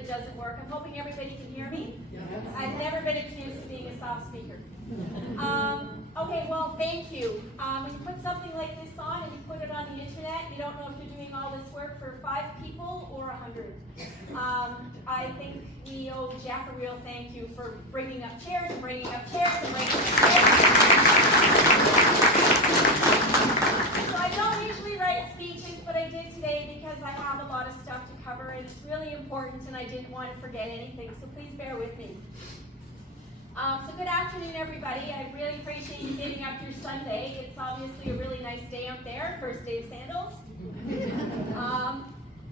it doesn't work. I'm hoping everybody can hear me. I've never been accused of being a soft speaker. Okay, well, thank you. When you put something like this on and you put it on the internet, you don't know if you're doing all this work for 5 people or 100. I think we owe Jeff a real thank you for bringing up chairs and bringing up chairs and bringing up chairs. So I don't usually write speeches, but I did today because I have a lot of stuff to cover and it's really important and I didn't want to forget anything, so please bear with me. So good afternoon, everybody. I really appreciate you getting up your Sunday. It's obviously a really nice day out there, first day of sandals.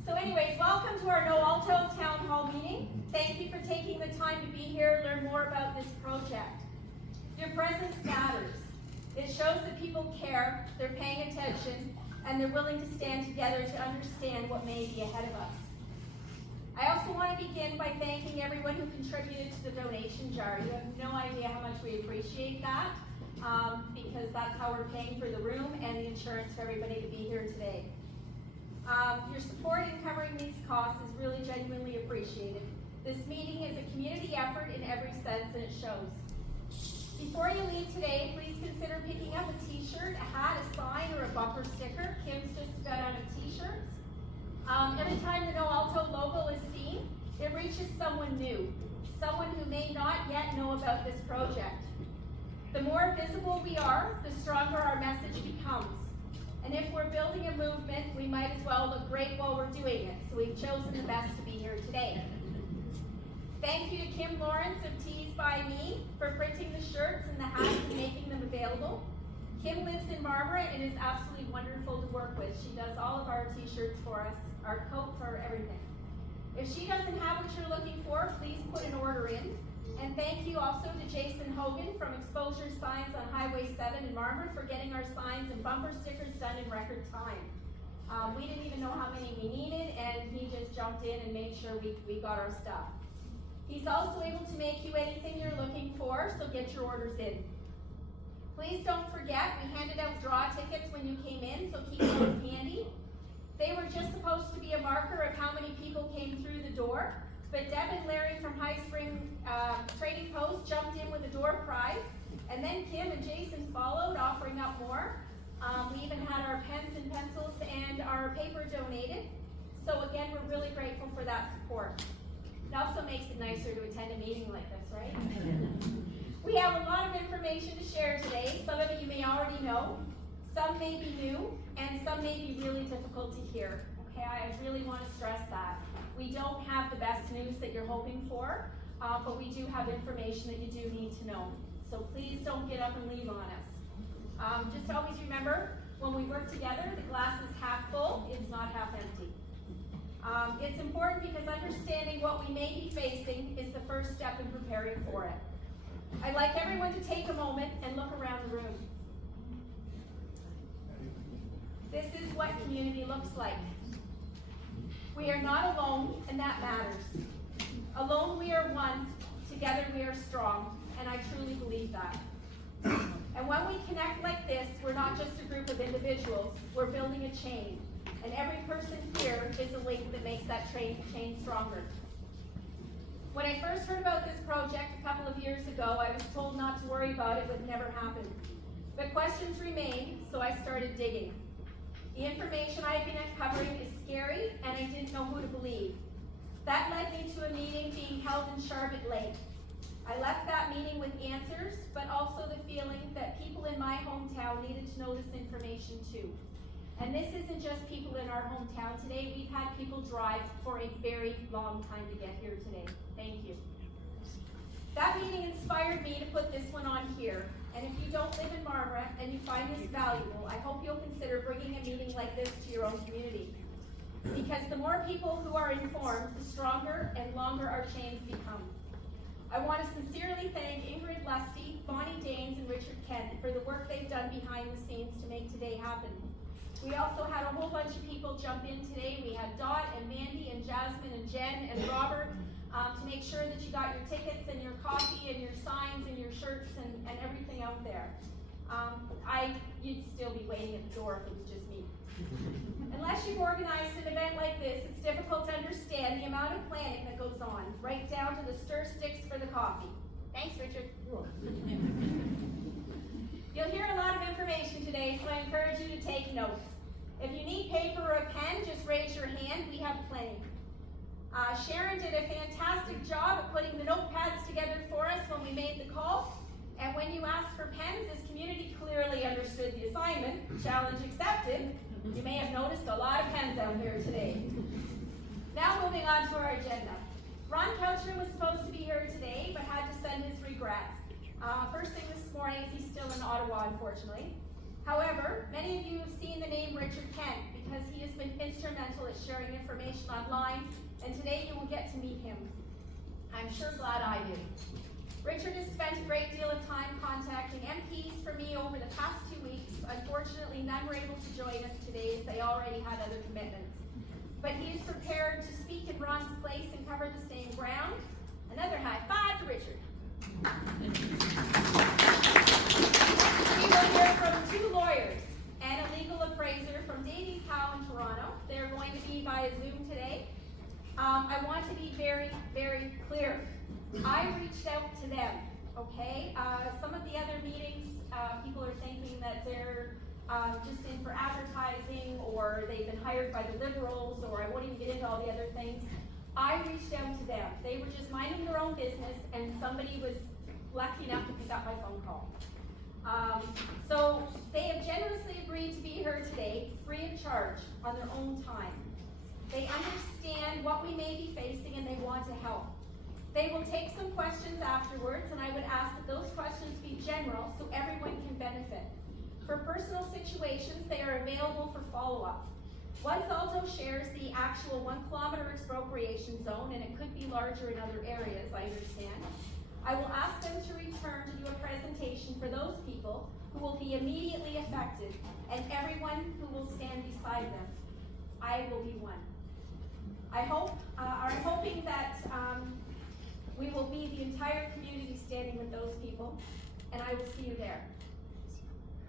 So anyways, welcome to our No Alto Town Hall meeting. Thank you for taking the time to be here, learn more about this project. Your presence matters. It shows that people care, they're paying attention, and they're willing to stand together to understand what may be ahead of us. I also want to begin by thanking everyone who contributed to the donation jar. You have no idea how much we appreciate that, because that's how we're paying for the room and the insurance for everybody to be here today. Your support in covering these costs is really genuinely appreciated. This meeting is a community effort in every sense, and it shows. Before you leave today, please consider picking up a t-shirt, a hat, a sign, or a bumper sticker. Kim's just got out of t-shirts. Every time the No Alto logo is seen, it reaches someone new, someone who may not yet know about this project. The more visible we are, the stronger our message becomes. And if we're building a movement, we might as well look great while we're doing it. So we've chosen the best to be here today. Thank you to Kim Lawrence of Tees by Me for printing the shirts and the hats and making them available. Kim lives in Marmora and is absolutely wonderful to work with. She does all of our t-shirts for us, our coats, our everything. If she doesn't have what you're looking for, please put an order in. And thank you also to Jason Hogan from Exposure Signs on Highway 7 in Marmora for getting our signs and bumper stickers done in record time. We didn't even know how many we needed, and he just jumped in and made sure we got our stuff. He's also able to make you anything you're looking for, so get your orders in. Please don't forget, we handed out draw tickets when you came in, so keep those handy. They were just supposed to be a marker of how many people came through the door, but Deb and Larry from High Spring Trading Post jumped in with a door prize, and then Kim and Jason followed, offering up more. We even had our pens and pencils and our paper donated. So again, we're really grateful for that support. It also makes it nicer to attend a meeting like this, right? We have a lot of information to share today. Some of it you may already know, some may be new, and some may be really difficult to hear. Okay, I really want to stress that. We don't have the best news that you're hoping for, but we do have information that you do need to know. So please don't get up and leave on us. Just always remember, when we work together, the glass is half full, it's not half empty. It's important because understanding what we may be facing is the first step in preparing for it. I'd like everyone to take a moment and look around the room. This is what community looks like. We are not alone, and that matters. Alone we are one, together we are strong, and I truly believe that. And when we connect like this, we're not just a group of individuals, we're building a chain. And every person here is a link that makes that chain stronger. When I first heard about this project a couple of years ago, I was told not to worry about it, it would never happen. But questions remained, so I started digging. The information I've been uncovering is scary, and I didn't know who to believe. That led me to a meeting being held in Charlotte Lake. I left that meeting with answers, but also the feeling that people in my hometown needed to know this information too. And this isn't just people in our hometown today. We've had people drive for a very long time to get here today. Thank you. That meeting inspired me to put this one on here. And if you don't live in Marmora and you find this valuable, I hope you'll consider bringing a meeting like this to your own community. Because the more people who are informed, the stronger and longer our chains become. I want to sincerely thank Ingrid Lusty, Bonnie Danes, and Richard Kent for the work they've done behind the scenes to make today happen. We also had a whole bunch of people jump in today. We had Dot and Mandy and Jasmine and Jen and Robert to make sure that you got your tickets and your coffee and your signs and your shirts and everything out there. You'd still be waiting at the door if it was just me. Unless you've organized an event like this, it's difficult to understand the amount of planning that goes goes on, right down to the stir sticks for the coffee. Thanks, Richard. You'll hear a lot of information today, so I encourage you to take notes. If you need paper or a pen, just raise your hand. We have plenty. Sharon did a fantastic job of putting the notepads together for us when we made the call. And when you asked for pens, this community clearly understood the assignment. Challenge accepted. You may have noticed a lot of pens out here today. Now moving on to our agenda. Ron Coucher was supposed to be here today, but had to send his regrets. First thing this morning is he's still in Ottawa, unfortunately. However, many of you have seen the name Richard Kent because he has been instrumental at sharing information online, and today you will get to meet him. I'm sure glad I did. Richard has spent a great deal of time contacting MPs for me over the past 2 weeks. Unfortunately, none were able to join us today as they already had other commitments. But he is prepared to speak in Ron's place and cover the same ground. Another high five to Richard. We will hear from 2 lawyers and a legal appraiser from Davies Howe in Toronto. They're going to be via Zoom today. I want to be very, very clear. I reached out to them, okay? Some of the other meetings, people are thinking that they're just in for advertising, or they've been hired by the Liberals, or I won't even get into all the other things. I reached out to them. They were just minding their own business, and somebody was lucky enough to pick up my phone call. So they have generously agreed to be here today, free of charge, on their own time. They understand what we may be facing, and they want to help. They will take some questions afterwards, and I would ask that those questions be general so everyone can benefit. For personal situations, they are available for follow-up. Once Alto shares the actual 1 kilometer expropriation zone, and it could be larger in other areas, I understand, I will ask them to return to do a presentation for those people who will be immediately affected, and everyone who will stand beside them. I will be one. I'm hoping that we will be the entire community standing with those people, and I will see you there.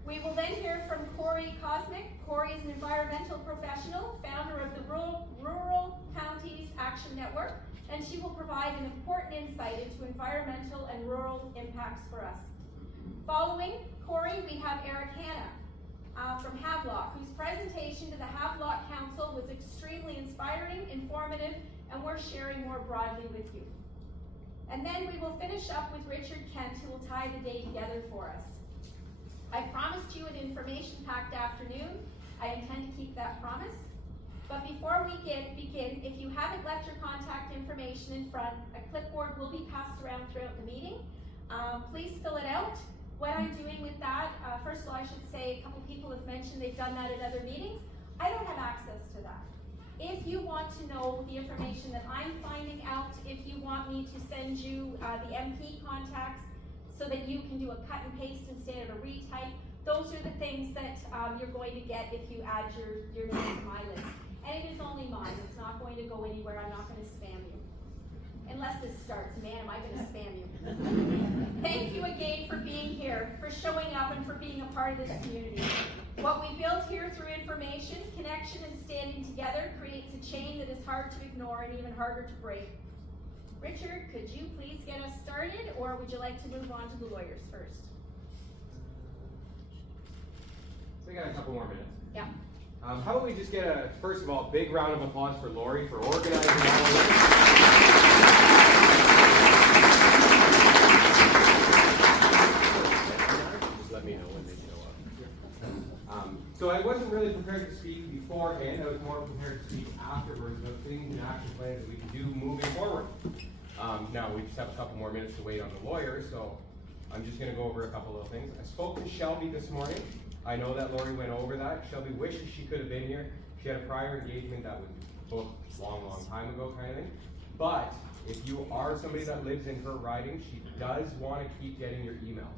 We will then hear from Corey Cosmic. Corey is an environmental professional, founder of the Rural Counties Action Network, and she will provide an important insight into environmental and rural impacts for us. Following Corey, we have Eric Hanna from Havelock, whose presentation to the Havelock Council was extremely inspiring, informative, and we're sharing more broadly with you. And then we will finish up with Richard Kent, who will tie the day together for us. I promised you an information-packed afternoon. I intend to keep that promise. But before we begin, if you haven't left your contact information in front, a clipboard will be passed around throughout the meeting. Please fill it out. What I'm doing with that, first of all, I should say a couple people have mentioned they've done that at other meetings. I don't have access to that. If you want to know the information that I'm finding out, if you want me to send you the MP contacts so that you can do a cut and paste instead of a retype, those are the things that you're going to get if you add your name to my list. And it is only mine. It's not going to go anywhere. I'm not going to spam you. Unless this starts, man, am I going to spam you. Thank you again for being here, for showing up, and for being a part of this community. What we built here through information, connection, and standing together creates a chain that is hard to ignore and even harder to break. Richard, could you please get us started, or would you like to move on to the lawyers first? We got a couple more minutes. Yeah. How about we just get a, first of all, big round of applause for Lori for organizing all of this. Just let me know when they show up. So I wasn't really prepared to speak beforehand. I was more prepared to speak afterwards about things and action plans that we can do moving forward. Now we just have a couple more minutes to wait on the lawyers, so I'm just going to go over a couple of things. I spoke to Shelby this morning. I know that Lori went over that. Shelby wishes she could have been here. She had a prior engagement that was booked a long, long time ago kind of thing. But if you are somebody that lives in her riding, she does want to keep getting your emails.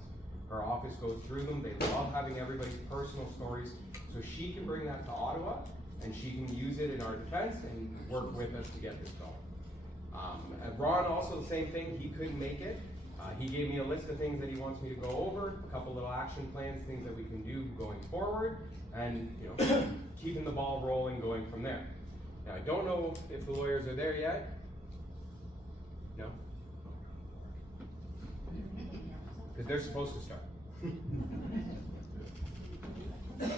Her office goes through them. They love having everybody's personal stories. So she can bring that to Ottawa, and she can use it in our defense and work with us to get this going. Ron, also the same thing. He couldn't make it. He gave me a list of things that he wants me to go over, a couple little action plans, things that we can do going forward, and keeping the ball rolling going from there. Now, I don't know if the lawyers are there yet. They're supposed to start. The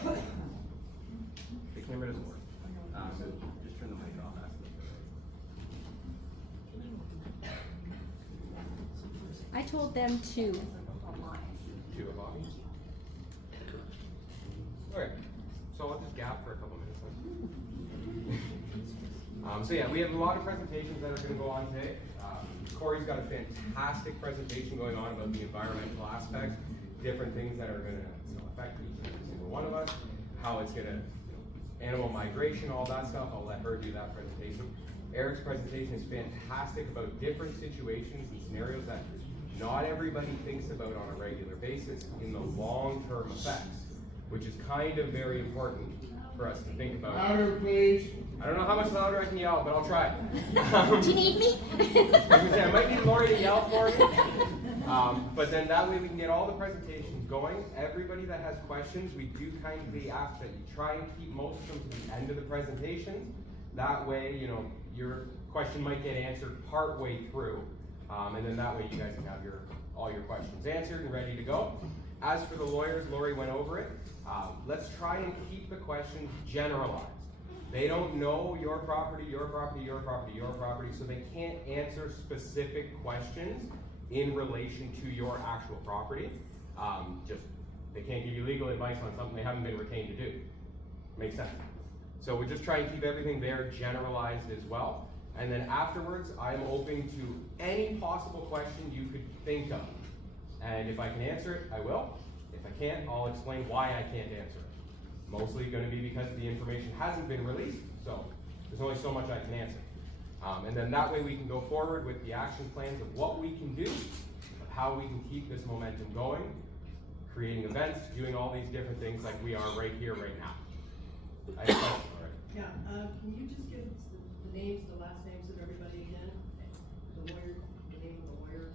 camera doesn't work. So just turn the mic off. I told them to. 2 o'clock. Okay, so I'll just gap for a couple minutes. So yeah, we have a lot of presentations that are going to go on today. Corey's got a fantastic presentation going on about the environmental aspects, different things that are going to affect each and every single one of us, how it's going to, animal migration, all that stuff. I'll let her do that presentation. Eric's presentation is fantastic about different situations and scenarios that not everybody thinks about on a regular basis in the long-term effects, which is kind of very important for us to think about. Louder, please. I don't know how much louder I can yell, but I'll try. Do you need me? I might need Lori to yell for me. But then that way we can get all the presentations going. Everybody that has questions, we do kindly ask that you try and keep most of them to the end of the presentation. That way, you know, your question might get answered part way through. And then that way you guys can have all your questions answered and ready to go. As for the lawyers, Lori went over it. Let's try and keep the questions generalized. They don't know your property, your property, your property, your property, so they can't answer specific questions in relation to your actual property. They can't give you legal advice on something they haven't been retained to do. Makes sense. So we just try and keep everything there generalized as well. And then afterwards, I'm open to any possible question you could think of. And if I can answer it, I will. If I can't, I'll explain why I can't answer it. Mostly going to be because the information hasn't been released, so there's only so much I can answer. And then that way we can go forward with the action plans of what we can do, of how we can keep this momentum going, creating events, doing all these different things like we are right here, right now. I have a question already. Yeah, can you just give us the names, the last names of everybody again? The lawyer, the name of the lawyer?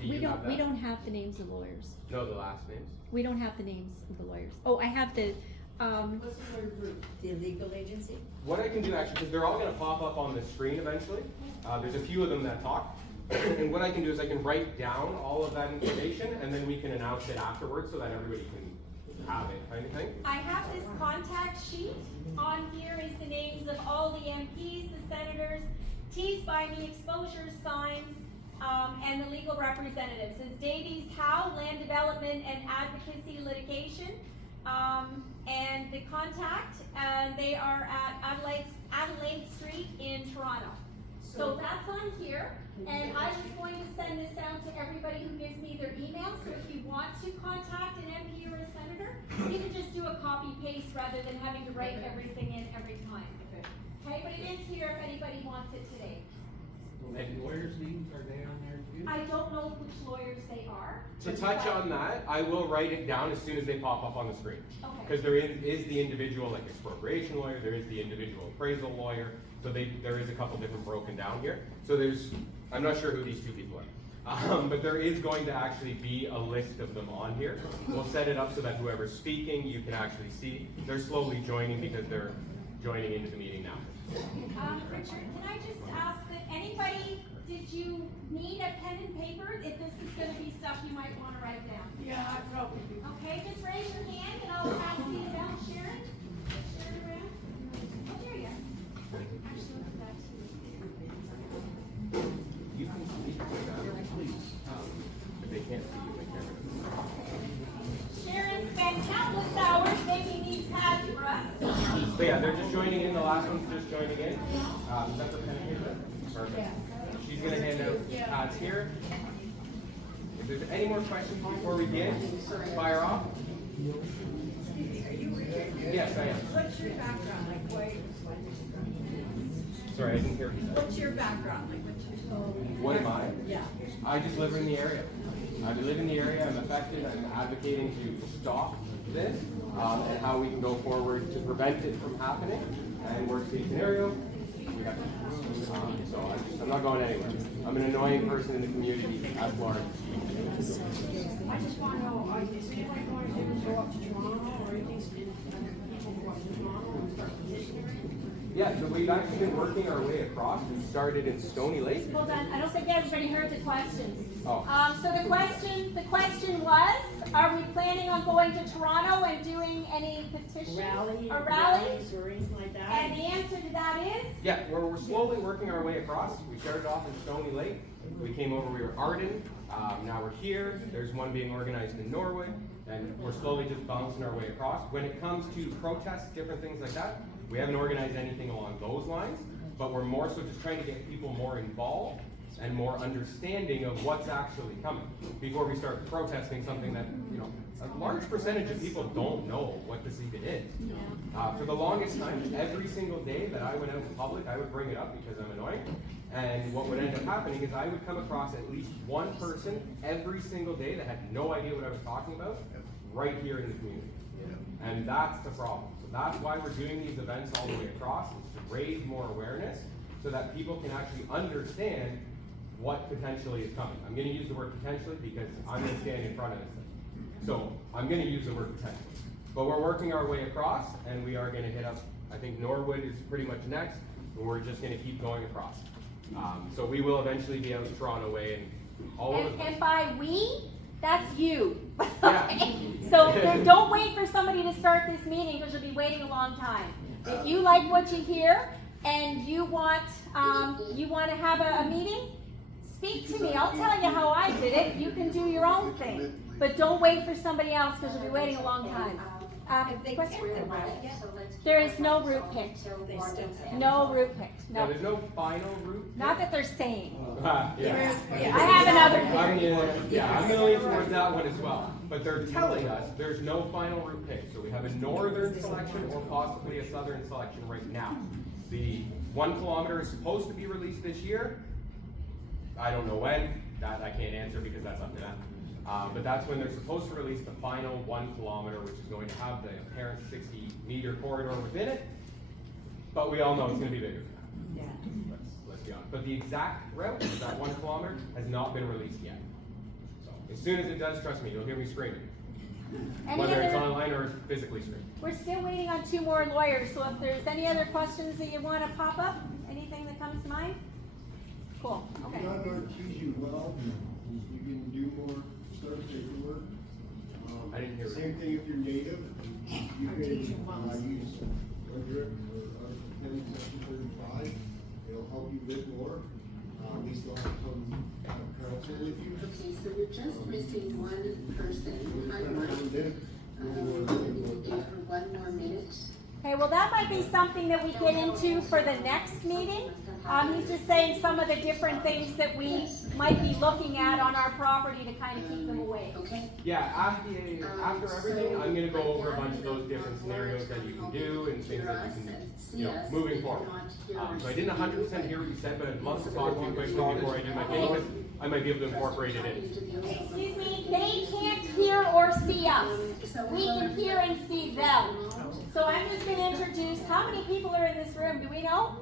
Do you have that? We don't have the names of lawyers. No, the last names? We don't have the names of the lawyers. Oh, I have the, What's the lawyer group? The legal agency? What I can do actually, because they're all going to pop up on the screen eventually. There's a few of them that talk. And what I can do is I can write down all of that information and then we can announce it afterwards so that everybody can have it, kind of thing. I have this contact sheet. On here is the names of all the MPs, the senators, T's by me, exposure signs, and the legal representatives. It's Davies Howe, Land Development and Advocacy Litigation. And the contact, they are at Adelaide Street in Toronto. So that's on here, and I was going to send this out to everybody who gives me their email, so if you want to contact an MP or a senator, you can just do a copy paste rather than having to write everything in every time. Okay, but it is here if anybody wants it today. And lawyers' names, are they on there too? I don't know which lawyers they are. To touch on that, I will write it down as soon as they pop up on the screen. Okay. Because there is the individual like expropriation lawyer, there is the individual appraisal lawyer, so there is a couple different broken down here. So I'm not sure who these two people are. But there is going to actually be a list of them on here. We'll set it up so that whoever's speaking, you can actually see. They're slowly joining because they're joining into the meeting now. Richard, can I just ask that anybody, did you need a pen and paper? If this is gonna be stuff you might wanna write down. Yeah, I probably do. Okay, just raise your hand and I'll pass these out. Sharon? Sharon around? Oh, there you are. Actually, look at that too. You can speak to them, please. If they can't see you, they can't. Sharon spent countless hours making these pads for us. So yeah, they're just joining in. The last one's just joining in. Is that the pen and paper? Perfect. She's gonna hand out pads here. If there's any more questions before we begin, fire off. Yes, I am. What's your background, like why? Sorry, I didn't hear what you said. What's your background, like what's your? What am I? Yeah. I just live in the area. I live in the area. I'm affected. I'm advocating to stop this and how we can go forward to prevent it from happening. And worst case scenario, we have to. So I'm not going anywhere. I'm an annoying person in the community at large. I just want to know, is anybody going to go up to Toronto or anything? People go up to Toronto and start petitioning? Yeah, so we've actually been working our way across. We started in Stony Lake. Hold on, I don't think everybody heard the questions. Oh. So the question was, are we planning on going to Toronto and doing any petitions or rallies? Or anything like that? And the answer to that is? Yeah, we're slowly working our way across. We started off in Stony Lake. We came over, we were Arden. Now we're here. There's one being organized in Norwood. And we're slowly just bouncing our way across. When it comes to protests, different things like that, we haven't organized anything along those lines, but we're more so just trying to get people more involved and more understanding of what's actually coming before we start protesting something that, you know, a large percentage of people don't know what this even is. For the longest time, every single day that I went out in public, I would bring it up because I'm annoying. And what would end up happening is I would come across at least one person every single day that had no idea what I was talking about right here in the community. And that's the problem. So that's why we're doing these events all the way across, is to raise more awareness so that people can actually understand what potentially is coming. I'm going to use the word potentially because I'm going to stand in front of this thing. So I'm going to use the word potentially. But we're working our way across, and we are going to hit up, I think Norwood is pretty much next, and we're just going to keep going across. So we will eventually be out Toronto way and all over the place. And by we, that's you. Yeah. So don't wait for somebody to start this meeting because you'll be waiting a long time. If you like what you hear and you want to have a meeting, speak to me. I'll tell you how I did it. You can do your own thing, but don't wait for somebody else because you'll be waiting a long time. There is no route picked. No route picked. No, No. there's no final route. Not that they're saying. Yeah. I have another theory. I'm gonna lean towards that one as well. But they're telling us there's no final route pick. So we have a northern selection or possibly a southern selection right now. The 1 kilometer is supposed to be released this year. I don't know when. That I can't answer because that's up to them. But that's when they're supposed to release the final 1 kilometer, which is going to have the apparent 60-meter corridor within it. But we all know it's going to be bigger than that. Yeah. Let's be honest. But the exact route, that 1 kilometer, has not been released yet. So as soon as it does, trust me, you'll hear me screaming. Whether it's online or physically screaming. We're still waiting on 2 more lawyers, so if there's any other questions that you want to pop up, anything that comes to mind? Cool, okay. God teach you well, you can do more stuff, paperwork. I didn't hear it. Same thing if you're native, you can use Frederick or Article 10, Section 35. It'll help you live more. At least they'll have some counsel with you. Okay, so we're just missing one person. Hi, Mike. We'll Give her 1 more minute. Okay, well that might be something that we get into for the next meeting. He's just saying some of the different things that we might be looking at on our property to kind of keep them away. Okay? Yeah, after everything, I'm going to go over a bunch of those different scenarios that you can do and things that you can, you know, moving forward. So I didn't 100% hear what you said, but I'd love to talk to you quickly before I do my thing, because I might be able to incorporate it in. Excuse me, they can't hear or see us. We can hear and see them. So I'm just going to introduce, how many people are in this room? Do we know?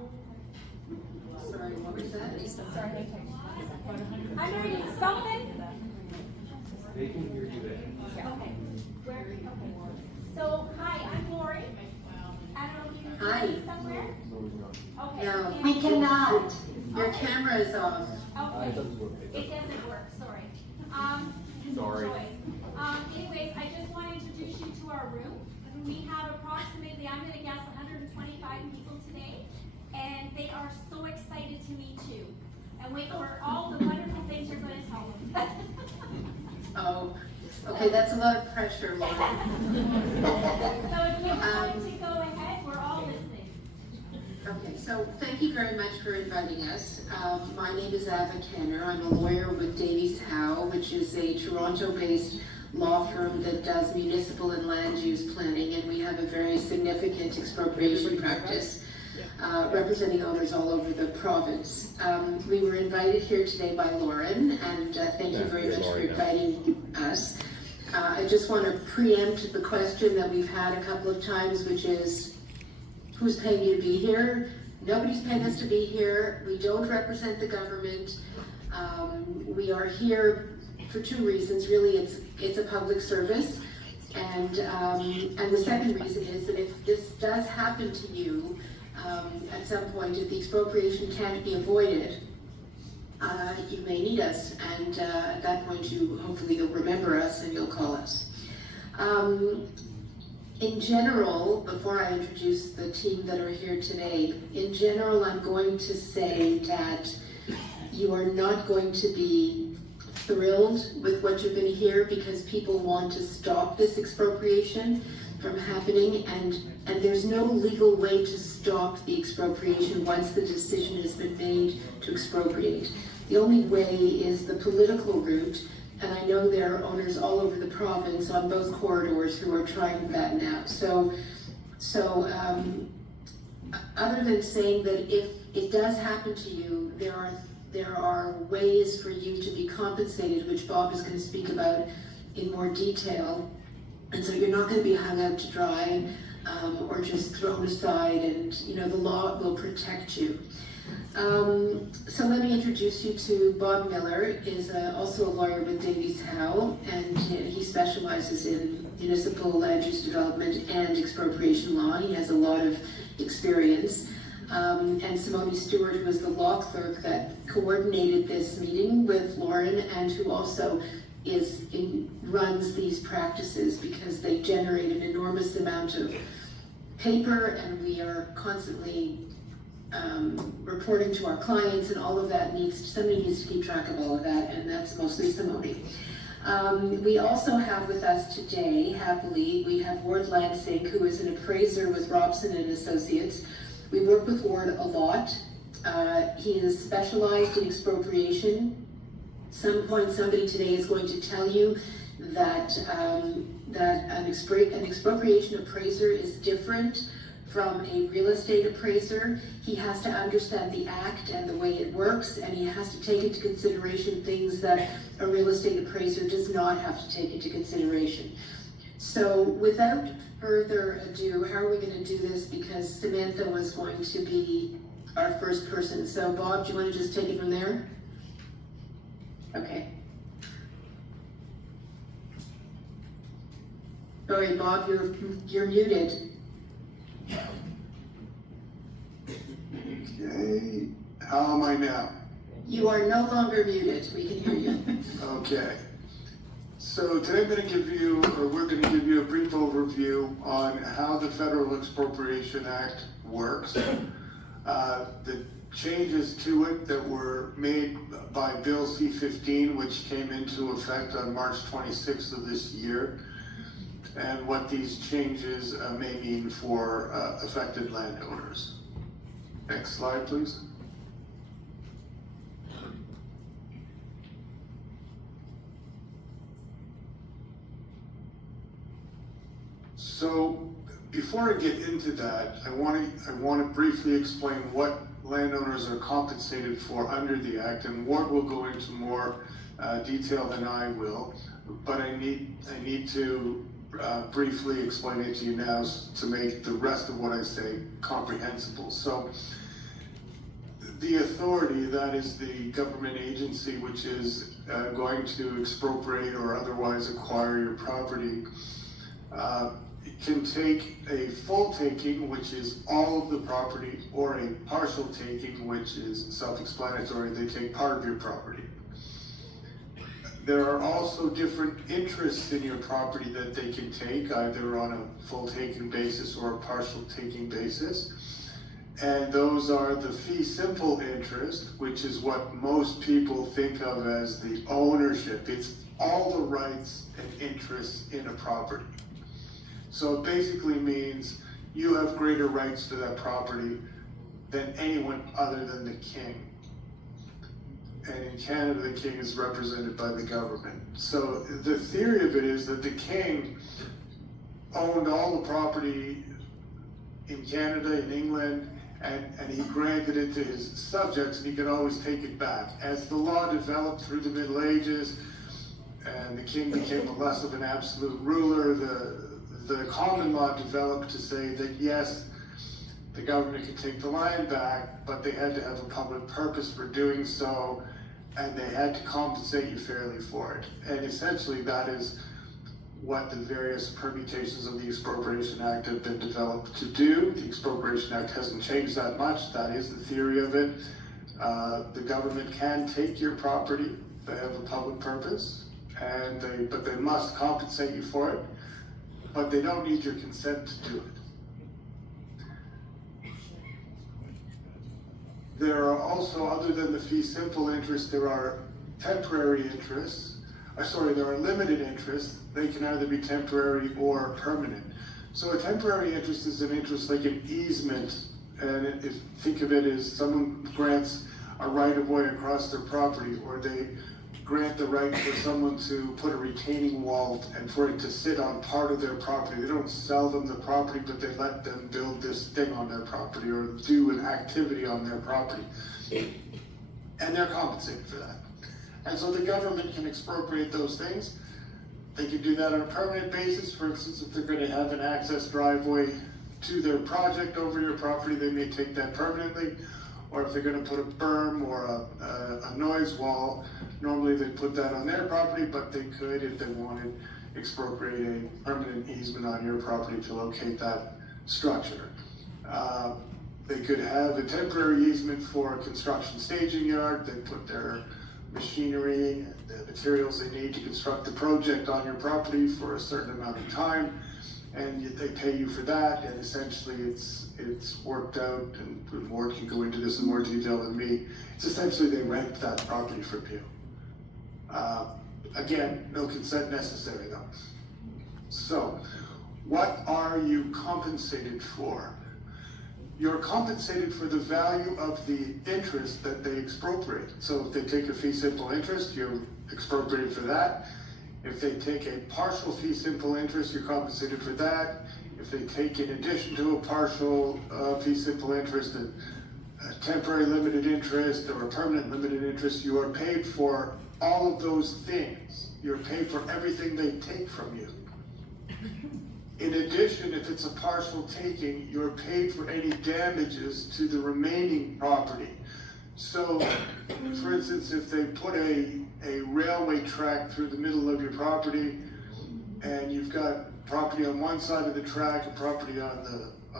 Sorry, what was that? Sorry, 100 something? They can hear you there. Okay. Okay. So, hi, I'm Lori. I don't know if you can Hi. see me somewhere. Okay. No, and- we cannot. Your camera is off. Okay. It doesn't work, sorry. Sorry. Joy. Anyways, I just want to introduce you to our room. We have approximately, I'm going to guess, 125 people today, and they are so excited to meet you and wait for all the wonderful things you're going to tell them. Oh, okay, that's a lot of pressure, Laura. So if you would like to go ahead, we're all listening. Okay, so thank you very much for inviting us. My name is Ava Kenner. I'm a lawyer with Davies Howe, which is a Toronto-based law firm that does municipal and land use planning, and we have a very significant expropriation practice representing owners all over the province. We were invited here today by Lauren, and thank you very much for inviting us. I just want to preempt the question that we've had a couple of times, which is, who's paying you to be here? Nobody's paying us to be here. We don't represent the government. We are here for 2 reasons. Really, it's a public service, and the second reason is that if this does happen to you, at some point, if the expropriation can't be avoided, you may need us, and at that point, hopefully you'll remember us and you'll call us. In general, before I introduce the team that are here today, in general, I'm going to say that you are not going to be thrilled with what you're going to hear, because people want to stop this expropriation from happening, and there's no legal way to stop the expropriation once the decision has been made to expropriate. The only way is the political route, and I know there are owners all over the province on both corridors who are trying that now. So other than saying that if it does happen to you, there are ways for you to be compensated, which Bob is going to speak about in more detail. And so you're not going to be hung out to dry or just thrown aside, and the law will protect you. So let me introduce you to Bob Miller, is also a lawyer with Davies Howe, and he specializes in municipal land use development and expropriation law. He has a lot of experience. And Simone Stewart, who is the law clerk that coordinated this meeting with Lauren, and who also runs these practices, because they generate an enormous amount of paper, and we are constantly reporting to our clients, and all of that somebody needs to keep track of all of that, and that's mostly Simone. We also have with us today, happily, we have Ward Lansing, who is an appraiser with Robson and Associates. We work with Ward a lot. He is specialized in expropriation. Some point somebody today is going to tell you that an expropriation appraiser is different from a real estate appraiser. He has to understand the act and the way it works, and he has to take into consideration things that a real estate appraiser does not have to take into consideration. So without further ado, how are we going to do this? Because Samantha was going to be our first person. So Bob, do you want to just take it from there? Okay. Sorry, Bob, you're muted. Okay, how am I now? You are no longer muted. We can hear you. Okay. So today we're going to give you a brief overview on how the Federal Expropriation Act works, the changes to it that were made by Bill C15, which came into effect on March 26th of this year, and what these changes may mean for affected landowners. Next slide, please. So before I get into that, I want to briefly explain what landowners are compensated for under the Act, and Ward will go into more detail than I will, but I need to briefly explain it to you now to make the rest of what I say comprehensible. So the authority, that is the government agency which is going to expropriate or otherwise acquire your property, can take a full taking, which is all of the property, or a partial taking, which is self-explanatory. They take part of your property. There are also different interests in your property that they can take, either on a full taking basis or a partial taking basis. And those are the fee simple interest, which is what most people think of as the ownership. It's all the rights and interests in a property. So it basically means you have greater rights to that property than anyone other than the king. And in Canada, the king is represented by the government. So the theory of it is that the king owned all the property in Canada, in England, and he granted it to his subjects, and he could always take it back. As the law developed through the Middle Ages, and the king became less of an absolute ruler, the common law developed to say that yes, the government could take the land back, but they had to have a public purpose for doing so, and they had to compensate you fairly for it. And essentially that is what the various permutations of the Expropriation Act have been developed to do. The Expropriation Act hasn't changed that much. That is the theory of it. The government can take your property. They have a public purpose, but they must compensate you for it. But they don't need your consent to do it. There are also, other than the fee simple interest, there are temporary interests. There are limited interests. They can either be temporary or permanent. So a temporary interest is an interest like an easement, and think of it as someone grants a right of way across their property, or they grant the right for someone to put a retaining wall and for it to sit on part of their property. They don't sell them the property, but they let them build this thing on their property or do an activity on their property. And they're compensated for that. And so the government can expropriate those things. They can do that on a permanent basis. For instance, if they're going to have an access driveway to their project over your property, they may take that permanently. Or if they're going to put a berm or a noise wall, normally they put that on their property, but they could, if they wanted, expropriate a permanent easement on your property to locate that structure. They could have a temporary easement for a construction staging yard. They put their machinery and the materials they need to construct the project on your property for a certain amount of time, and they pay you for that, and essentially it's worked out, and Ward can go into this in more detail than me. It's essentially they rent that property from you. Again, no consent necessary though. So, what are you compensated for? You're compensated for the value of the interest that they expropriate. So if they take a fee simple interest, you're expropriated for that. If they take a partial fee simple interest, you're compensated for that. If they take, in addition to a partial fee simple interest, a temporary limited interest or a permanent limited interest, you are paid for all of those things. You're paid for everything they take from you. In addition, if it's a partial taking, you're paid for any damages to the remaining property. So, for instance, if they put a railway track through the middle of your property, and you've got property on one side of the track and property on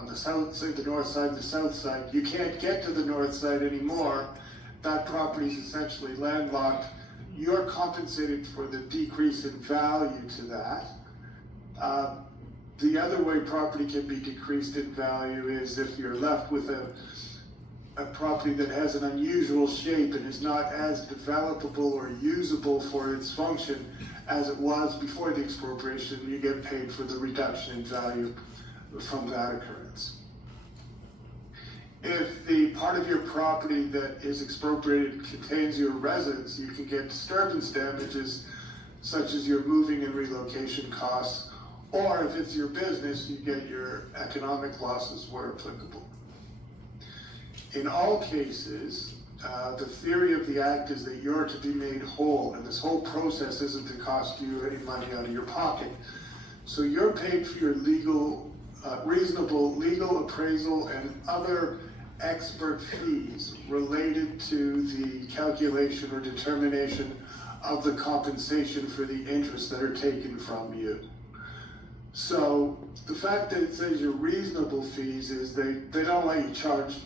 the south side, the north side, and the south side, you can't get to the north side anymore. That property is essentially landlocked. You're compensated for the decrease in value to that. The other way property can be decreased in value is if you're left with a property that has an unusual shape and is not as developable or usable for its function as it was before the expropriation, you get paid for the reduction in value from that occurrence. If the part of your property that is expropriated contains your residence, you can get disturbance damages such as your moving and relocation costs. Or if it's your business, you get your economic losses where applicable. In all cases, the theory of the act is that you're to be made whole, and this whole process isn't to cost you any money out of your pocket. So you're paid for your reasonable legal appraisal and other expert fees related to the calculation or determination of the compensation for the interests that are taken from you. So the fact that it says your reasonable fees is they don't let you charge,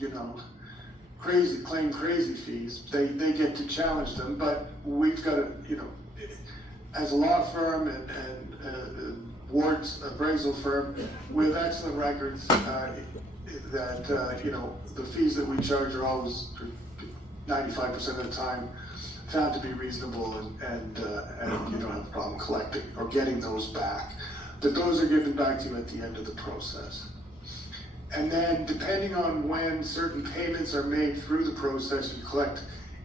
claim crazy fees. They get to challenge them, but we've got to, as a law firm and Ward's appraisal firm, we have excellent records that, the fees that we charge are always 95% of the time found to be reasonable and you don't have a problem collecting or getting those back. But those are given back to you at the end of the process. And then depending on when certain payments are made through the process, you collect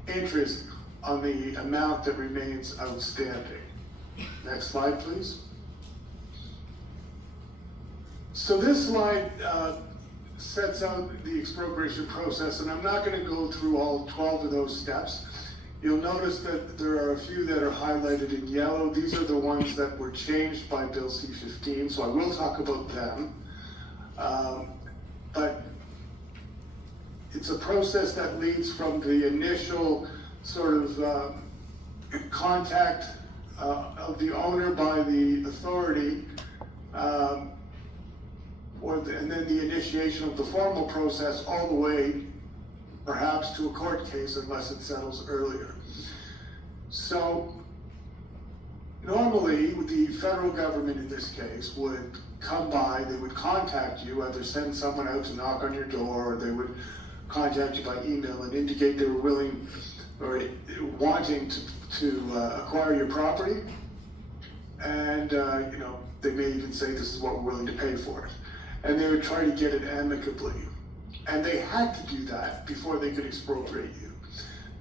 interest on the amount that remains outstanding. Next slide, please. So this slide sets out the expropriation process, and I'm not going to go through all 12 of those steps. You'll notice that there are a few that are highlighted in yellow. These are the ones that were changed by Bill C15, so I will talk about them. But it's a process that leads from the initial sort of contact of the owner by the authority, and then the initiation of the formal process all the way perhaps to a court case unless it settles earlier. So normally the federal government in this case would come by, they would contact you, either send someone out to knock on your door, or they would contact you by email and indicate they were willing or wanting to acquire your property. And you know, they may even say this is what we're willing to pay for it. And they would try to get it amicably. And they had to do that before they could expropriate you.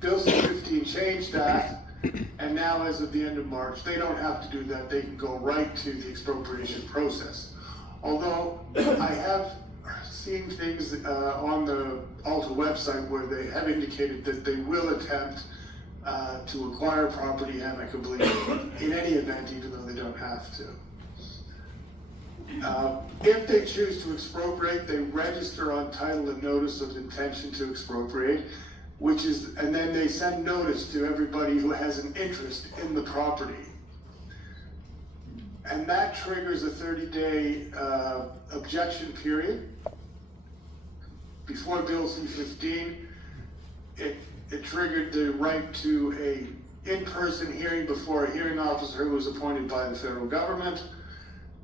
Bill C15 changed that, and now as of the end of March, they don't have to do that. They can go right to the expropriation process. Although I have seen things on the Alto website where they have indicated that they will attempt to acquire property amicably in any event, even though they don't have to. If they choose to expropriate, they register on title a notice of intention to expropriate, and then they send notice to everybody who has an interest in the property. And that triggers a 30-day objection period. Before Bill C15, it triggered the right to a in-person hearing before a hearing officer who was appointed by the federal government.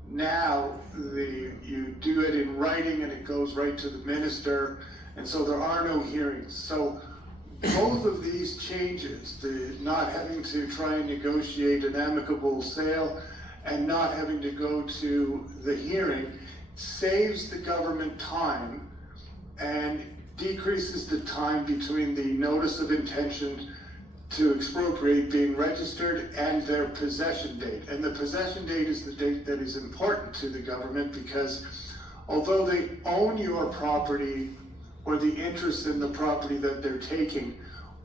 Now, you do it in writing and it goes right to the minister, and so there are no hearings. So both of these changes, the not having to try and negotiate an amicable sale and not having to go to the hearing, saves the government time and decreases the time between the notice of intention to expropriate being registered and their possession date. And the possession date is the date that is important to the government, because although they own your property or the interest in the property that they're taking,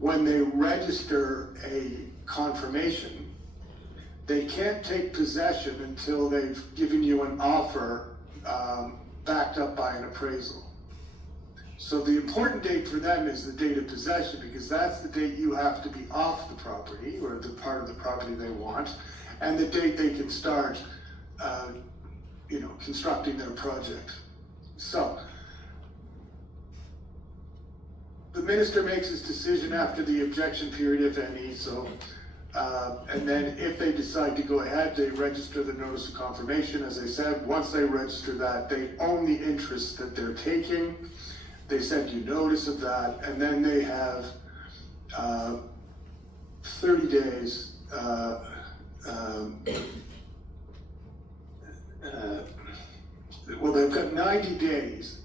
when they register a confirmation, they can't take possession until they've given you an offer backed up by an appraisal. So the important date for them is the date of possession, because that's the date you have to be off the property, or the part of the property they want, and the date they can start, constructing their project. So the minister makes his decision after the objection period, if any. So, and then if they decide to go ahead, they register the notice of confirmation. As I said, once they register that, they own the interest that they're taking. They send you notice of that, and then they have 30 days. They've got 90 days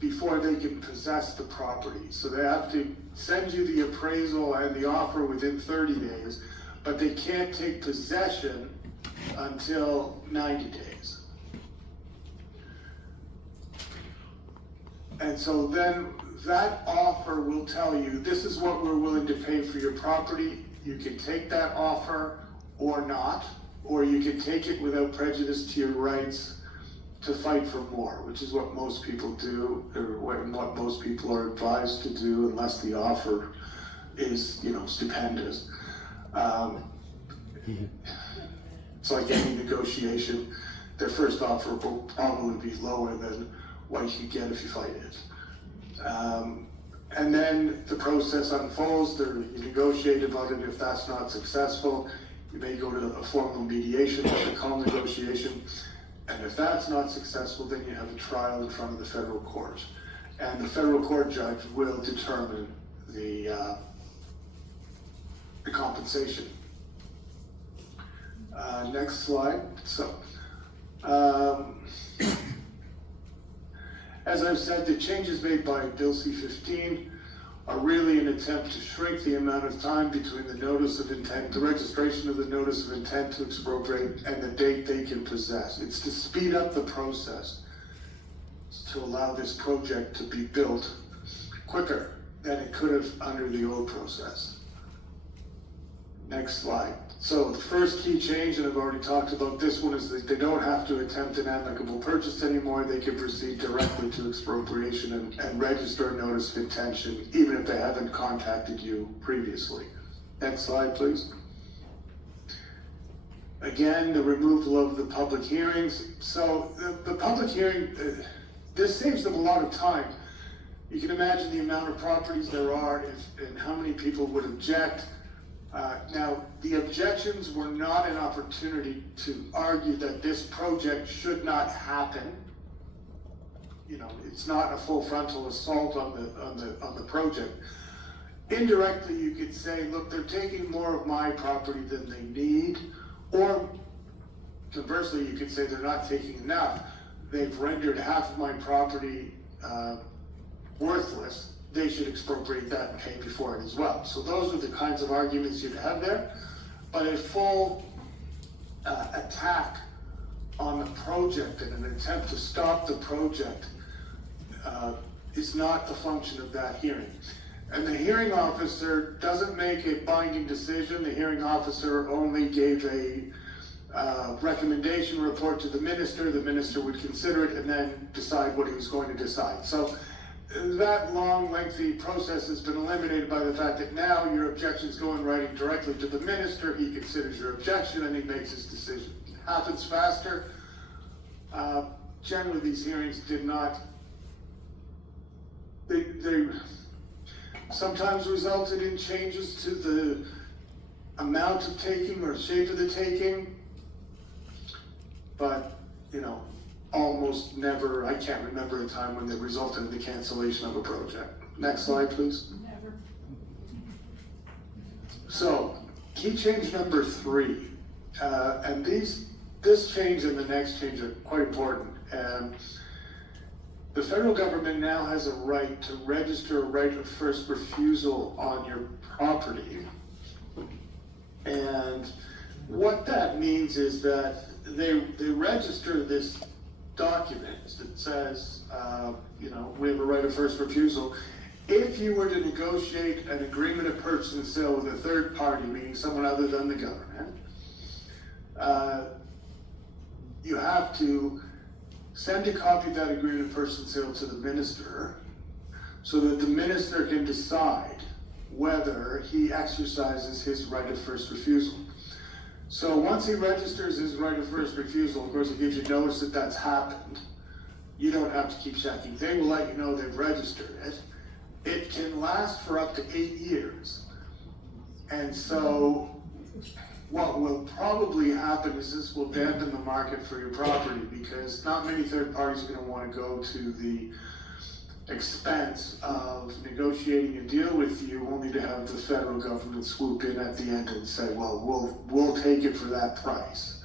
before they can possess the property. So they have to send you the appraisal and the offer within 30 days, but they can't take possession until 90 days. And so then that offer will tell you, this is what we're willing to pay for your property. You can take that offer or not, or you can take it without prejudice to your rights to fight for more, which is what most people do, or what most people are advised to do, unless the offer is, stupendous. It's like any negotiation. Their first offer will probably be lower than what you get if you fight it. And then the process unfolds, you negotiate about it. If that's not successful, you may go to a formal mediation, what they call negotiation. And if that's not successful, then you have a trial in front of the federal court. And the federal court judge will determine the compensation. Next slide. So, as I've said, the changes made by Bill C15 are really an attempt to shrink the amount of time between the notice of intent, the registration of the notice of intent to expropriate, and the date they can possess. It's to speed up the process to allow this project to be built quicker than it could have under the old process. Next slide. So the first key change, and I've already talked about this one, is that they don't have to attempt an amicable purchase anymore. They can proceed directly to expropriation and register a notice of intention, even if they haven't contacted you previously. Next slide, please. Again, the removal of the public hearings. So the public hearing, this saves them a lot of time. You can imagine the amount of properties there are and how many people would object. Now, the objections were not an opportunity to argue that this project should not happen. You know, it's not a full frontal assault on the project. Indirectly, you could say, look, they're taking more of my property than they need, or conversely, you could say they're not taking enough. They've rendered half of my property worthless. They should expropriate that and pay for it as well. So those are the kinds of arguments you'd have there. But a full attack on the project and an attempt to stop the project is not the function of that hearing. And the hearing officer doesn't make a binding decision. The hearing officer only gave a recommendation report to the minister. The minister would consider it and then decide what he was going to decide. So that long, lengthy process has been eliminated by the fact that now your objections go in writing directly to the minister. He considers your objection and he makes his decision. It happens faster. Generally, these hearings did not, they sometimes resulted in changes to the amount of taking or shape of the taking, but, you know, almost never, I can't remember a time when they resulted in the cancellation of a project. Next slide, please. Never. So, key change number 3, and this change and the next change are quite important. The federal government now has a right to register a right of first refusal on your property. And what that means is that they register this document that says, you know, we have a right of first refusal. If you were to negotiate an agreement of purchase and sale with a third party, meaning someone other than the government, you have to send a copy of that agreement of purchase and sale to the minister so that the minister can decide whether he exercises his right of first refusal. So once he registers his right of first refusal, of course it gives you notice that that's happened. You don't have to keep checking. They will let you know they've registered it. It can last for up to 8 years. And so what will probably happen is this will dampen the market for your property because not many third parties are going to want to go to the expense of negotiating a deal with you only to have the federal government swoop in at the end and say, well, we'll take it for that price.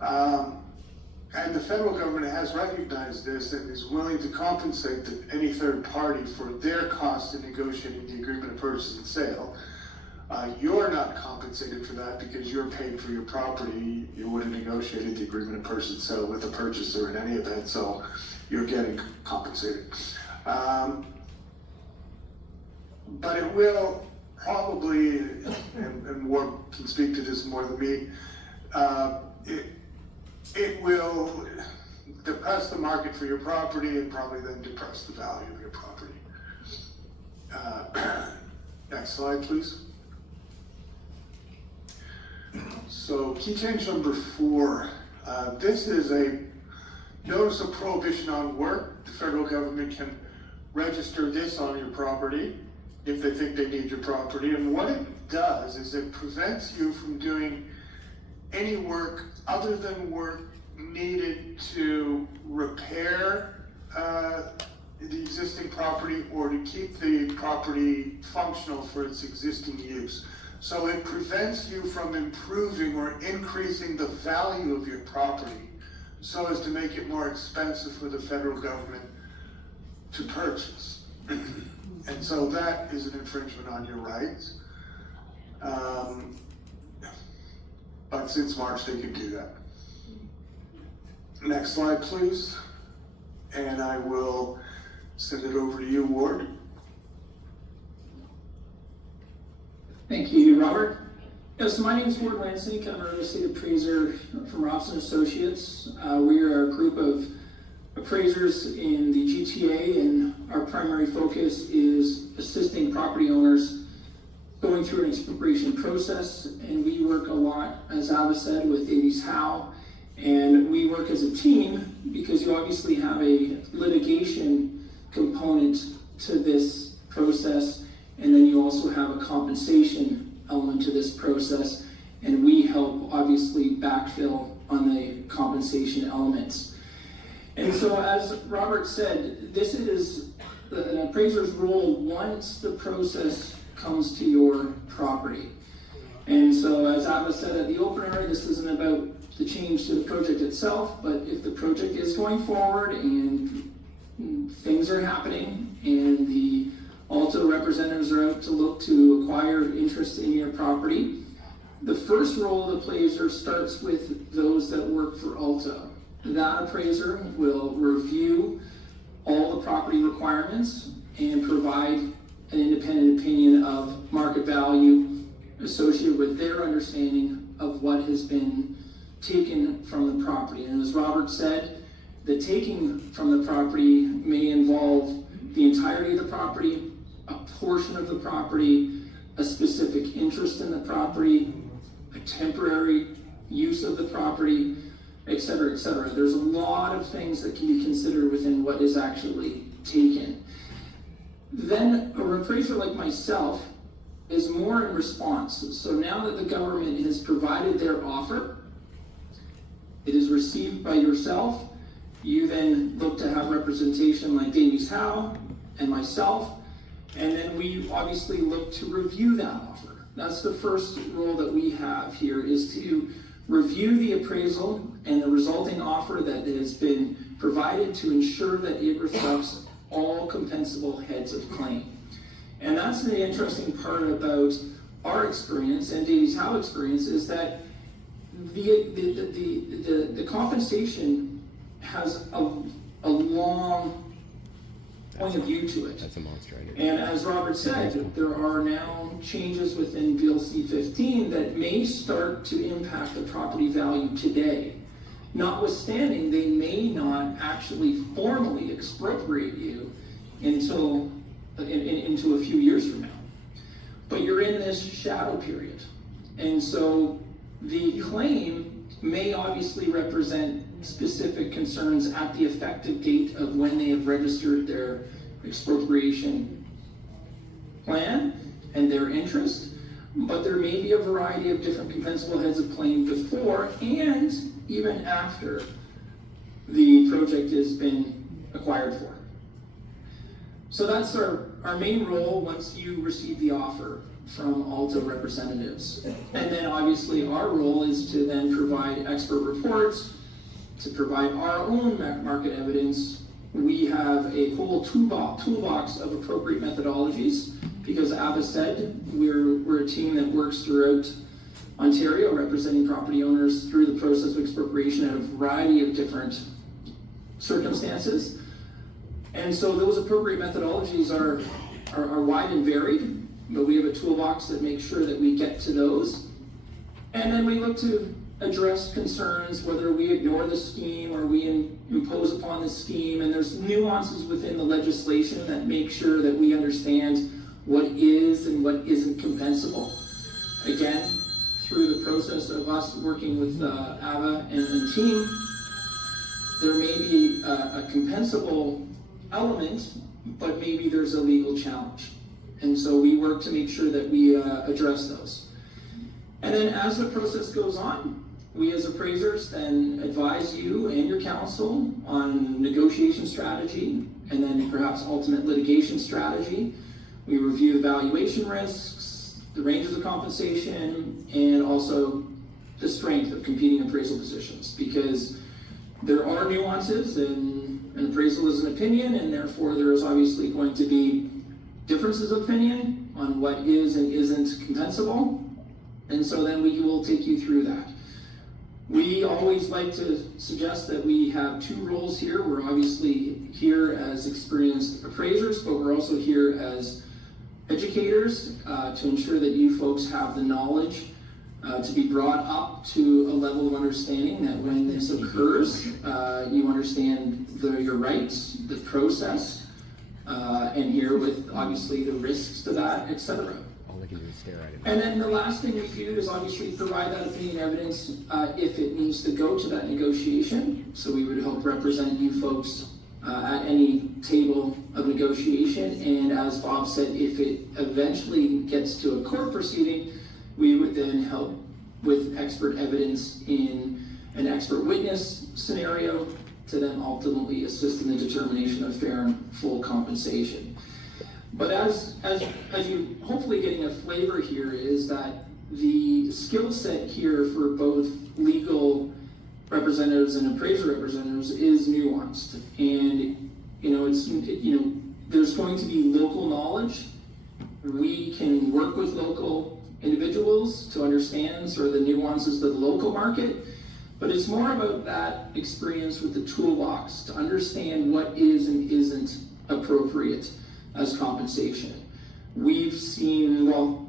And the federal government has recognized this and is willing to compensate any third party for their cost in negotiating the agreement of purchase and sale. You're not compensated for that because you're paid for your property. You would have negotiated the agreement of purchase and sale with the purchaser in any event, so you're getting compensated. But it will probably, and Ward can speak to this more than me, it will depress the market for your property and probably then depress the value of your property. Next slide, please. So key change number 4, this is a notice of prohibition on work. The federal government can register this on your property if they think they need your property. And what it does is it prevents you from doing any work other than work needed to repair the existing property or to keep the property functional for its existing use. So it prevents you from improving or increasing the value of your property so as to make it more expensive for the federal government to purchase. And so that is an infringement on your rights. But since March, they can do that. Next slide, please. And I will send it over to you, Ward. Thank you, Robert. Yes, my name is Ward Lansing. I'm a real estate appraiser from Robson Associates. We are a group of appraisers in the GTA, and our primary focus is assisting property owners going through an expropriation process, and we work a lot, as Ava said, with Davies Howe, and we work as a team because you obviously have a litigation component to this process, and then you also have a compensation element to this process, and we help obviously backfill on the compensation elements. And so, as Robert said, this is an appraiser's role once the process comes to your property. And so, as Ava said at the opener, this isn't about the change to the project itself, but if the project is going forward and things are happening and the Alto representatives are out to look to acquire interest in your property, the first role of the appraiser starts with those that work for Alto. That appraiser will review all the property requirements and provide an independent opinion of market value associated with their understanding of what has been taken from the property. And as Robert said, the taking from the property may involve the entirety of the property, a portion of the property, a specific interest in the property, a temporary use of the property, etc., etc. There's a lot of things that can be considered within what is actually taken. Then a appraiser like myself is more in response. So now that the government has provided their offer, it is received by yourself. You then look to have representation like Davies Howe and myself, and then we obviously look to review that offer. That's the first role that we have here, is to review the appraisal and the resulting offer that has been provided to ensure that it reflects all compensable heads of claim. And that's the interesting part about our experience and Davies Howe experience, is that the compensation has a long point of view to it. That's a monster idea. And as Robert said, there are now changes within Bill C15 that may start to impact the property value today. Notwithstanding, they may not actually formally expropriate you until into a few years from now. But you're in this shadow period. And so the claim may obviously represent specific concerns at the effective date of when they have registered their expropriation plan and their interest, but there may be a variety of different compensable heads of claim before and even after the project has been acquired for. So that's our main role once you receive the offer from Alto representatives. And then obviously our role is to then provide expert reports, to provide our own market evidence. We have a whole toolbox of appropriate methodologies, because Ava said, we're a team that works throughout Ontario representing property owners through the process of expropriation at a variety of different circumstances. And so those appropriate methodologies are wide and varied, but we have a toolbox that makes sure that we get to those. And then we look to address concerns, whether we ignore the scheme or we impose upon the scheme. And there's nuances within the legislation that make sure that we understand what is and what isn't compensable. Again, through the process of us working with Ava and the team, there may be a compensable element, but maybe there's a legal challenge. And so we work to make sure that we address those. And then as the process goes on, we as appraisers then advise you and your counsel on negotiation strategy, and then perhaps ultimate litigation strategy. We review the valuation risks, the ranges of compensation, and also the strength of competing appraisal positions, because there are nuances, and an appraisal is an opinion, and therefore there is obviously going to be differences of opinion on what is and isn't compensable. And so then we will take you through that. We always like to suggest that we have two roles here. We're obviously here as experienced appraisers, but we're also here as educators to ensure that you folks have the knowledge to be brought up to a level of understanding that when this occurs, you understand your rights, the process, and here with obviously the risks to that, etc. All they can do is stare at it. And then the last thing we do is obviously provide that opinion evidence if it needs to go to that negotiation. So we would help represent you folks at any table of negotiation. And as Bob said, if it eventually gets to a court proceeding, we would then help with expert evidence in an expert witness scenario to then ultimately assist in the determination of fair and full compensation. But as you hopefully getting a flavor here is that the skill set here for both legal representatives and appraiser representatives is nuanced. And there's going to be local knowledge. We can work with local individuals to understand sort of the nuances of the local market, but it's more about that experience with the toolbox to understand what is and isn't appropriate as compensation. We've seen, well,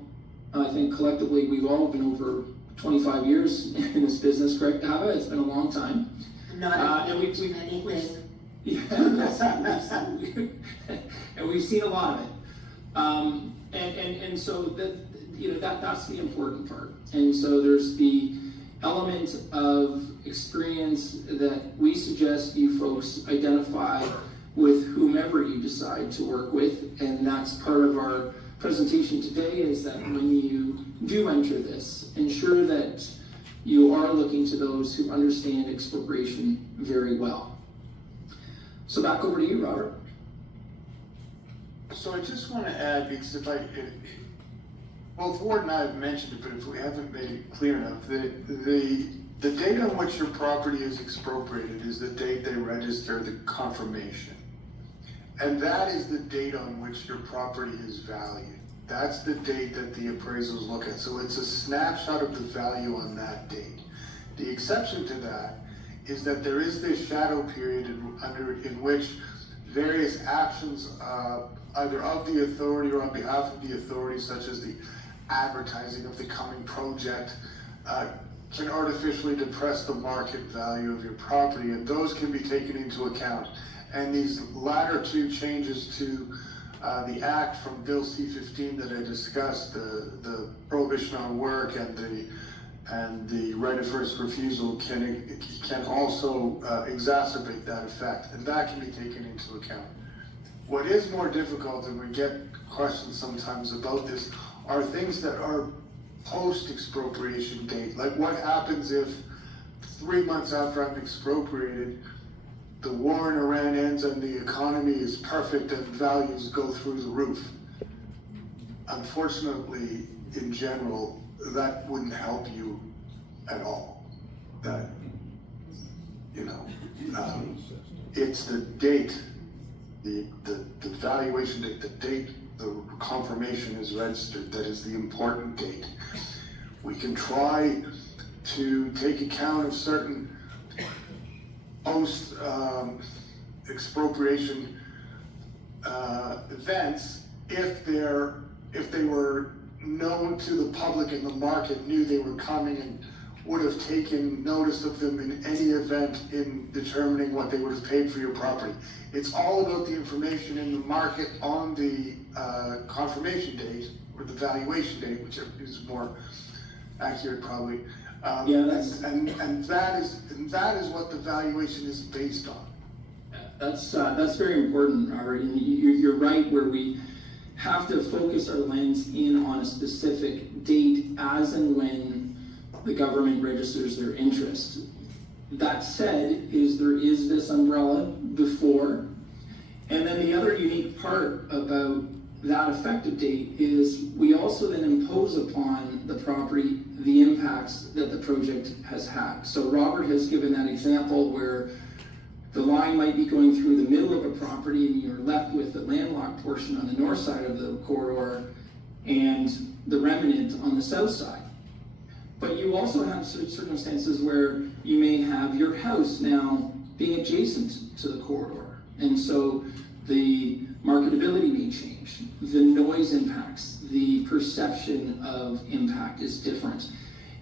I think collectively we've all been over 25 years in this business, correct, Ava? It's been a long time. Not and we've anything. Yeah, and we've seen a lot of it. And so that's the important part. And so there's the element of experience that we suggest you folks identify with whomever you decide to work with, and that's part of our presentation today, is that when you do enter this, ensure that you are looking to those who understand expropriation very well. So back over to you, Robert. So I just want to add, because both Ward and I have mentioned it, but if we haven't made it clear enough, the date on which your property is expropriated is the date they register the confirmation. And that is the date on which your property is valued. That's the date that the appraisals look at. So it's a snapshot of the value on that date. The exception to that is that there is this shadow period in which various actions, either of the authority or on behalf of the authority, such as the advertising of the coming project, can artificially depress the market value of your property, and those can be taken into account. And these latter two changes to the act from Bill C15 that I discussed, the prohibition on work and the right of first refusal can also exacerbate that effect, and that can be taken into account. What is more difficult, and we get questions sometimes about this, are things that are post-expropriation date. Like what happens if 3 months after I'm expropriated, the war in Iran ends and the economy is perfect and values go through the roof? Unfortunately, in general, that wouldn't help you at all. That, it's the date, the valuation date, the date the confirmation is registered, that is the important date. We can try to take account of certain post expropriation events if they were known to the public and the market, knew they were coming, and would have taken notice of them in any event in determining what they would have paid for your property. It's all about the information in the market on the confirmation date, or the valuation date, which is more accurate probably. And that is what the valuation is based on. That's very important, Robert. And you're right, where we have to focus our lens in on a specific date as and when the government registers their interest. That said, there is this umbrella before, and then the other unique part about that effective date is we also then impose upon the property the impacts that the project has had. So Robert has given that example where the line might be going through the middle of a property and you're left with the landlocked portion on the north side of the corridor and the remnant on the south side. But you also have circumstances where you may have your house now being adjacent to the corridor. And so the marketability may change, the noise impacts, the perception of impact is different.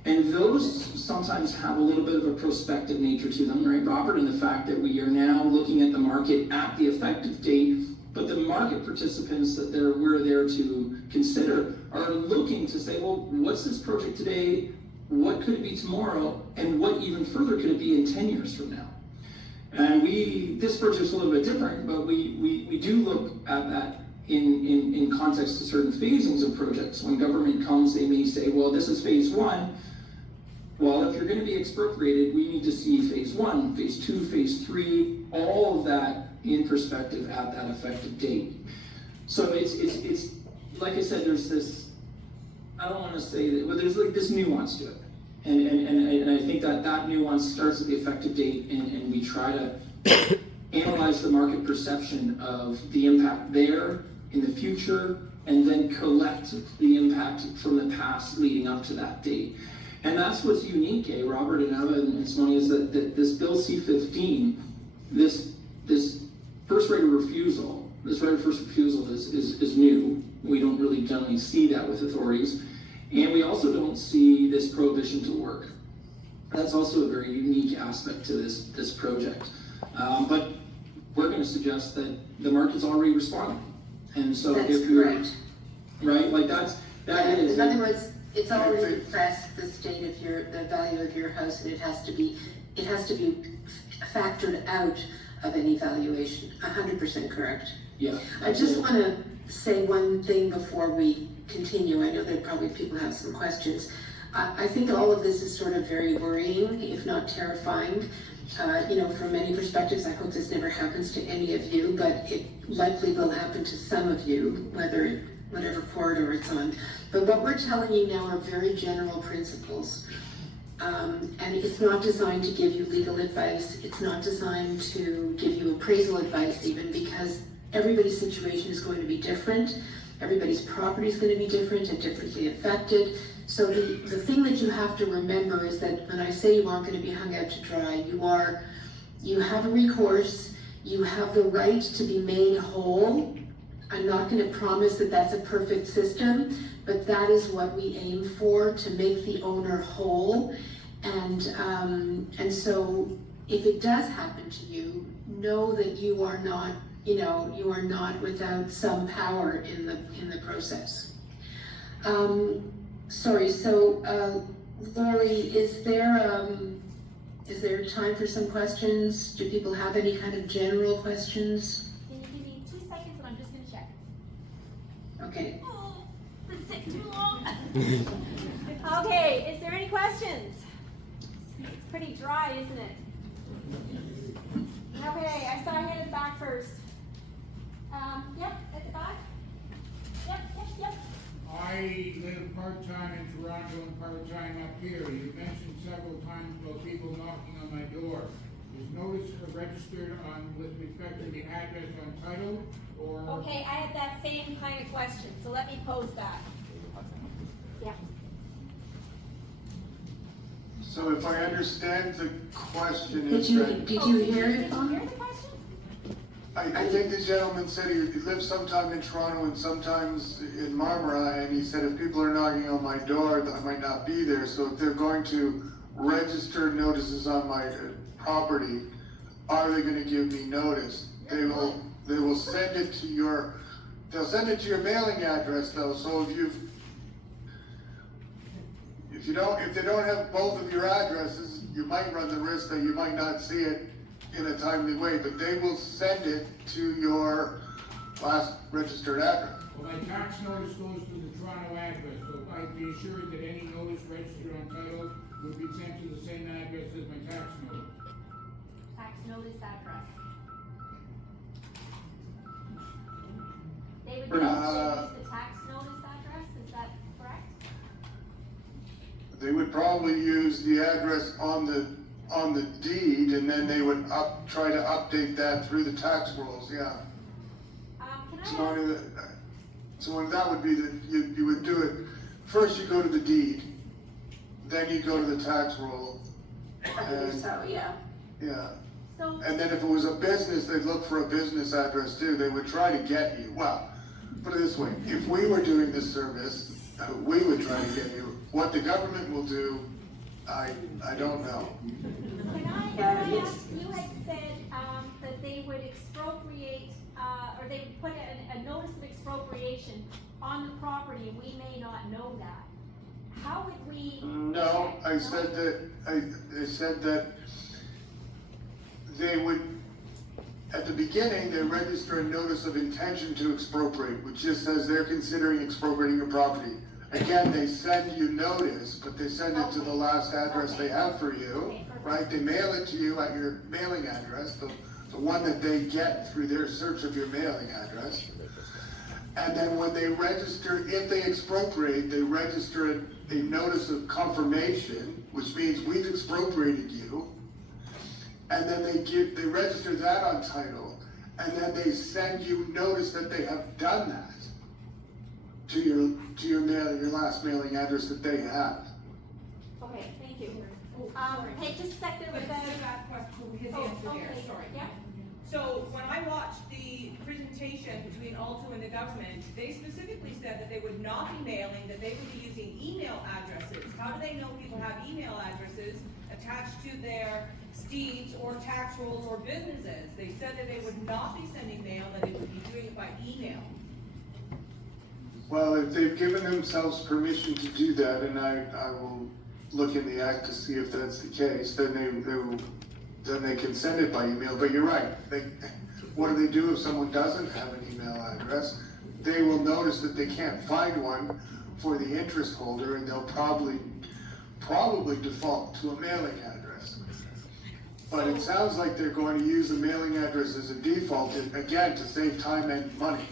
And those sometimes have a little bit of a prospective nature to them, right, Robert? And the fact that we are now looking at the market at the effective date, but the market participants that we're there to consider are looking to say, well, what's this project today? What could it be tomorrow? And what even further could it be in 10 years from now? And this project's a little bit different, but we do look at that in context to certain phasings of projects. When government comes, they may say, well, this is phase one. Well, if you're going to be expropriated, we need to see phase one, phase two, phase three, all of that in perspective at that effective date. So it's like I said, there's this, I don't want to say that, but there's like this nuance to it. And I think that nuance starts at the effective date, and we try to analyze the market perception of the impact there in the future, and then collect the impact from the past leading up to that date. And that's what's unique, Robert and Eva and Simone, is that this Bill C15, this first right of refusal, is new. We don't really generally see that with authorities. And we also don't see this prohibition to work. That's also a very unique aspect to this project. But we're going to suggest that the market's already responding. And so if you're correct. Right, like that is. In other words, it's already impressed the state of the value of your house, and it has to be factored out of any valuation. 100% correct. Yeah. I just want to say one thing before we continue. I know that probably people have some questions. I think all of this is sort of very worrying, if not terrifying. From many perspectives, I hope this never happens to any of you, but it likely will happen to some of you, whatever corridor it's on. But what we're telling you now are very general principles. And it's not designed to give you legal advice. It's not designed to give you appraisal advice even, because everybody's situation is going to be different. Everybody's property is going to be different and differently affected. So the thing that you have to remember is that when I say you aren't going to be hung out to dry, you have a recourse, you have the right to be made whole. I'm not going to promise that that's a perfect system, but that is what we aim for, to make the owner whole. And so if it does happen to you, know that you are not without some power in the process. Lori, is there time for some questions? Do people have any kind of general questions? Can you give me 2 seconds and I'm just gonna check. Okay. Oh, been sitting too long. Okay, is there any questions? It's pretty dry, isn't it? Okay, I saw a hand in the back first. Yep, at the back. Yep. I live part-time in Toronto and part-time up here. You mentioned several times about people knocking on my door. Is notice registered with respect to the address on title, or? Okay, I had that same kind of question, so let me pose that. Yeah. So if I understand the question Did is you that, hear it, Did you hear the question? I think the gentleman said he lives sometime in Toronto and sometimes in Marmora, and he said if people are knocking on my door, I might not be there. So if they're going to register notices on my property, are they going to give me notice? They will send it to your mailing address though. So if they don't have both of your addresses, you might run the risk that you might not see it in a timely way, but they will send it to your last registered address. Well, my tax notice goes to the Toronto address, so I'd be assured that any notice registered on title would be sent to the same address as my tax notice. Tax notice address. They would use the tax notice address, is that correct? They would probably use the address on the deed, and then they would try to update that through the tax rolls, yeah. So that would be you would do it, first you go to the deed, then you go to the tax roll. Yeah. Yeah. So, And then if it was a business, they'd look for a business address too. They would try to get you. Well, put it this way, if we were doing this service, we would try to get you. What the government will do, I don't know. can I ask, you had said that they would expropriate or they put a notice of expropriation on the property and we may not know that. How would we? No, I said that, I said that they would, at the beginning, they register a notice of intention to expropriate, which just says they're considering expropriating your property. Again, they send you notice, but they send it to the last address they have for you, right? They mail it to you at your mailing address, the one that they get through their search of your mailing address. And then when they register, if they expropriate, they register a notice of confirmation, which means we've expropriated you. And then they register that on title, and then they send you notice that they have done that to your your last mailing address that they have. Okay, thank you. Hey, just a sec, there was Let's a. do that question, his Oh, answer there, okay, sorry. yeah. So when I watched the presentation between Alto and the government, they specifically said that they would not be mailing, that they would be using email addresses. How do they know people have email addresses attached to their deeds or tax rolls or businesses? They said that they would not be sending mail, that they would be doing it by email. Well, if they've given themselves permission to do that, and I will look in the act to see if that's the case, then they can send it by email. But you're right. What do they do if someone doesn't have an email address? They will notice that they can't find one for the interest holder, and they'll probably default to a mailing address. But it sounds like they're going to use a mailing address as a default, again, to save time and money.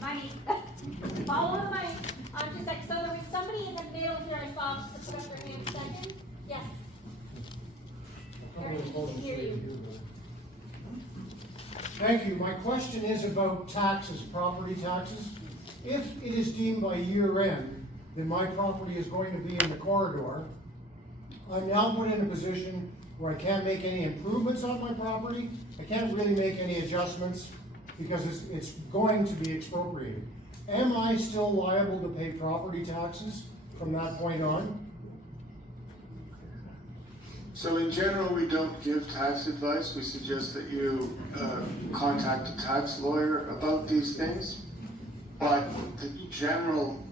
Money. Follow the money. Just like, so there was somebody in the middle here I saw put up their hand second. Yes. Very good to hear you. Thank you. My question is about taxes, property taxes. If it is deemed by year end that my property is going to be in the corridor, I'm now put in a position where I can't make any improvements on my property. I can't really make any adjustments because it's going to be expropriated. Am I still liable to pay property taxes from that point on? So in general, we don't give tax advice. We suggest that you contact a tax lawyer about these things. But the general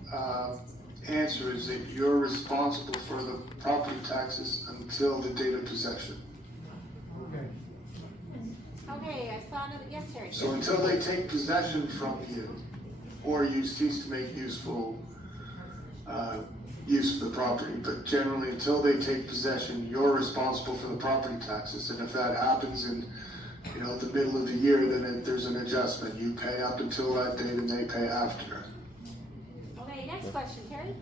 answer is that you're responsible for the property taxes until the date of possession. Okay. Okay, I saw another, yes, Terry. So until they take possession from you, or you cease to make useful use of the property, but generally until they take possession, you're responsible for the property taxes. And if that happens in, the middle of the year, then there's an adjustment. You pay up until that date, and they pay after. Okay, next question, Terry.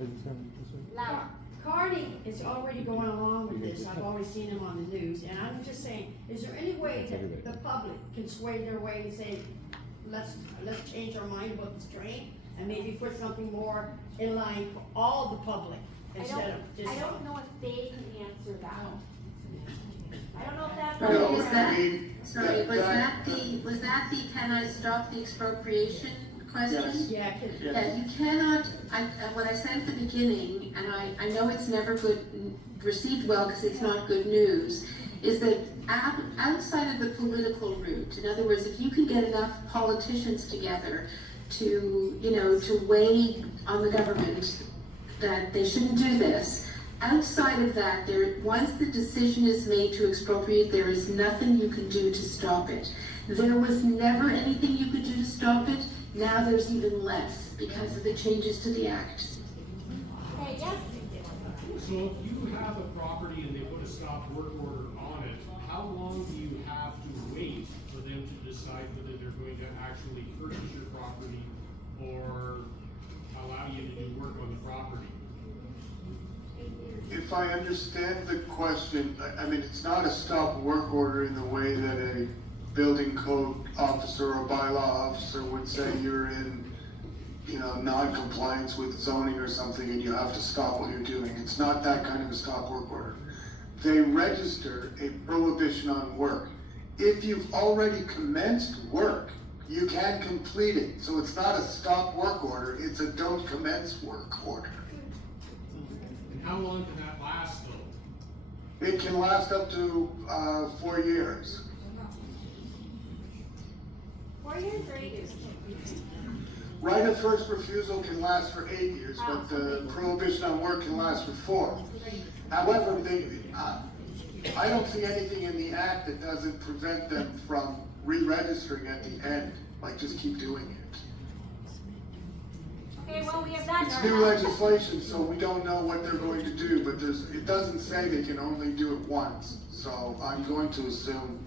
Loud. Carney is already going along with this, I've always seen him on the news, and I'm just saying, is there any way that the public can sway their way and say, let's change our mind about this train, and maybe put something more in line for all the public, instead of just. I don't know if they can answer that. I don't know if that's. No, Was that, I mean, sorry, was that the can I stop the expropriation question? Yes. Yeah, 'cause- Yeah, you cannot, what I said at the beginning, and I know it's never received well because it's not good news, is that outside of the political route, in other words, if you can get enough politicians together to weigh on the government that they shouldn't do this, outside of that, once the decision is made to expropriate, there is nothing you can do to stop it. There was never anything you could do to stop it. Now there's even less because of the changes to the act. Okay, yes. So if you have a property and they put a stop work order on it, how long do you have to wait for them to decide whether they're going to actually purchase your property or allow you to do work on the property? if I understand the question, I mean, it's not a stop work order in the way that a building code officer or bylaw officer would say you're in, non-compliance with zoning or something and you have to stop what you're doing. It's not that kind of a stop work order. They register a prohibition on work. If you've already commenced work, you can complete it. So it's not a stop work order, it's a don't commence work order. And how long can that last though? It can last up to 4 years. 4 years or 8 years? Right of first refusal can last for 8 years, but the prohibition on work can last for 4. However, I don't see anything in the act that doesn't prevent them from re-registering at the end, like just keep doing it. Okay, well, we have that. It's new legislation, so we don't know what they're going to do, but it doesn't say they can only do it once. So I'm going to assume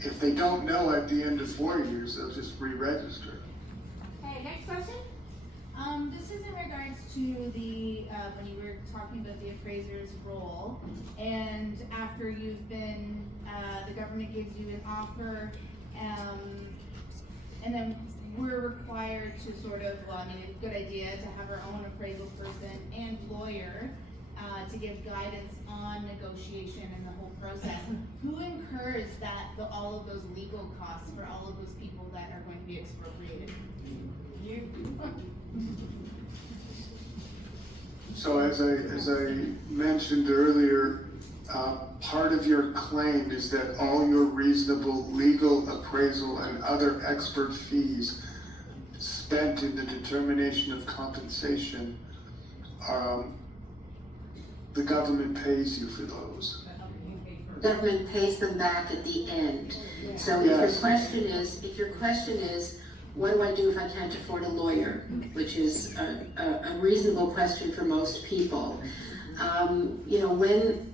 if they don't know at the end of 4 years, they'll just re-register. Okay, next question? This is in regards to the, when you were talking about the appraiser's role, and after you've been, the government gives you an offer, and then we're required to sort of, well, I mean, a good idea to have our own appraisal person and lawyer, to give guidance on negotiation and the whole process. Who incurs all of those legal costs for all of those people that are going to be expropriated? You. So as I mentioned earlier, part of your claim is that all your reasonable legal, appraisal, and other expert fees spent in the determination of compensation, the government pays you for those. Government pays them back at the end. So if your question is, what do I do if I can't afford a lawyer? Which is a reasonable question for most people. When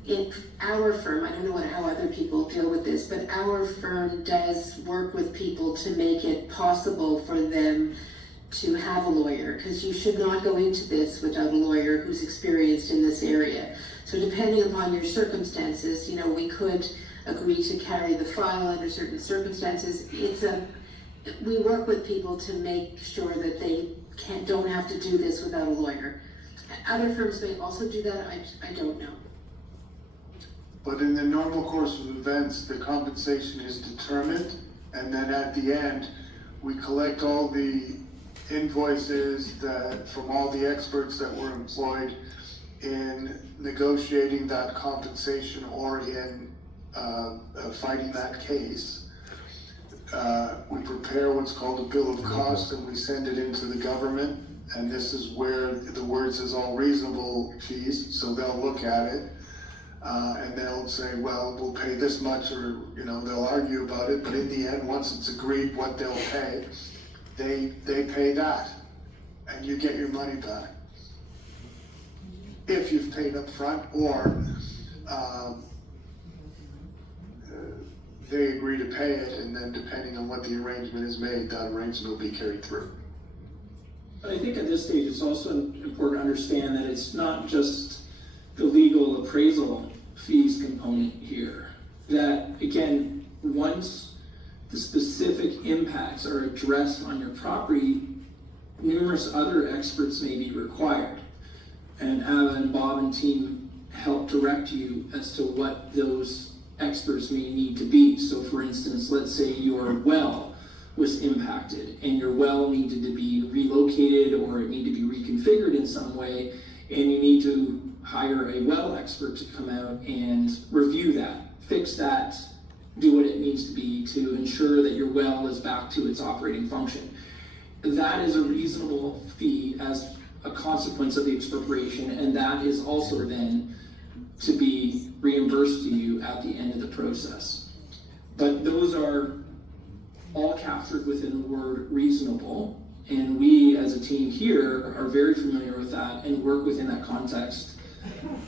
our firm, I don't know how other people deal with this, but our firm does work with people to make it possible for them to have a lawyer, because you should not go into this without a lawyer who's experienced in this area. So depending upon your circumstances, we could agree to carry the file under certain circumstances. We work with people to make sure that they don't have to do this without a lawyer. Other firms may also do that, I don't know. But in the normal course of events, the compensation is determined, and then at the end, we collect all the invoices from all the experts that were employed in negotiating that compensation or in fighting that case. We prepare what's called a bill of costs, and we send it into the government, and this is where the word says all reasonable fees, so they'll look at it, and they'll say, well, we'll pay this much, or they'll argue about it, but in the end, once it's agreed what they'll pay, they pay that, and you get your money back. If you've paid up front, or they agree to pay it, and then depending on what the arrangement is made, that arrangement will be carried through. I think at this stage it's also important to understand that it's not just the legal appraisal fees component here. That, again, once the specific impacts are addressed on your property, numerous other experts may be required. And Ava and Bob and team help direct you as to what those experts may need to be. So for instance, let's say your well was impacted and your well needed to be relocated or it needed to be reconfigured in some way, and you need to hire a well expert to come out and review that, fix that, do what it needs to be to ensure that your well is back to its operating function. That is a reasonable fee as a consequence of the expropriation, and that is also then to be reimbursed to you at the end of the process. But those are all captured within the word reasonable, and we as a team here are very familiar with that and work within that context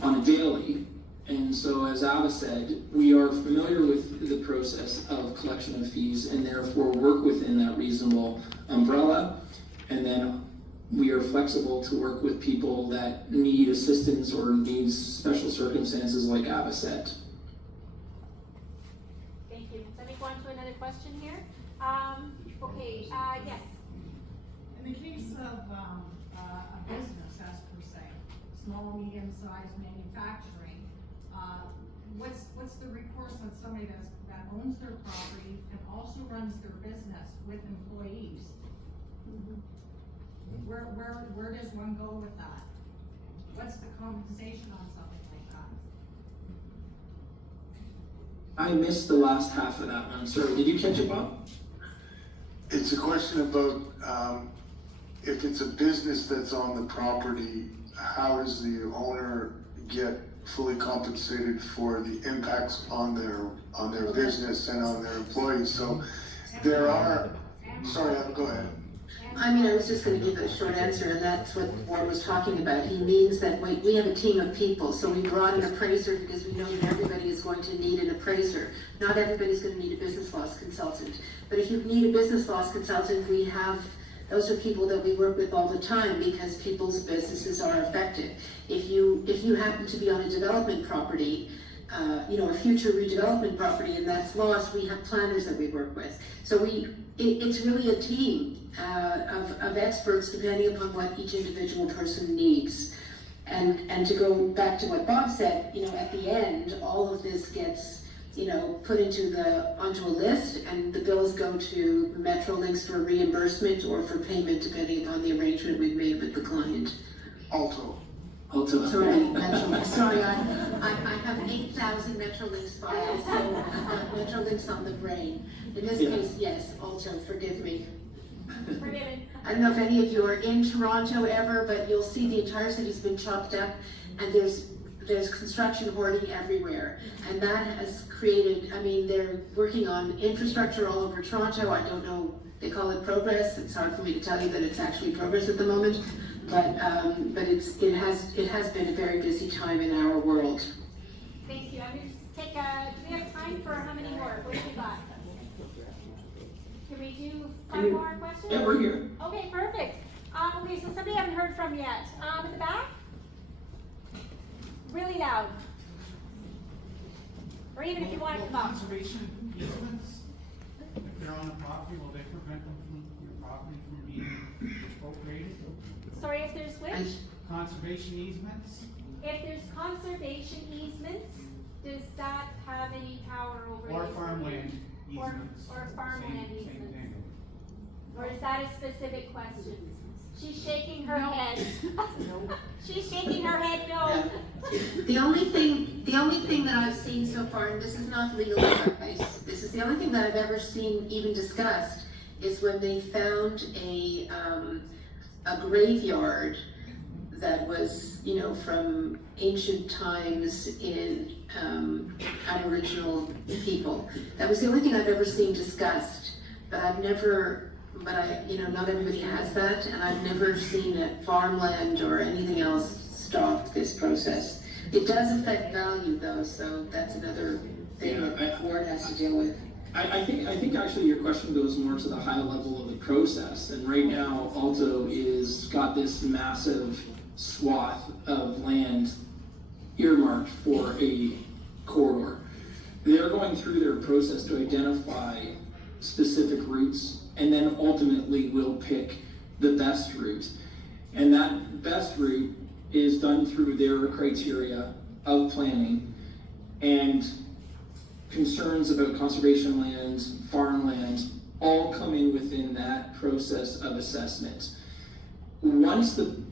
on a daily. And so, as Ava said, we are familiar with the process of collection of fees and therefore work within that reasonable umbrella. And then we are flexible to work with people that need assistance or need special circumstances like Ava said. Thank you. Let me go on to another question here. Yes. In the case of a business, as per se, small, medium-sized manufacturing, what's the recourse on somebody that owns their property and also runs their business with employees? Mm-hmm. Where does one go with that? What's the compensation on something like that? I missed the last half of that one. Sorry, did you catch it, Bob? It's a question about, if it's a business that's on the property, how does the owner get fully compensated for the impacts on their business and on their employees? So there are, sorry, go ahead. I mean, I was just gonna give a short answer, and that's what Warren was talking about. He means that we have a team of people, so we brought an appraiser because we know that everybody is going to need an appraiser. Not everybody's gonna need a business loss consultant, but if you need a business loss consultant, those are people that we work with all the time because people's businesses are affected. If you happen to be on a development property, a future redevelopment property, and that's lost, we have planners that we work with. So it's really a team of experts depending upon what each individual person needs. And to go back to what Bob said, at the end, all of this gets put onto a list, and the bills go to Metrolinx for reimbursement or for payment, depending upon the arrangement we've made with the client. Alto. Sorry, Metrolinx. Sorry, I have 8,000 Metrolinx files, so I've got Metrolinx on the brain. In this case, yes, Alto, forgive me. Forgiven. I don't know if any of you are in Toronto ever, but you'll see the entire city's been chopped up, and there's construction hoarding everywhere. And that has created, they're working on infrastructure all over Toronto. I don't know, they call it progress. It's hard for me to tell you that it's actually progress at the moment. But it has been a very busy time in our world. Thank you. I'm going to just take do we have time for how many more? What do we got? Can we do 5 more questions? Yeah, we're here. Okay, perfect. Okay, so somebody I haven't heard from yet. In the back? Really loud. Or even if you want to come up. Conservation easements, if they're on the property, will they prevent them from your property from being expropriated? Sorry, if there's which? Conservation easements? If there's conservation easements, does that have any power over Or the farmland easements? Or farmland Same easements? thing. Or is that a specific question? She's shaking her head. She's shaking her head no. The only thing that I've seen so far, and this is not legal advice, this is the only thing that I've ever seen even discussed, is when they found a graveyard that was, from ancient times in Aboriginal people. That was the only thing I've ever seen discussed, but not everybody has that, and I've never seen that farmland or anything else stop this process. It does affect value though, so that's another thing that the board has to deal with. I think actually your question goes more to the high level of the process, and right now Alto is got this massive swath of land earmarked for a corridor. They're going through their process to identify specific routes, and then ultimately will pick the best route. And that best route is done through their criteria of planning and concerns about conservation lands, farmlands, all come in within that process of assessment. Once the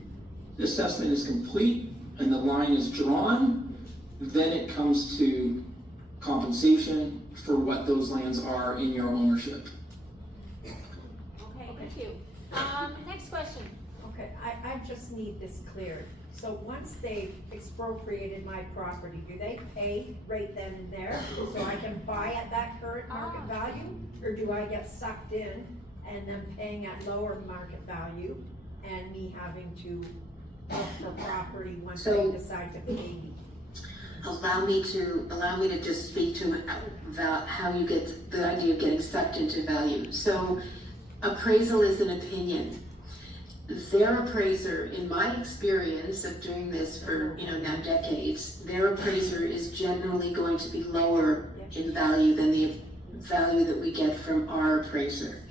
assessment is complete and the line is drawn, then it comes to compensation for what those lands are in your ownership. Okay, thank you. Next question. Okay, I just need this cleared. So once they've expropriated my property, do they pay right then and there so I can buy at that current market value? Or do I get sucked in and them paying at lower market value and me having to look for property once they decide to pay me? Allow me to just speak to how you get the idea of getting sucked into value. So appraisal is an opinion. Their appraiser, in my experience of doing this for now decades, their appraiser is generally going to be lower in value than the value that we get from our appraiser.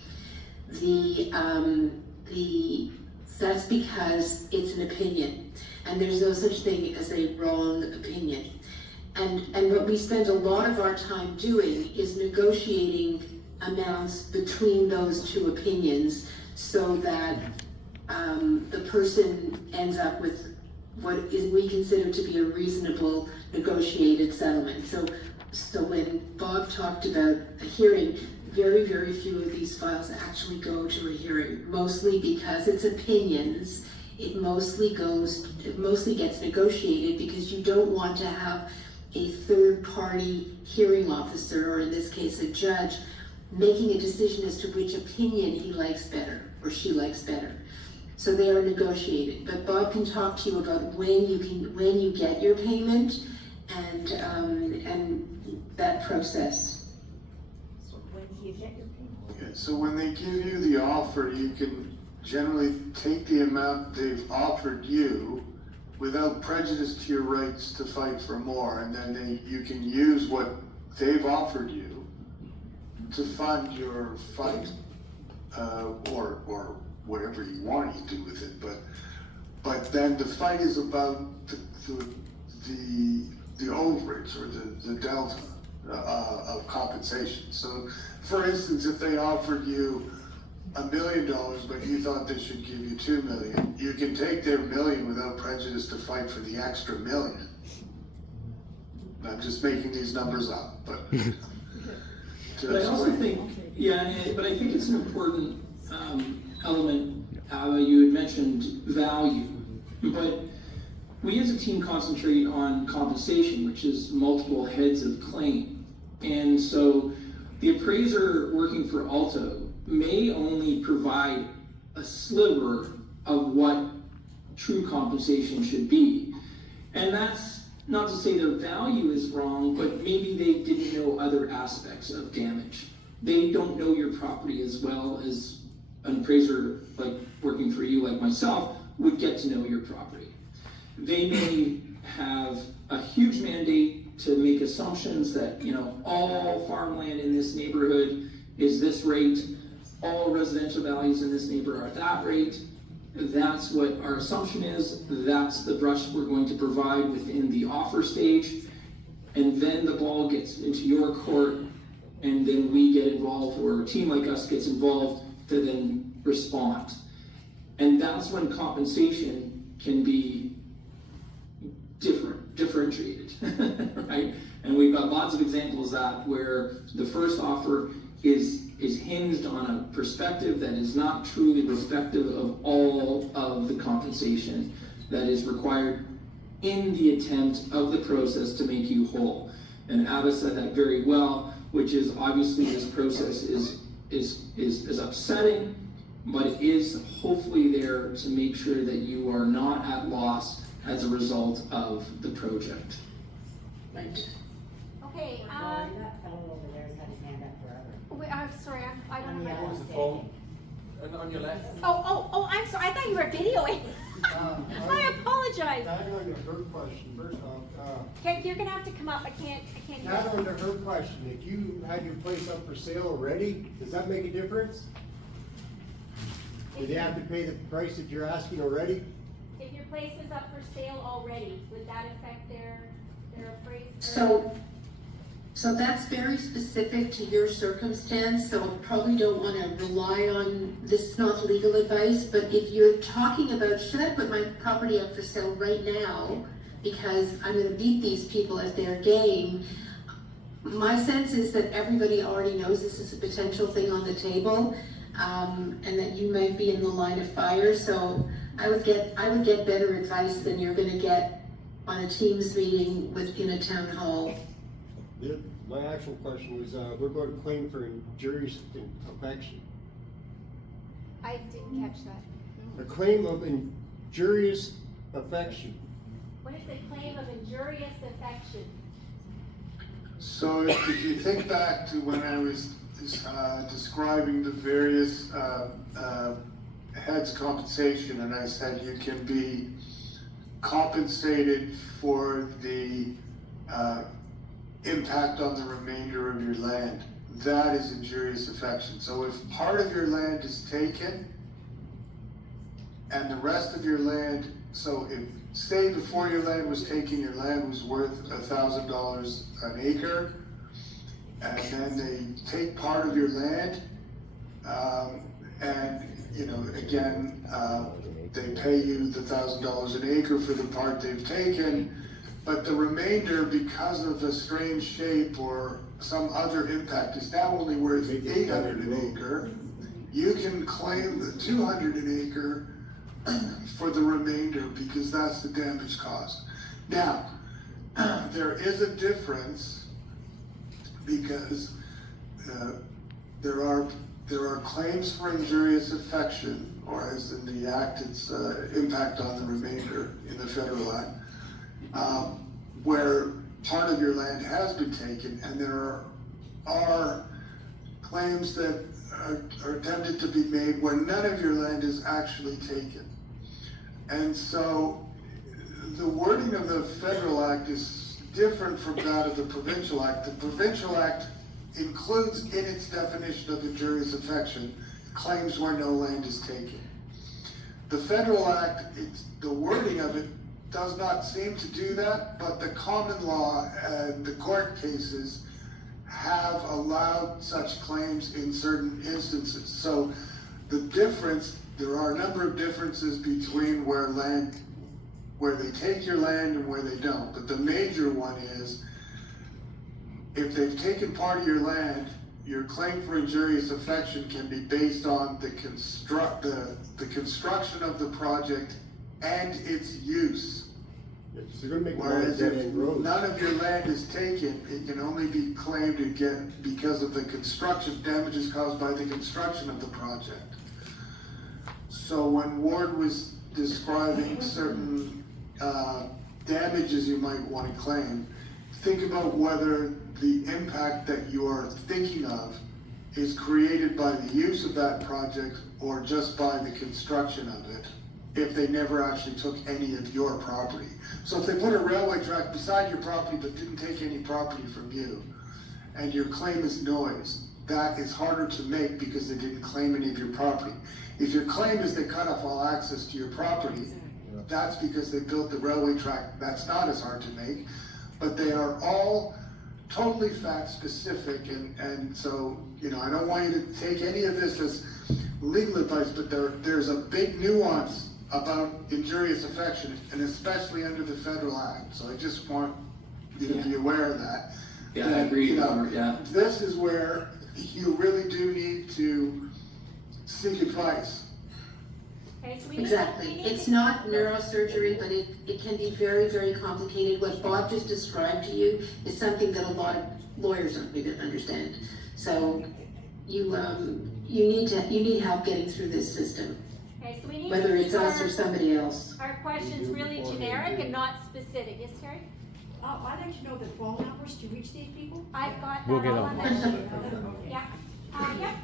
That's because it's an opinion, and there's no such thing as a wrong opinion. And what we spend a lot of our time doing is negotiating amounts between those two opinions so that the person ends up with we consider to be a reasonable negotiated settlement. So when Bob talked about a hearing, very, very few of these files actually go to a hearing, mostly because it's opinions. It mostly gets negotiated because you don't want to have a third-party hearing officer, or in this case a judge, making a decision as to which opinion he likes better or she likes better. So they are negotiated. But Bob can talk to you about when you get your payment and that process. So when do you get your payment? Okay, so when they give you the offer, you can generally take the amount they've offered you without prejudice to your rights to fight for more, and then you can use what they've offered you to fund your fight, or whatever you want to do with it. But then the fight is about the overage or the delta of compensation. So, for instance, if they offered you $1 million, but you thought they should give you $2 million, you can take their $1 million without prejudice to fight for the extra $1 million. I'm just making these numbers up, but. But I also think, but I think it's an important element. You had mentioned value, but we as a team concentrate on compensation, which is multiple heads of claim. And so the appraiser working for Alto may only provide a sliver of what true compensation should be. And that's not to say their value is wrong, but maybe they didn't know other aspects of damage. They don't know your property as well as an appraiser like working for you, like myself, would get to know your property. They may have a huge mandate to make assumptions that, all farmland in this neighborhood is this rate, all residential values in this neighborhood are that rate. That's what our assumption is. That's the brush we're going to provide within the offer stage. And then the ball gets into your court, and then we get involved, or a team like us gets involved to then respond. And that's when compensation can be differentiated, right? And we've got lots of examples of that where the first offer is hinged on a perspective that is not truly reflective of all of the compensation that is required in the attempt of the process to make you whole. And Abba said that very well, which is obviously this process is upsetting, but it is hopefully there to make sure that you are not at loss as a result of the project. Right. Okay, That fellow over there has had his hand up forever. I'm sorry, I don't know. Where's the phone? On your left. Oh, I'm sorry, I thought you were videoing. I apologize. Add on to her question, first off, Okay, you're gonna have to come up, I can't hear add you. on to her question, if you had your place up for sale already, does that make a difference? Did you have to pay the price that you're asking already? If your place is up for sale already, would that affect their appraisal? So that's very specific to your circumstance, so I probably don't want to rely on, this is not legal advice, but if you're talking about, should I put my property up for sale right now because I'm going to beat these people at their game, my sense is that everybody already knows this is a potential thing on the table, and that you might be in the line of fire, so I would get better advice than you're going to get on a Teams meeting within a town hall. My actual question was, what about a claim for injurious affection? I didn't catch that. A claim of injurious affection. What is a claim of injurious affection? So if you think back to when I was describing the various heads compensation, and I said you can be compensated for the impact on the remainder of your land. That is injurious affection. So if part of your land is taken and the rest of your land, so if say before your land was taken, your land was worth $1,000 an acre, and then they take part of your land, and you know, again, they pay you the $1,000 an acre for the part they've taken, but the remainder, because of the strange shape or some other impact, is now only worth 800 an acre. You can claim the 200 an acre for the remainder because that's the damage caused. Now, there is a difference because there are claims for injurious affection, or as in the Act, it's impact on the remainder in the Federal Act, where part of your land has been taken, and there are claims that are attempted to be made where none of your land is actually taken. And so the wording of the Federal Act is different from that of the Provincial Act. The Provincial Act includes in its definition of injurious affection claims where no land is taken. The Federal Act, the wording of it does not seem to do that, but the common law and the court cases have allowed such claims in certain instances. So the difference, there are a number of differences between where they take your land and where they don't. But the major one is, if they've taken part of your land, your claim for injurious affection can be based on the construction of the project and its use. So you're gonna make Whereas if none of your land is taken, it can only be claimed again because of the construction, damages caused by the construction of the project. So when Ward was describing certain damages you might want to claim, think about whether the impact that you are thinking of is created by the use of that project or just by the construction of it, if they never actually took any of your property. So if they put a railway track beside your property but didn't take any property from you, and your claim is noise, that is harder to make because they didn't claim any of your property. If your claim is they cut off all access to your property, that's because they built the railway track. That's not as hard to make, but they are all totally fact specific, and so, you know, I don't want you to take any of this as legal advice, but there's a big nuance about injurious affection, and especially under the Federal Act. So I just want you to be aware of that. Yeah, I agree, You know, Robert, yeah. This is where you really do need to seek advice. Okay, so Exactly. It's not neurosurgery, but it can be very, very complicated. What Bob just described to you is something that a lot of lawyers don't even understand. So you need help getting through this system. Okay, so we need Whether to it's keep us or somebody else. our questions really generic and not specific. Yes, Terry? I'd like to know the phone numbers to reach these people. I've got We'll that get all them. on that sheet. Yeah. Yeah.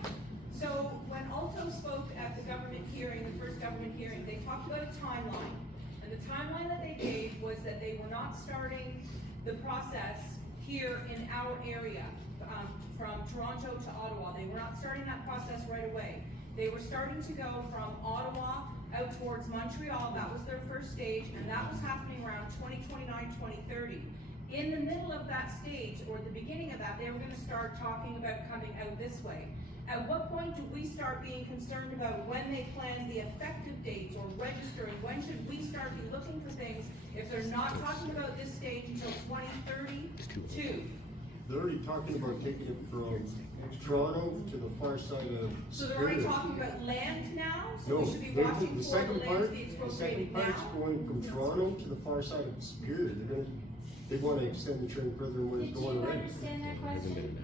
So when Alto spoke at the government hearing, the first government hearing, they talked about a timeline. And the timeline that they gave was that they were not starting the process here in our area, from Toronto to Ottawa. They were not starting that process right away. They were starting to go from Ottawa out towards Montreal. That was their first stage, and that was happening around 2029, 2030. In the middle of that stage, or the beginning of that, they were gonna start talking about coming out this way. At what point do we start being concerned about when they plan the effective dates or registering? When should we start be looking for things if they're not talking about this stage until 2032? They're already talking about taking it from Toronto to the far side of. So they're already talking about land now, so No, we should be watching the for the second land part, to be the expropriated second part is now. going from Toronto to the far side of Superior. They wanna extend the train further than where it's Did going you already. understand that question?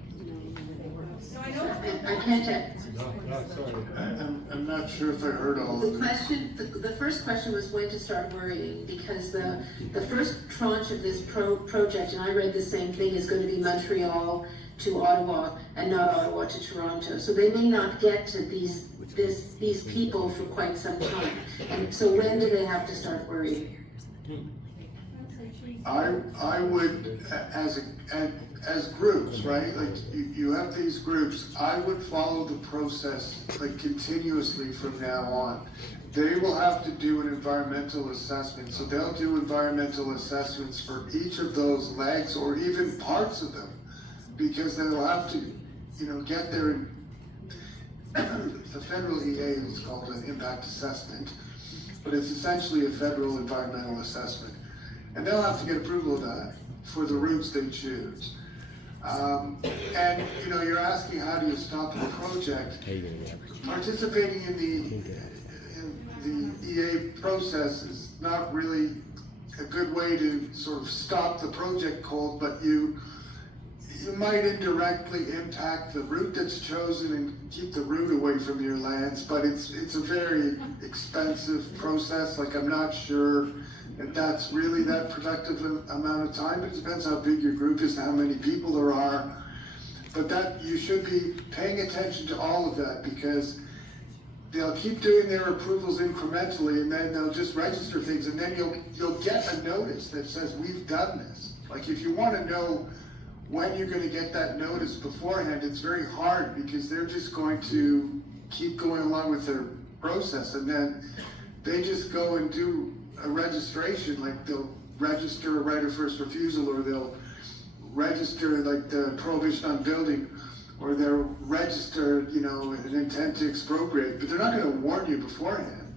No, I know. I can't. Sorry. I'm not sure if I heard all The of it. question, the first question was when to start worrying, because the first tranche of this project, and I read the same thing, is going to be Montreal to Ottawa and not Ottawa to Toronto. So they may not get to these people for quite some time. And so when do they have to start worrying? I would, as groups, right, like you have these groups, I would follow the process like continuously from now on. They will have to do an environmental assessment, so they'll do environmental assessments for each of those legs or even parts of them, because they'll have to, you know, get there. the federal EA is called an impact assessment, but it's essentially a federal environmental assessment. And they'll have to get approval of that for the routes they choose. And you know, you're asking how do you stop the project? Participating in the EA process is not really a good way to sort of stop the project cold, but you might indirectly impact the route that's chosen and keep the route away from your lands, but it's a very expensive process. Like, I'm not sure if that's really that productive amount of time. It depends how big your group is and how many people there are. But that, you should be paying attention to all of that, because they'll keep doing their approvals incrementally, and then they'll just register things, and then you'll get a notice that says, we've done this. Like, if you want to know when you're going to get that notice beforehand, it's very hard, because they're just going to keep going along with their process, and then they just go and do a registration. Like, they'll register a right of first refusal, or they'll register like the prohibition on building, or they'll register, you know, an intent to expropriate, but they're not going to warn you beforehand.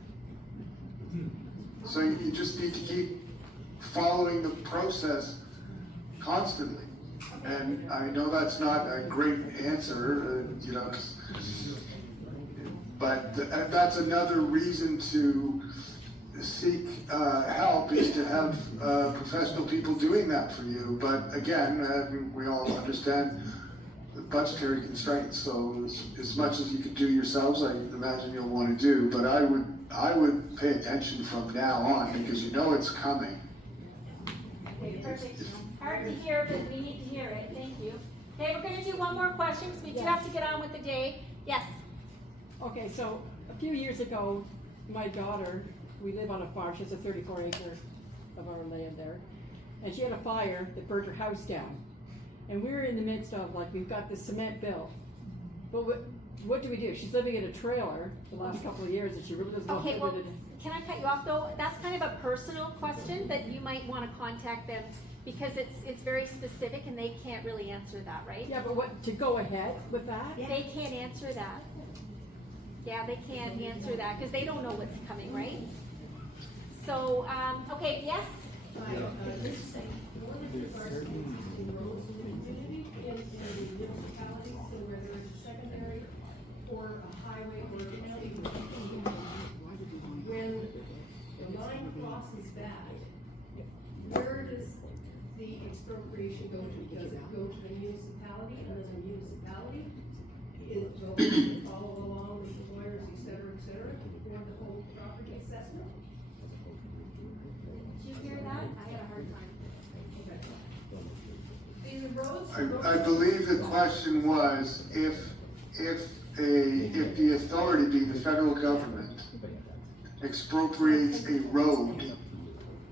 So you just need to keep following the process constantly. And I know that's not a great answer, you know, but that's another reason to seek help, is to have professional people doing that for you. But again, we all understand the budgetary constraints, so as much as you can do yourselves, I imagine you'll want to do, but I would pay attention from now on, because you know it's coming. Okay, perfect. Hard to hear, but we need to hear it. Thank you. Okay, we're going to do one more question, because we do have to get on with the day. Yes? Okay, so a few years ago, my daughter, we live on a farm, she has a 34-acre of our land there, and she had a fire that burnt her house down. And we're in the midst of, like, we've got this cement bill, but what do we do? She's living in a trailer the last couple of years, and she really doesn't know Okay, what well, can I cut you off though? That's kind of a personal question that you might want to contact them, because it's very specific and they can't really answer that, right? Yeah, but what, to go ahead with that? They can't answer that. Yeah, they can't answer that, because they don't know what's coming, right? So, okay, yes? Or a highway or a county. When the line crosses that, where does the expropriation go to? Does it go to the municipality, and then the municipality will follow along with the lawyers, et cetera, for the whole property assessment? Did you hear that? I had a hard time. The roads. I believe the question was, if the authority, being the federal government, expropriates a road,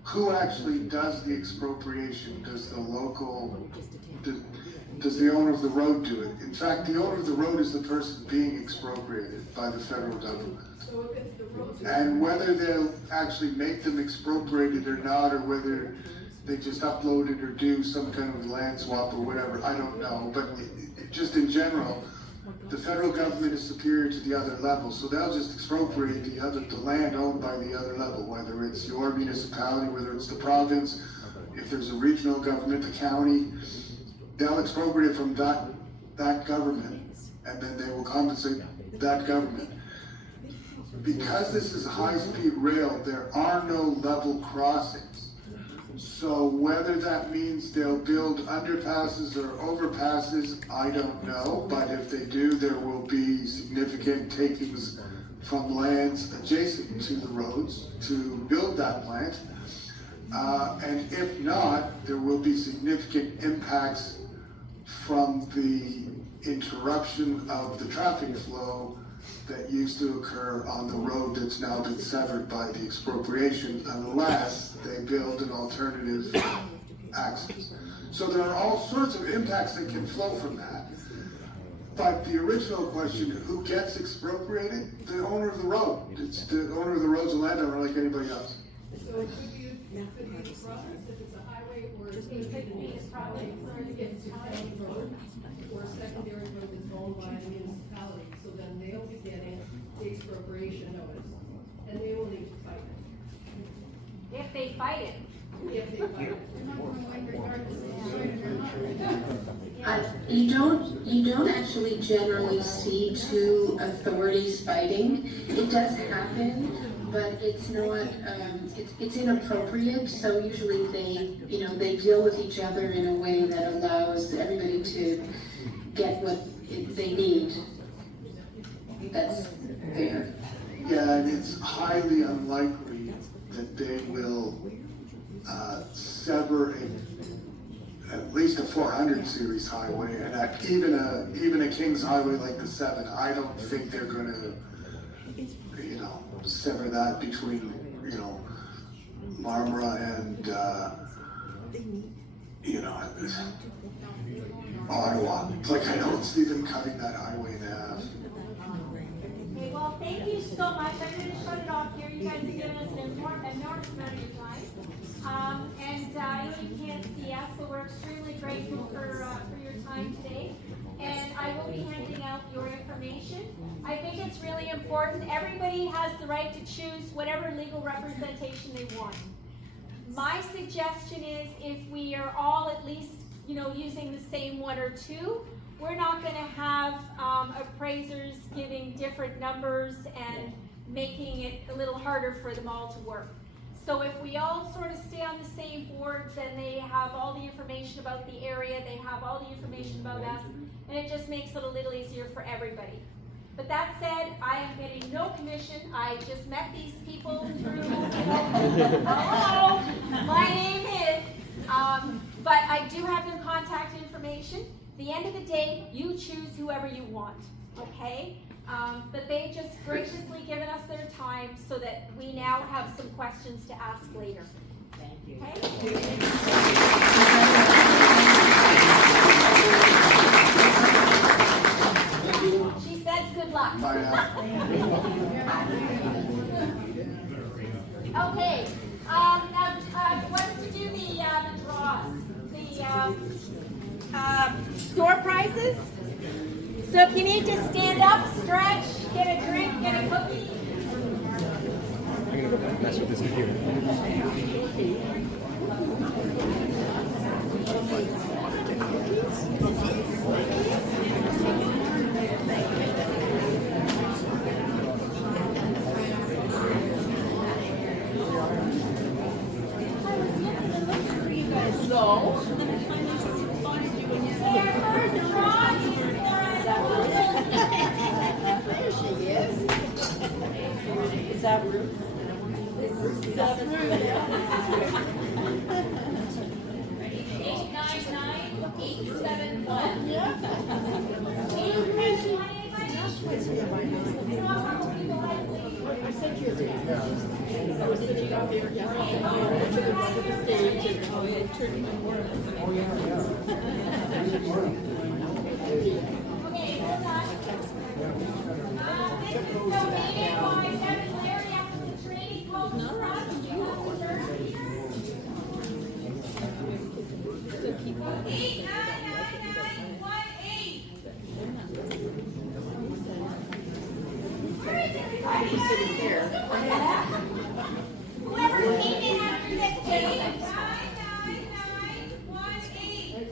who actually does the expropriation? Does the local, does the owner of the road do it? In fact, the owner of the road is the person being expropriated by the federal government. So if it's the roads. And whether they'll actually make them expropriated or not, or whether they just upload it or do some kind of land swap or whatever, I don't know. But just in general, the federal government is superior to the other level, so they'll just expropriate the land owned by the other level, whether it's your municipality, whether it's the province, if there's a regional government, the county, they'll expropriate from that government, and then they will compensate that government. Because this is high-speed rail, there are no level crossings. So whether that means they'll build underpasses or overpasses, I don't know, but if they do, there will be significant takings from lands adjacent to the roads to build that plant. And if not, there will be significant impacts from the interruption of the traffic flow that used to occur on the road that's now been severed by the expropriation, unless they build an alternative access. So there are all sorts of impacts that can flow from that. But the original question, who gets expropriated? The owner of the road. It's the owner of the road's a landowner like anybody else. So it could be the province, if it's a highway, or it could be the municipality, or if it's a county road, or a secondary road that's owned by a municipality. so then they'll be getting the expropriation notice, and they will need to fight it. If they fight it. If they fight it. You don't actually generally see two authorities fighting. It does happen, but it's not, it's inappropriate, so usually they deal with each other in a way that allows everybody to get what they need. That's fair. Yeah, and it's highly unlikely that they will sever at least a 400 series highway, and even a King's Highway like the 7. I don't think they're going to, sever that between, Marmora and, Ottawa. Like, I don't see them cutting that highway in half. Okay, well, thank you so much. I'm going to shut it off here. You guys have given us an enormous amount of your time. And I know you can't see us, but we're extremely grateful for your time today. And I will be handing out your information. I think it's really important. Everybody has the right to choose whatever legal representation they want. My suggestion is if we are all at least, using the same one or two, we're not going to have appraisers giving different numbers and making it a little harder for them all to work. So if we all sort of stay on the same board, then they have all the information about the area, they have all the information about us, and it just makes it a little easier for everybody. But that said, I am getting no commission. I just met these people through, hello, my name is, but I do have their contact information. At the end of the day, you choose whoever you want, okay? But they've just graciously given us their time so that we now have some questions to ask later. Thank you. Okay? She says good luck. Bye now. Okay, now, what's to do the draws? The store prizes? So if you need to stand up, stretch, get a drink, get a cookie. I'm gonna go mess with this computer. Is that Ruth? Is that Ruth? 899-871. Yeah. I sent you a text. I was sitting out there yesterday. I took her to the stage and turned my work. Oh, yeah. Okay, hold on. This is donated by Kevin Larry after the training called Trust. 899-918. Where is everybody? Sitting there. Whoever came in after this page. 999-918.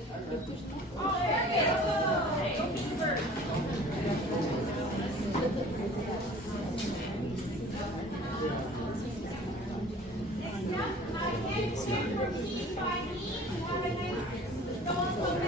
Oh, there we go. Go first. Next up, again, 1014 by me. Go on,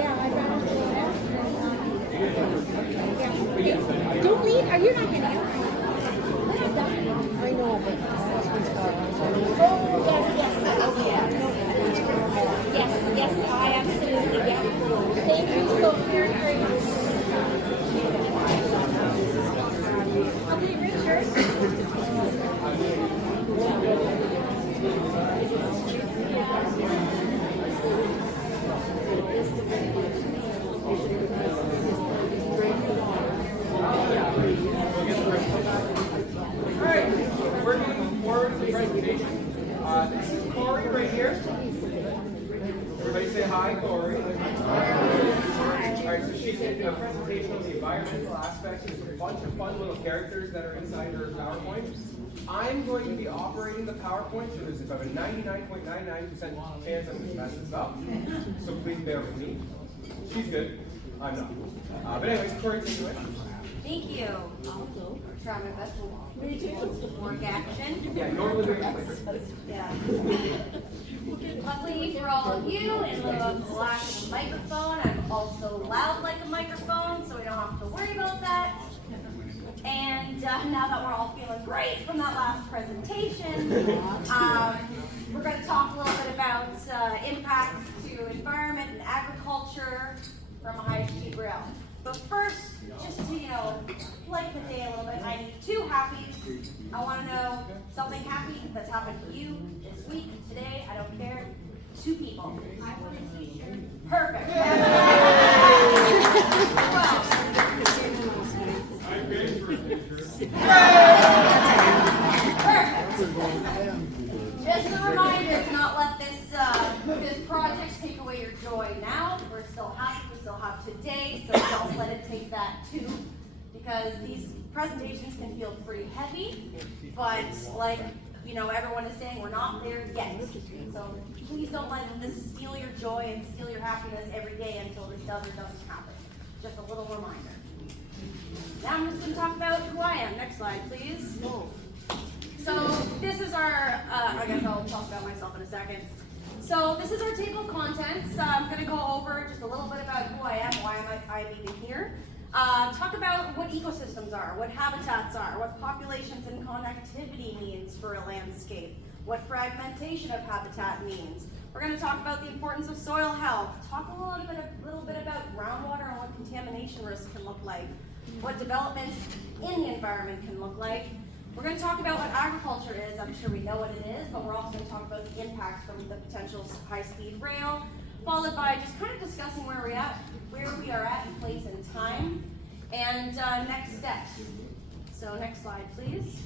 Yeah, presentation. This is Corey right here. Everybody say hi, Corey. Alright, so she's going to do a presentation on the environmental aspects. There's a bunch of fun little characters that are inside her PowerPoint. I'm going to be operating the PowerPoint, so there's about a 99.99% chance I'm going to mess this up. So please bear with me. She's good. I'm not. But anyways, Corey, take it away. Thank you. Try my best to Me too. work action. Yeah, normally we're going to Yeah. Luckily for all of you, in lieu of the lack of a microphone, I'm also loud like a microphone, so we don't have to worry about that. And now that we're all feeling great from that last presentation, we're going to talk a little bit about impacts to environment and agriculture from a high-speed rail. But first, just to, lighten the day a little bit, I need two happies. I want to know something happy that's happened to you this week, today, I don't care. Two people. I want a t-shirt. Perfect. Perfect. Just a reminder to not let this project take away your joy now. We're still happy, we still have today, so don't let it take that too. Because these presentations can feel pretty heavy, but like, everyone is saying, we're not there yet. So please don't let this steal your joy and steal your happiness every day until this does or doesn't happen. Just a little reminder. Now I'm just going to talk about who I am. Next slide, please. So this is our, I guess I'll talk about myself in a second. So this is our table of contents. I'm going to go over just a little bit about who I am, why I'm even here. Talk about what ecosystems are, what habitats are, what populations and connectivity means for a landscape, what fragmentation of habitat means. We're going to talk about the importance of soil health, talk a little bit about groundwater and what contamination risk can look like, what development in the environment can look like. We're going to talk about what agriculture is. I'm sure we know what it is, but we're also going to talk about the impacts from the potential high-speed rail, followed by just kind of discussing where we are at in place and time, and next steps. So next slide, please.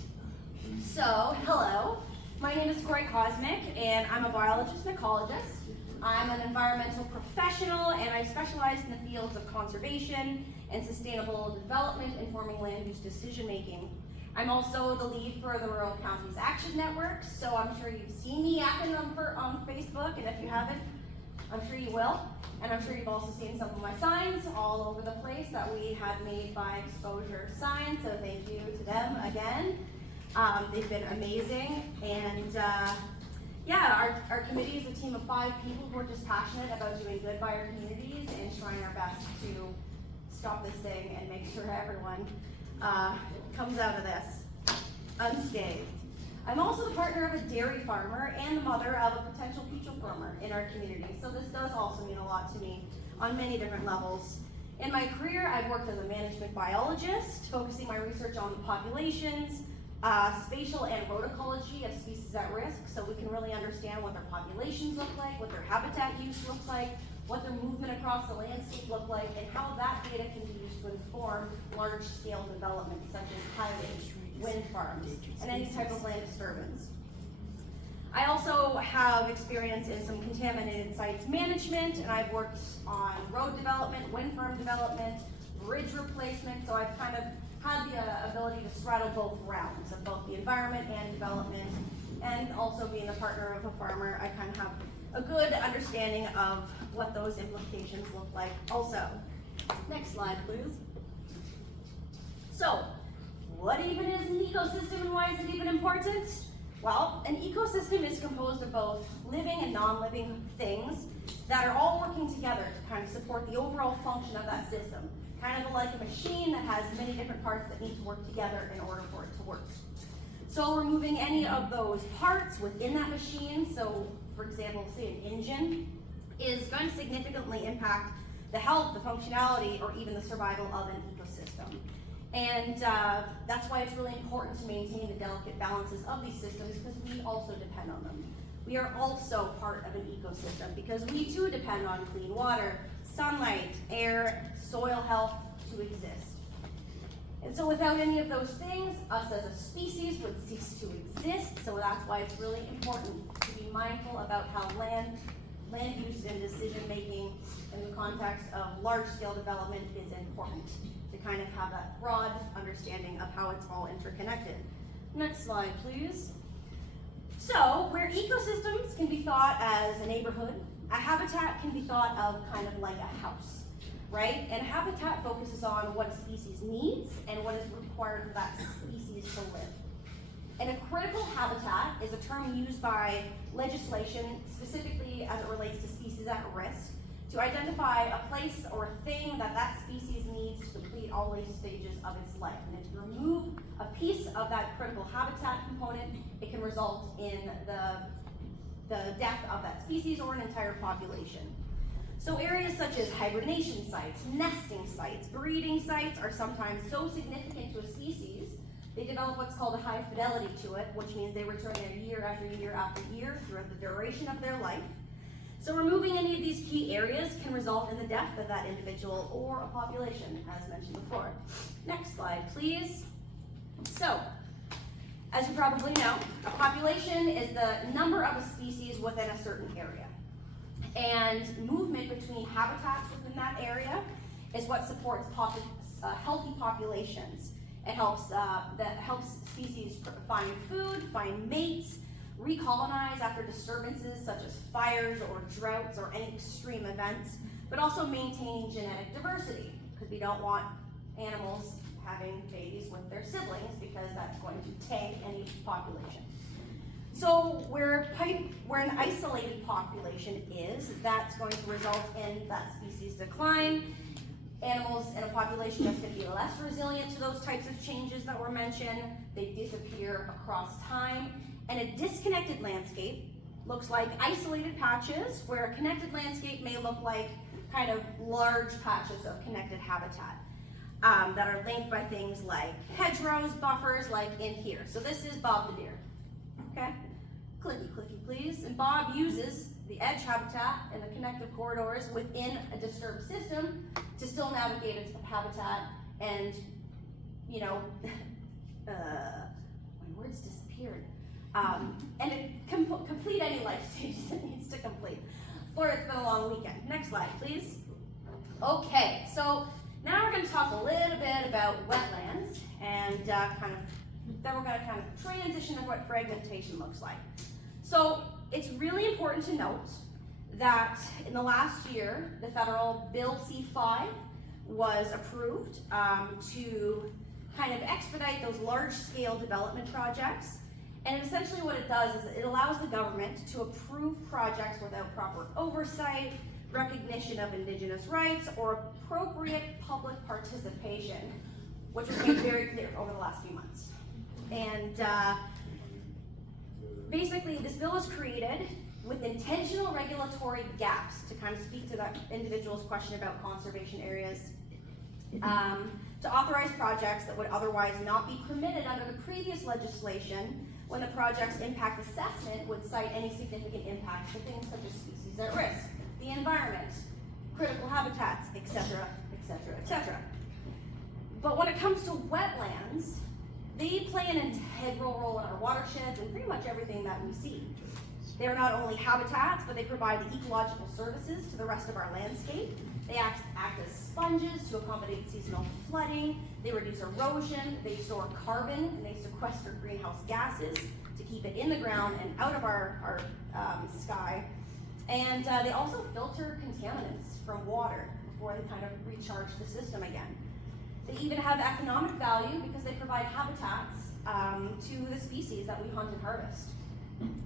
So, hello. My name is Corey Cosmic, and I'm a biologist and ecologist. I'm an environmental professional, and I specialize in the fields of conservation and sustainable development informing land use decision making. I'm also the lead for the Rural Counties Action Network, so I'm sure you've seen me acting on Facebook, and if you haven't, I'm sure you will. And I'm sure you've also seen some of my signs all over the place that we had made by Exposure Signs, so thank you to them again. They've been amazing, and yeah, our committee is a team of 5 people who are just passionate about doing good by our communities and trying our best to stop this thing and make sure everyone comes out of this unscathed. I'm also the partner of a dairy farmer and the mother of a potential future farmer in our community, so this does also mean a lot to me on many different levels. In my career, I've worked as a management biologist, focusing my research on populations, spatial and rotocology of species at risk, so we can really understand what their populations look like, what their habitat use looks like, what their movement across the landscape look like, and how that data can be used to inform large-scale development, such as highways, wind farms, and any type of land disturbance. I also have experience in some contaminated sites management, and I've worked on road development, wind farm development, bridge replacement, so I've kind of had the ability to straddle both realms of both the environment and development, and also being a partner of a farmer, I kind of have a good understanding of what those implications look like also. Next slide, please. So, what even is an ecosystem and why is it even important? Well, an ecosystem is composed of both living and non-living things that are all working together to kind of support the overall function of that system. Kind of like a machine that has many different parts that need to work together in order for it to work. So removing any of those parts within that machine, so for example, say an engine, is going to significantly impact the health, the functionality, or even the survival of an ecosystem. And that's why it's really important to maintain the delicate balances of these systems, because we also depend on them. We are also part of an ecosystem because we too depend on clean water, sunlight, air, soil health to exist. And so without any of those things, us as a species would cease to exist. So that's why it's really important to be mindful about how land use and decision making in the context of large scale development is important to kind of have that broad understanding of how it's all interconnected. Next slide, please. So where ecosystems can be thought as a neighborhood, a habitat can be thought of kind of like a house, right? And a habitat focuses on what a species needs and what is required for that species to live. And a critical habitat is a term used by legislation, specifically as it relates to species at risk, to identify a place or a thing that that species needs to complete all life stages of its life. And if you remove a piece of that critical habitat component, it can result in the death of that species or an entire population. So areas such as hibernation sites, nesting sites, breeding sites are sometimes so significant to a species, they develop what's called a high fidelity to it, which means they return there year after year after year throughout the duration of their life. So removing any of these key areas can result in the death of that individual or a population, as mentioned before. Next slide, please. So, as you probably know, a population is the number of a species within a certain area. And movement between habitats within that area is what supports healthy populations. It helps species find food, find mates, recolonize after disturbances such as fires or droughts or any extreme events, but also maintaining genetic diversity, because we don't want animals having babies with their siblings, because that's going to tank any population. So where an isolated population is, that's going to result in that species decline. Animals in a population that's going to be less resilient to those types of changes that were mentioned. They disappear across time. And a disconnected landscape looks like isolated patches, where a connected landscape may look like kind of large patches of connected habitat that are linked by things like hedgerows, buffers, like in here. So this is Bob the deer, okay? Clicky, clicky, please. And Bob uses the edge habitat and the connective corridors within a disturbed system to still navigate its habitat and, you know, my words disappeared. And complete any life stages it needs to complete. Flora, it's been a long weekend. Next slide, please. Okay, so now we're going to talk a little bit about wetlands, and then we're going to kind of transition to what fragmentation looks like. So it's really important to note that in the last year, the federal Bill C15 was approved to kind of expedite those large-scale development projects. And essentially what it does is it allows the government to approve projects without proper oversight, recognition of Indigenous rights, or appropriate public participation, which was made very clear over the last few months. And basically, this bill was created with intentional regulatory gaps, to kind of speak to that individual's question about conservation areas, to authorize projects that would otherwise not be permitted under the previous legislation when the project's impact assessment would cite any significant impacts to things such as species at risk, the environment, critical habitats, etc., etc., etc. But when it comes to wetlands, they play an integral role in our watersheds and pretty much everything that we see. They are not only habitats, but they provide the ecological services to the rest of our landscape. They act as sponges to accommodate seasonal flooding. They reduce erosion. They store carbon, and they sequester greenhouse gases to keep it in the ground and out of our sky. And they also filter contaminants from water before they kind of recharge the system again. They even have economic value because they provide habitats to the species that we hunt and harvest.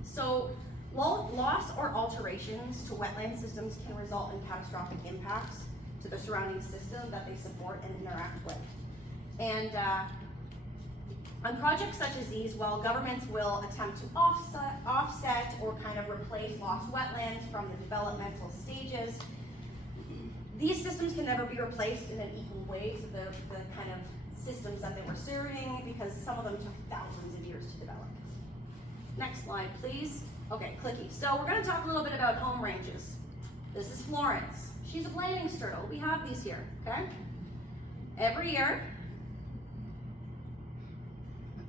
So loss or alterations to wetland systems can result in catastrophic impacts to the surrounding system that they support and interact with. And on projects such as these, while governments will attempt to offset or kind of replace lost wetlands from the developmental stages, these systems can never be replaced in an equal way to the kind of systems that they were serving, because some of them took thousands of years to develop. Next slide, please. Okay, clicky. So we're going to talk a little bit about home ranges. This is Florence. She's a blanding turtle. We have these here, okay? Every year,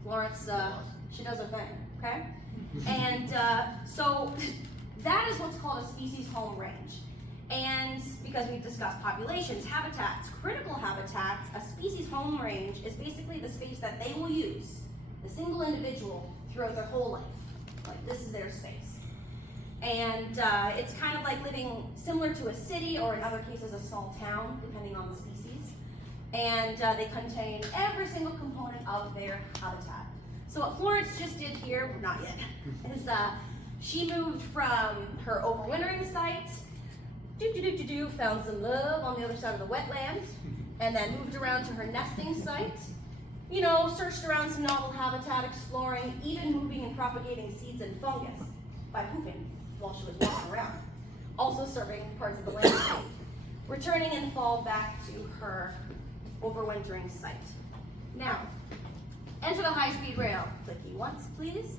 Florence, she does her thing, okay? And so that is what's called a species home range. And because we've discussed populations, habitats, critical habitats, a species home range is basically the space that they will use, the single individual, throughout their whole life. Like, this is their space. And it's kind of like living similar to a city, or in other cases a small town, depending on the species. And they contain every single component of their habitat. So what Florence just did here, not yet, is she moved from her overwintering site, found some love on the other side of the wetlands, and then moved around to her nesting site. You know, searched around some novel habitat, exploring, even moving and propagating seeds and fungus by pooping while she was walking around. Also serving parts of the landscape. Returning in the fall back to her overwintering site. Now, enter the high-speed rail. Clicky once, please.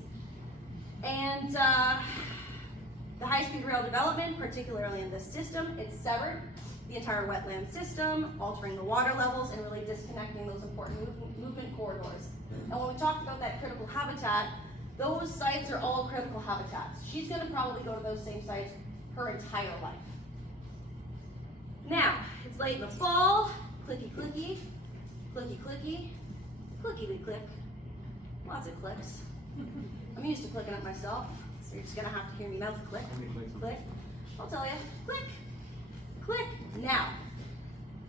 And the high-speed rail development, particularly in this system, it severed the entire wetland system, altering the water levels and really disconnecting those important movement corridors. And when we talked about that critical habitat, those sites are all critical habitats. She's going to probably go to those same sites her entire life. Now, it's late in the fall. Clicky, clicky, clicky, clicky, clicky, click. Lots of clicks. I'm used to clicking it myself, so you're just going to have to hear me mouth click, click. I'll tell you, click, click. Now,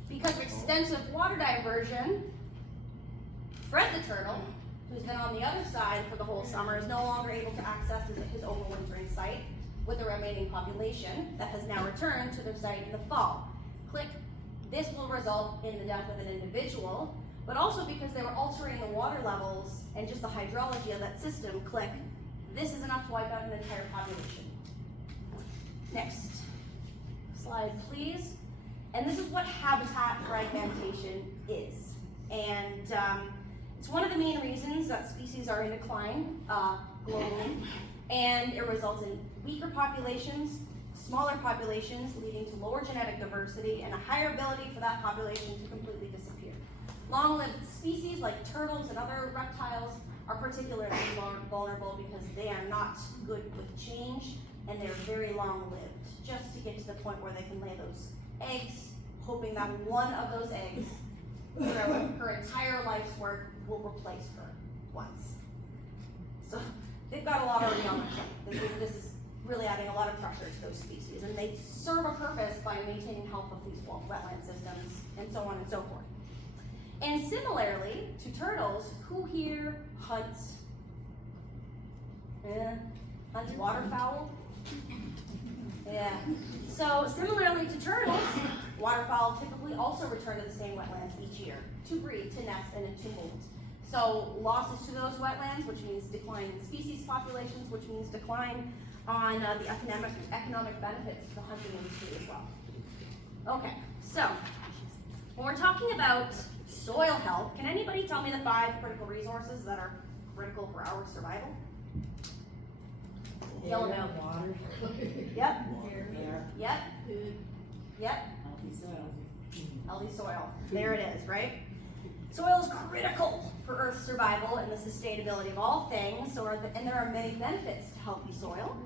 because of extensive water diversion, Fred the turtle, who's been on the other side for the whole summer, is no longer able to access his overwintering site with the remaining population that has now returned to their site in the fall. Click. This will result in the death of an individual, but also because they were altering the water levels and just the hydrology of that system. Click. This is enough to wipe out an entire population. Next slide, please. And this is what habitat fragmentation is. And it's one of the main reasons that species are in decline globally, and it results in weaker populations, smaller populations, leading to lower genetic diversity and a higher ability for that population to completely disappear. Long-lived species like turtles and other reptiles are particularly vulnerable because they are not good with change, and they're very long-lived, just to get to the point where they can lay those eggs, hoping that one of those eggs, throughout her entire life's work, will replace her once. So they've got a lot already on their plate. This is really adding a lot of pressure to those species, and they serve a purpose by maintaining health of these wetland systems, and so on and so forth. And similarly to turtles, who here hunts? Hunts waterfowl? Yeah. So similarly to turtles, waterfowl typically also return to the same wetlands each year to breed, to nest, and to molt. So losses to those wetlands, which means decline in species populations, which means decline on the economic benefits to the hunting industry as well. Okay, so when we're talking about soil health, can anybody tell me the 5 critical resources that are critical for our survival? Yell them out. Water. Yep. Air. Yep. Food. Yep. Healthy soil. Healthy soil. There it is, right? Soil is critical for Earth's survival and the sustainability of all things, and there are many benefits to healthy soil.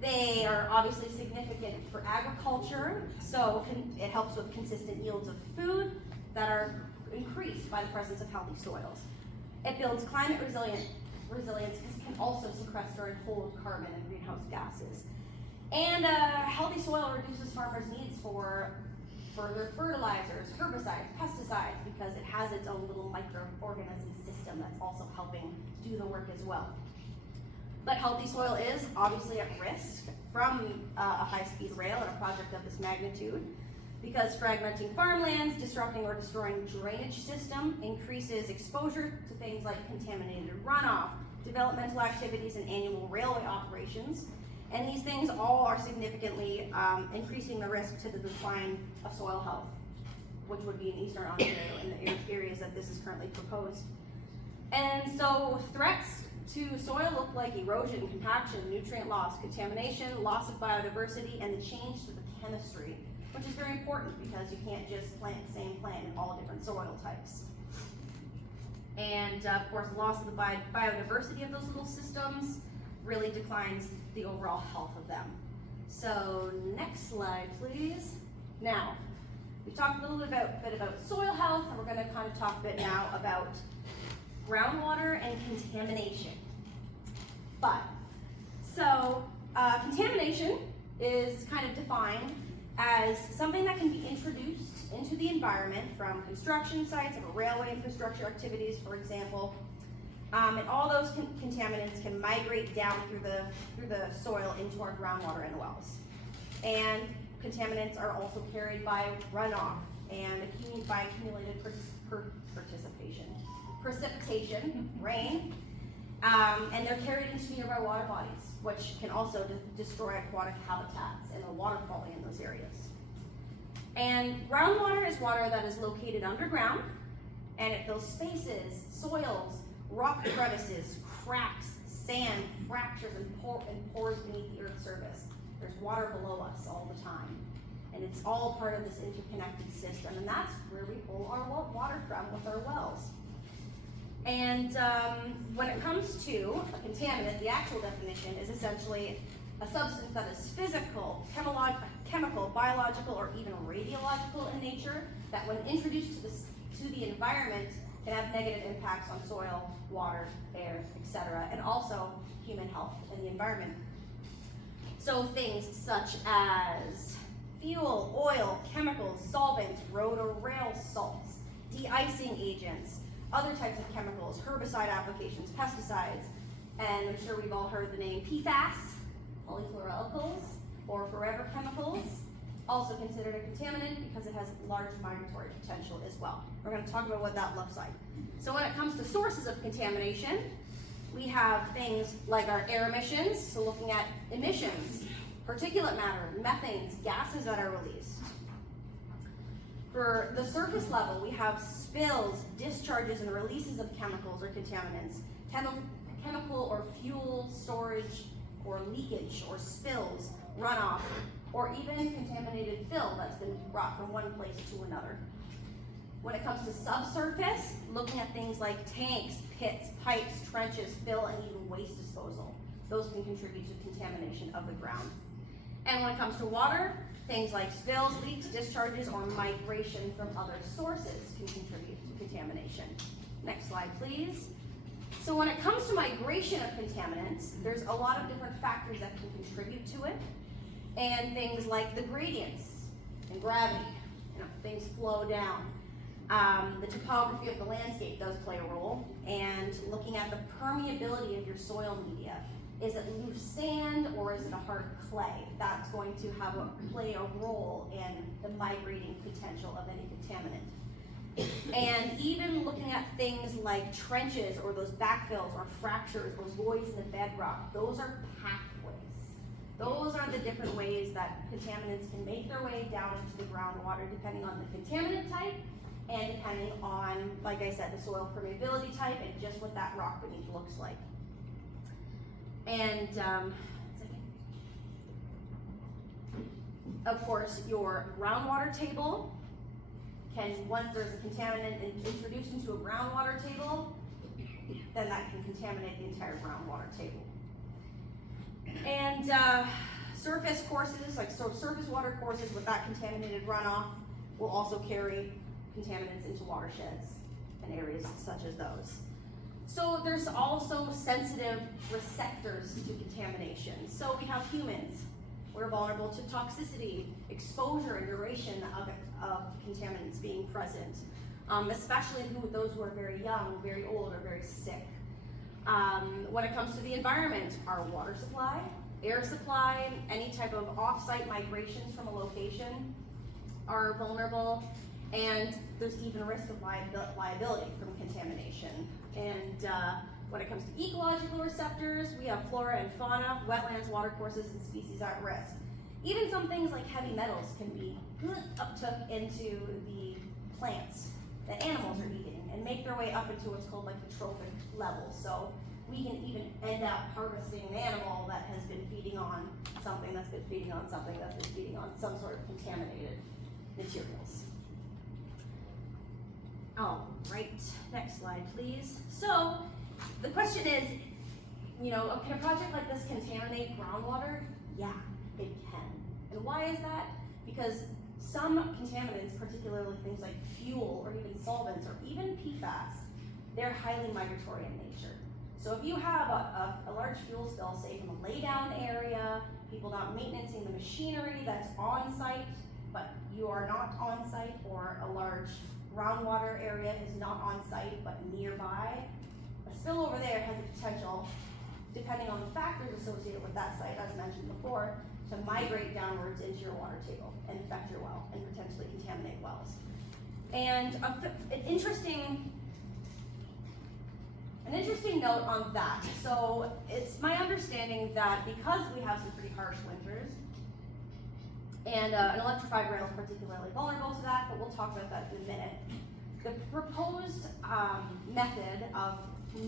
They are obviously significant for agriculture, so it helps with consistent yields of food that are increased by the presence of healthy soils. It builds climate resilience because it can also sequester and hold carbon and greenhouse gases. And healthy soil reduces farmers' needs for further fertilizers, herbicides, pesticides, because it has its own little microorganism system that's also helping do the work as well. But healthy soil is obviously at risk from a high-speed rail and a project of this magnitude, because fragmenting farmlands, disrupting or destroying drainage system, increases exposure to things like contaminated runoff, developmental activities, and annual railway operations. And these things all are significantly increasing the risk to the decline of soil health, which would be in Eastern Ontario in the areas that this is currently proposed. And so threats to soil look like erosion, compaction, nutrient loss, contamination, loss of biodiversity, and the change to the chemistry, which is very important because you can't just plant the same plant in all different soil types. And of course, loss of the biodiversity of those little systems really declines the overall health of them. So next slide, please. Now, we talked a little bit about soil health, and we're going to kind of talk a bit now about groundwater and contamination. Contamination is kind of defined as something that can be introduced into the environment from construction sites or railway infrastructure activities, for example. And all those contaminants can migrate down through the soil into our groundwater and wells. And contaminants are also carried by runoff and by accumulated precipitation, rain, and they're carried into nearby water bodies, which can also destroy aquatic habitats and the water quality in those areas. And groundwater is water that is located underground, and it fills spaces, soils, rock crevices, cracks, sand, fractures, and pores beneath the Earth's surface. There's water below us all the time. And it's all part of this interconnected system, and that's where we pull our water from with our wells. And when it comes to a contaminant, the actual definition is essentially a substance that is physical, chemical, biological, or even radiological in nature, that when introduced to the environment can have negative impacts on soil, water, air, etc., and also human health and the environment. So things such as fuel, oil, chemicals, solvents, road or rail salts, de-icing agents, other types of chemicals, herbicide applications, pesticides, and I'm sure we've all heard the name PFAS, polyfluoroalkyls, or forever chemicals, also considered a contaminant because it has large migratory potential as well. We're going to talk about what that looks like. So when it comes to sources of contamination, we have things like our air emissions, so looking at emissions, particulate matter, methanes, gases that are released. For the surface level, we have spills, discharges, and releases of chemicals or contaminants, chemical or fuel storage or leakage or spills, runoff, or even contaminated fill that's been brought from one place to another. When it comes to subsurface, looking at things like tanks, pits, pipes, trenches, fill, and even waste disposal. Those can contribute to contamination of the ground. And when it comes to water, things like spills, leaks, discharges, or migration from other sources can contribute to contamination. Next slide, please. So when it comes to migration of contaminants, there's a lot of different factors that can contribute to it. And things like the gradients and gravity, things flow down. The topography of the landscape does play a role, and looking at the permeability of your soil media. Is it loose sand or is it a hard clay? That's going to play a role in the migrating potential of any contaminant. And even looking at things like trenches or those backfills or fractures or voids in the bedrock, those are pathways. Those are the different ways that contaminants can make their way down into the groundwater depending on the contaminant type and depending on, like I said, the soil permeability type and just what that rock beneath looks like. And of course, your groundwater table can, once there's a contaminant introduced into a groundwater table, then that can contaminate the entire groundwater table. And surface courses, like surface water courses with that contaminated runoff, will also carry contaminants into watersheds and areas such as those. So there's also sensitive receptors to contamination. So we have humans. We're vulnerable to toxicity, exposure, and duration of contaminants being present, especially those who are very young, very old, or very sick. When it comes to the environment, our water supply, air supply, any type of off-site migrations from a location are vulnerable, and there's even risk of liability from contamination. And when it comes to ecological receptors, we have flora and fauna, wetlands, watercourses, and species at risk. Even some things like heavy metals can be uptook into the plants that animals are eating and make their way up into what's called like the trophic level. So we can even end up harvesting an animal that has been feeding on something that's been feeding on something that's been feeding on some sort of contaminated materials. All right, next slide, please. So, the question is, you know, can a project like this contaminate groundwater? Yeah, it can. And why is that? Because some contaminants, particularly things like fuel or even solvents or even PFAS, they're highly migratory in nature. So if you have a large fuel spill, say from a laydown area, people not maintaining the machinery that's on site, but you are not on site, or a large groundwater area is not on site but nearby, a spill over there has a potential, depending on the factors associated with that site, as mentioned before, to migrate downwards into your water table and affect your well and potentially contaminate wells. And an interesting note on that. So it's my understanding that because we have some pretty harsh winters, and an electrified rail is particularly vulnerable to that, but we'll talk about that in a minute. The proposed method of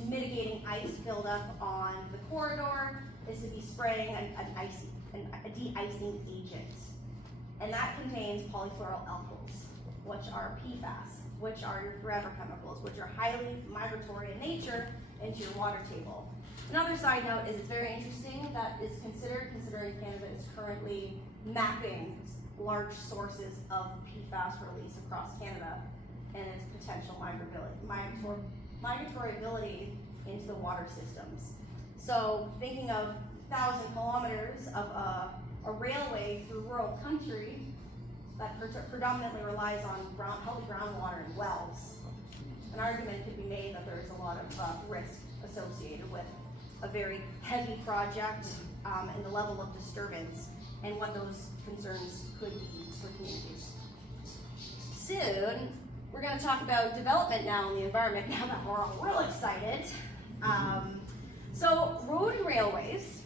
mitigating ice buildup on the corridor is to be spraying a de-icing agent. And that contains polyfluoroalkyls, which are PFAS, which are your forever chemicals, which are highly migratory in nature into your water table. Another side note is it's very interesting that is considering Canada is currently mapping large sources of PFAS release across Canada and its potential migratory ability into the water systems. So thinking of 1,000 kilometers of a railway through rural country that predominantly relies on healthy groundwater and wells, an argument could be made that there's a lot of risk associated with a very heavy project and the level of disturbance and what those concerns could be for communities. Soon, we're going to talk about development now in the environment, now that we're all real excited. So road and railways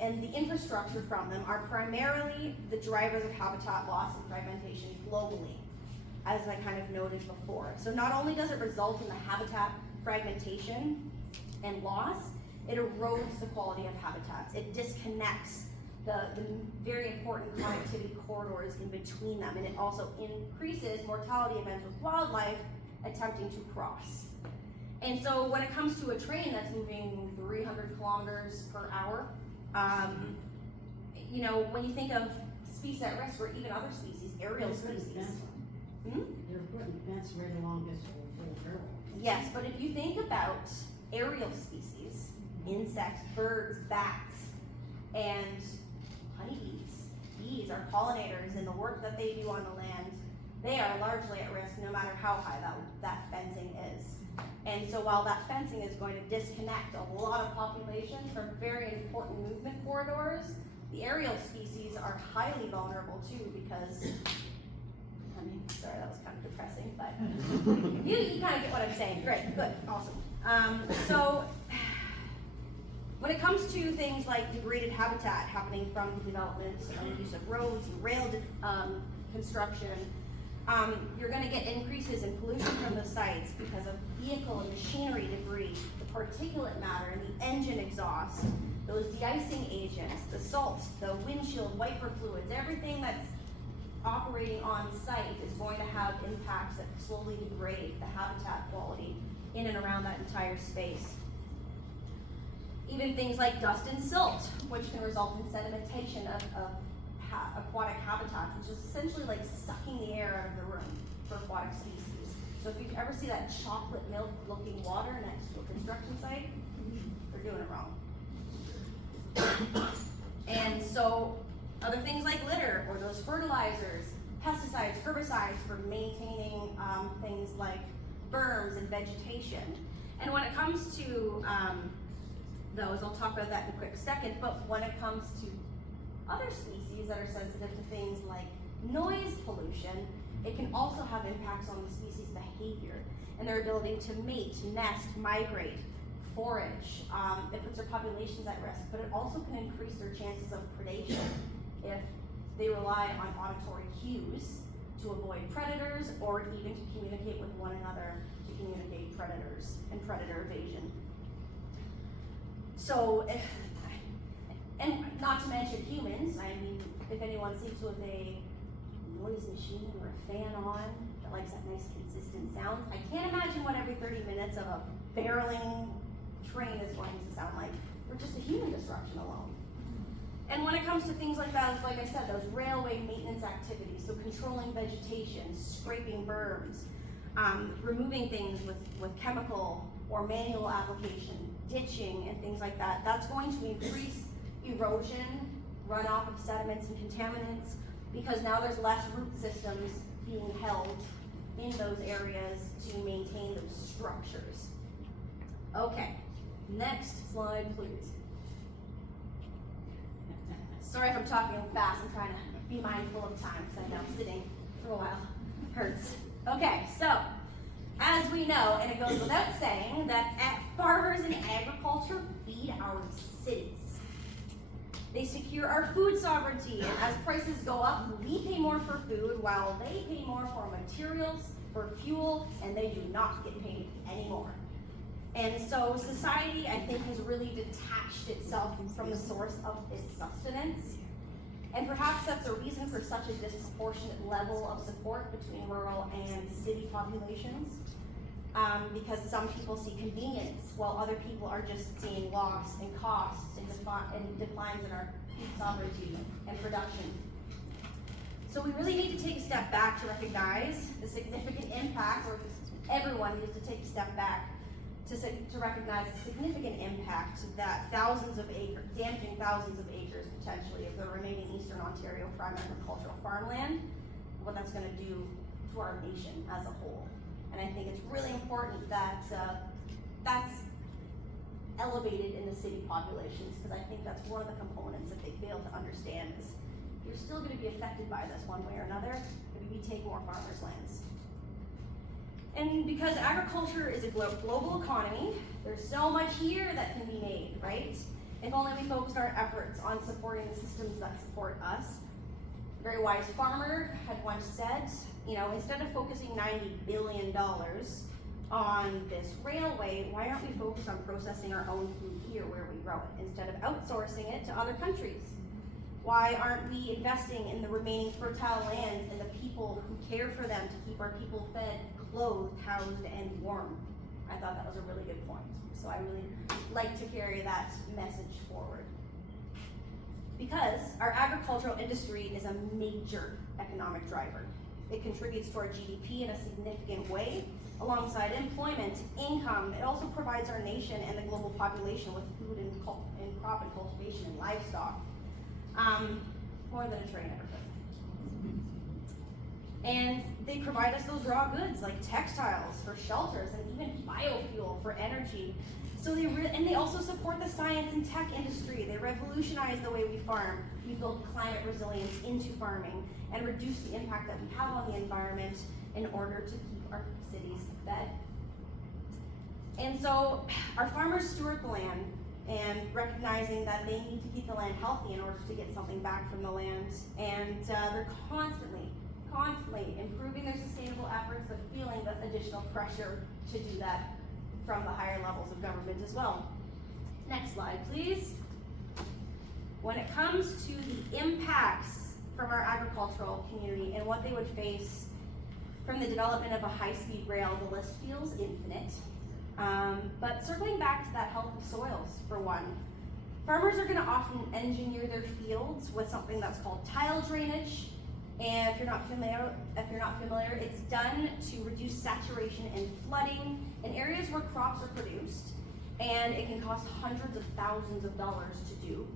and the infrastructure from them are primarily the drivers of habitat loss and fragmentation globally, as I kind of noted before. So not only does it result in the habitat fragmentation and loss, it erodes the quality of habitats. It disconnects the very important connectivity corridors in between them, and it also increases mortality events with wildlife attempting to cross. And so when it comes to a train that's moving 300 kilometers per hour, you know, when you think of species at risk, or even other species, aerial species. They're putting fence right along this whole railroad. Yes, but if you think about aerial species, insects, birds, bats, and honeybees, bees are pollinators, and the work that they do on the land, they are largely at risk no matter how high that fencing is. And so while that fencing is going to disconnect a lot of populations from very important movement corridors, the aerial species are highly vulnerable too, because, I mean, sorry, that was kind of depressing, but you kind of get what I'm saying. Great, good, awesome. So when it comes to things like degraded habitat happening from the development and use of roads and rail construction, you're going to get increases in pollution from the sites because of vehicle and machinery debris, the particulate matter and the engine exhaust, those de-icing agents, the salts, the windshield wiper fluids, everything that's operating on site is going to have impacts that slowly degrade the habitat quality in and around that entire space. Even things like dust and silt, which can result in sedimentation of aquatic habitats, which is essentially like sucking the air out of the room for aquatic species. So if you ever see that chocolate milk looking water next to a construction site, they're doing it wrong. And so other things like litter, or those fertilizers, pesticides, herbicides for maintaining things like berms and vegetation. And when it comes to those, I'll talk about that in a quick second, but when it comes to other species that are sensitive to things like noise pollution, it can also have impacts on the species' behavior and their ability to mate, nest, migrate, forage. It puts their populations at risk, but it also can increase their chances of predation if they rely on auditory cues to avoid predators, or even to communicate with one another to communicate predators and predator evasion. So, and not to mention humans, I mean, if anyone sleeps with a noise machine or a fan on, likes that nice consistent sound. I can't imagine what every 30 minutes of a barreling train is going to sound like, or just the human disruption alone. And when it comes to things like that, like I said, those railway maintenance activities, so controlling vegetation, scraping berms, removing things with chemical or manual application, ditching and things like that, that's going to increase erosion, runoff of sediments and contaminants, because now there's less root systems being held in those areas to maintain those structures. Okay, next slide, please. Sorry if I'm talking fast, I'm trying to be mindful of time, because I know sitting for a while hurts. Okay, so, as we know, and it goes without saying, that farmers and agriculture feed our cities. They secure our food sovereignty, and as prices go up, we pay more for food, while they pay more for materials, for fuel, and they do not get paid anymore. And so society, I think, has really detached itself from the source of its sustenance. And perhaps that's the reason for such a disproportionate level of support between rural and city populations. Because some people see convenience, while other people are just seeing loss and costs and declines in our food sovereignty and production. So we really need to take a step back to recognize the significant impact, or everyone needs to take a step back to recognize the significant impact that damaging thousands of acres potentially of the remaining Eastern Ontario prime agricultural farmland, what that's going to do to our nation as a whole. And I think it's really important that that's elevated in the city populations, because I think that's one of the components that they fail to understand is you're still going to be affected by this one way or another if we take more farmers' lands. And because agriculture is a global economy, there's so much here that can be made, right? If only we focused our efforts on supporting the systems that support us. A very wise farmer had once said, you know, instead of focusing $90 billion on this railway, why aren't we focused on processing our own food here where we grow it, instead of outsourcing it to other countries? Why aren't we investing in the remaining fertile lands and the people who care for them to keep our people fed, clothed, housed, and warm? I thought that was a really good point. So I really like to carry that message forward. Because our agricultural industry is a major economic driver. It contributes to our GDP in a significant way. Alongside employment, income, it also provides our nation and the global population with food and crop and cultivation and livestock. More than a train ever could. And they provide us those raw goods like textiles for shelters and even biofuel for energy. So they also support the science and tech industry. They revolutionize the way we farm. We build climate resilience into farming and reduce the impact that we have on the environment in order to keep our cities fed. And so our farmers steward the land, and recognizing that they need to keep the land healthy in order to get something back from the land. And they're constantly improving their sustainable efforts, but feeling the additional pressure to do that from the higher levels of government as well. Next slide, please. When it comes to the impacts from our agricultural community and what they would face from the development of a high-speed rail, the list feels infinite. But circling back to that health of soils, for one, farmers are going to often engineer their fields with something that's called tile drainage. And if you're not familiar, it's done to reduce saturation and flooding in areas where crops are produced, and it can cost hundreds of thousands of dollars to do.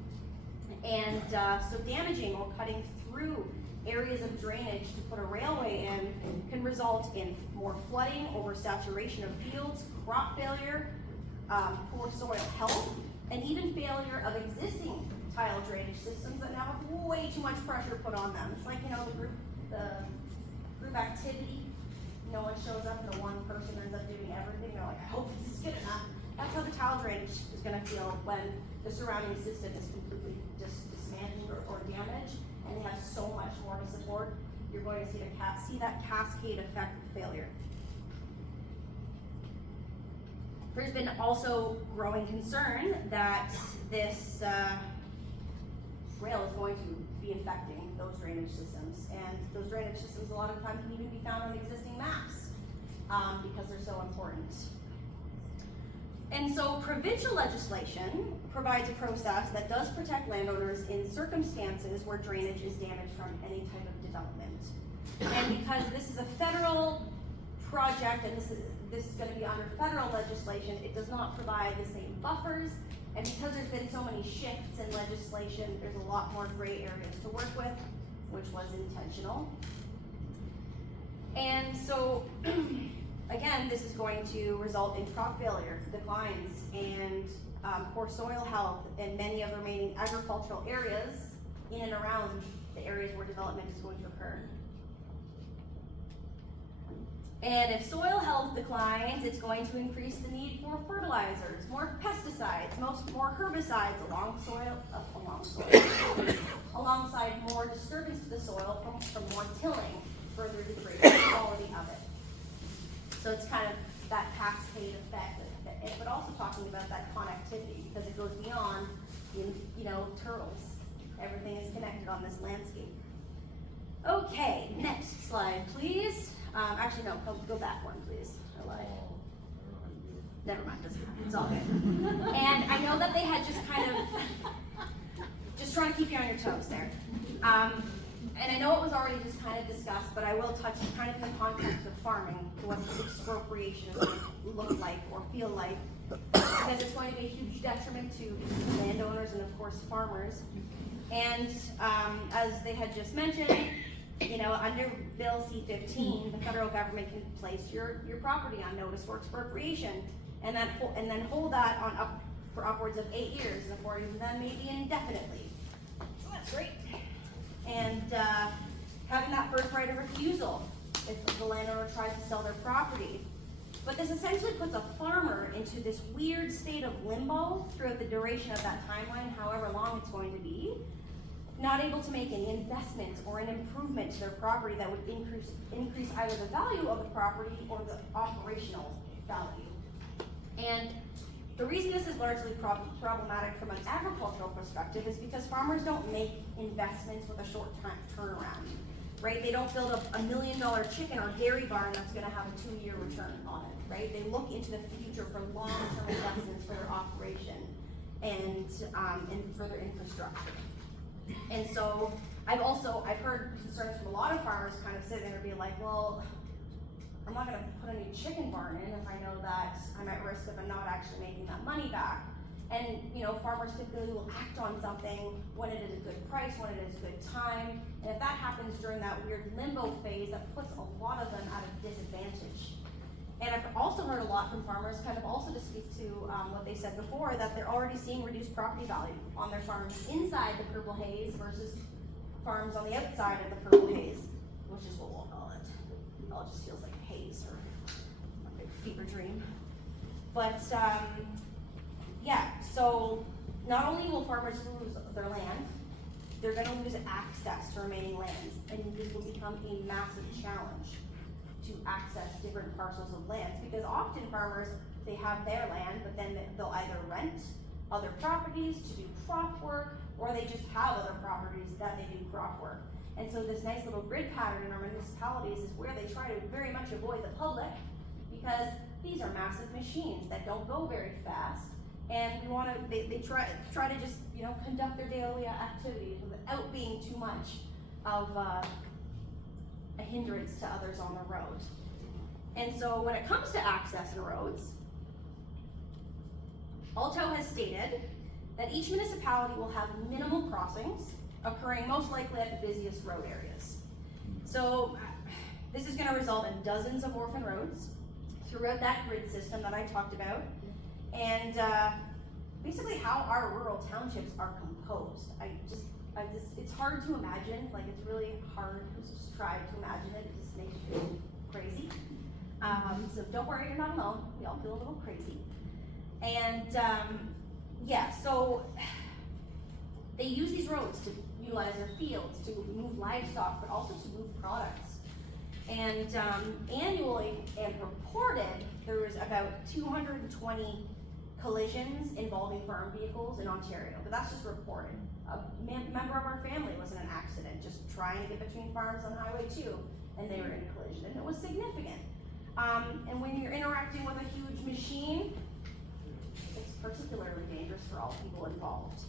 And so damaging or cutting through areas of drainage to put a railway in can result in more flooding, oversaturation of fields, crop failure, poor soil health, and even failure of existing tile drainage systems that now have way too much pressure put on them. It's like, you know, the group activity, no one shows up and the one person ends up doing everything. They're like, I hope this is good enough. That's how the tile drainage is going to feel when the surrounding system is completely just dismantled or damaged, and they have so much more to support. You're going to see that cascade effect of failure. There's been also growing concern that this rail is going to be affecting those drainage systems. And those drainage systems a lot of the time can even be found on existing maps because they're so important. And so provincial legislation provides a process that does protect landowners in circumstances where drainage is damaged from any type of development. And because this is a federal project and this is going to be under federal legislation, it does not provide the same buffers. And because there's been so many shifts in legislation, there's a lot more gray areas to work with, which was intentional. And so, again, this is going to result in crop failure, declines, and poor soil health in many of the remaining agricultural areas in and around the areas where development is going to occur. And if soil health declines, it's going to increase the need for fertilizers, more pesticides, more herbicides alongside more disturbance to the soil from more tilling, further degrading the quality of it. So it's kind of that cascade effect, but also talking about that connectivity because it goes beyond, turtles. Everything is connected on this landscape. Okay, next slide, please. Actually, no, go back one, please. I lied. Never mind, doesn't matter. It's all good. And I know that they had just kind of, just trying to keep you on your toes there. And I know it was already just kind of discussed, but I will touch kind of in the context of farming, what expropriation is going to look like or feel like, because it's going to be a huge detriment to landowners and of course farmers. And as they had just mentioned, under Bill C15, the federal government can place your property on notice for expropriation, and then hold that for upwards of 8 years, and according to them, maybe indefinitely. So that's great. And having that first right of refusal if the landowner tries to sell their property. But this essentially puts a farmer into this weird state of limbo throughout the duration of that timeline, however long it's going to be, not able to make any investment or an improvement to their property that would increase either the value of the property or the operational value. And the reason this is largely problematic from an agricultural perspective is because farmers don't make investments with a short time turnaround, right? They don't build a $1 million chicken or dairy barn that's gonna have a 2-year return on it, right? They look into the future for long-term investments for their operation and for their infrastructure. And so I've heard concerns from a lot of farmers kind of sitting there being like, well, I'm not going to put a new chicken barn in if I know that I'm at risk of not actually making that money back. And farmers typically will act on something when it is a good price, when it is a good time. And if that happens during that weird limbo phase, that puts a lot of them at a disadvantage. And I've also heard a lot from farmers, kind of also to speak to what they said before, that they're already seeing reduced property value on their farms inside the purple haze versus farms on the outside of the purple haze, which is what we'll call it. It all just feels like a haze or a big fever dream. But yeah, so not only will farmers lose their land, they're going to lose access to remaining lands, and this will become a massive challenge to access different parcels of land, because often farmers, they have their land, but then they'll either rent other properties to do crop work, or they just have other properties that they do crop work. And so this nice little grid pattern in our municipalities is where they try to very much avoid the public, because these are massive machines that don't go very fast, and we want to, they try to just conduct their daily activities without being too much of a hindrance to others on the road. And so when it comes to access and roads, Alto has stated that each municipality will have minimal crossings occurring most likely at the busiest road areas. So this is going to result in dozens of orphan roads throughout that grid system that I talked about, and basically how our rural townships are composed. It's hard to imagine, like it's really hard to just try to imagine it. It just makes you feel crazy. So don't worry, you're not alone. We all feel a little crazy. And yeah, so they use these roads to utilize their fields, to move livestock, but also to move products. And annually and reported, there was about 220 collisions involving farm vehicles in Ontario, but that's just reported. A member of our family was in an accident just trying to get between farms on Highway 2, and they were in a collision, and it was significant. And when you're interacting with a huge machine, it's particularly dangerous for all people involved.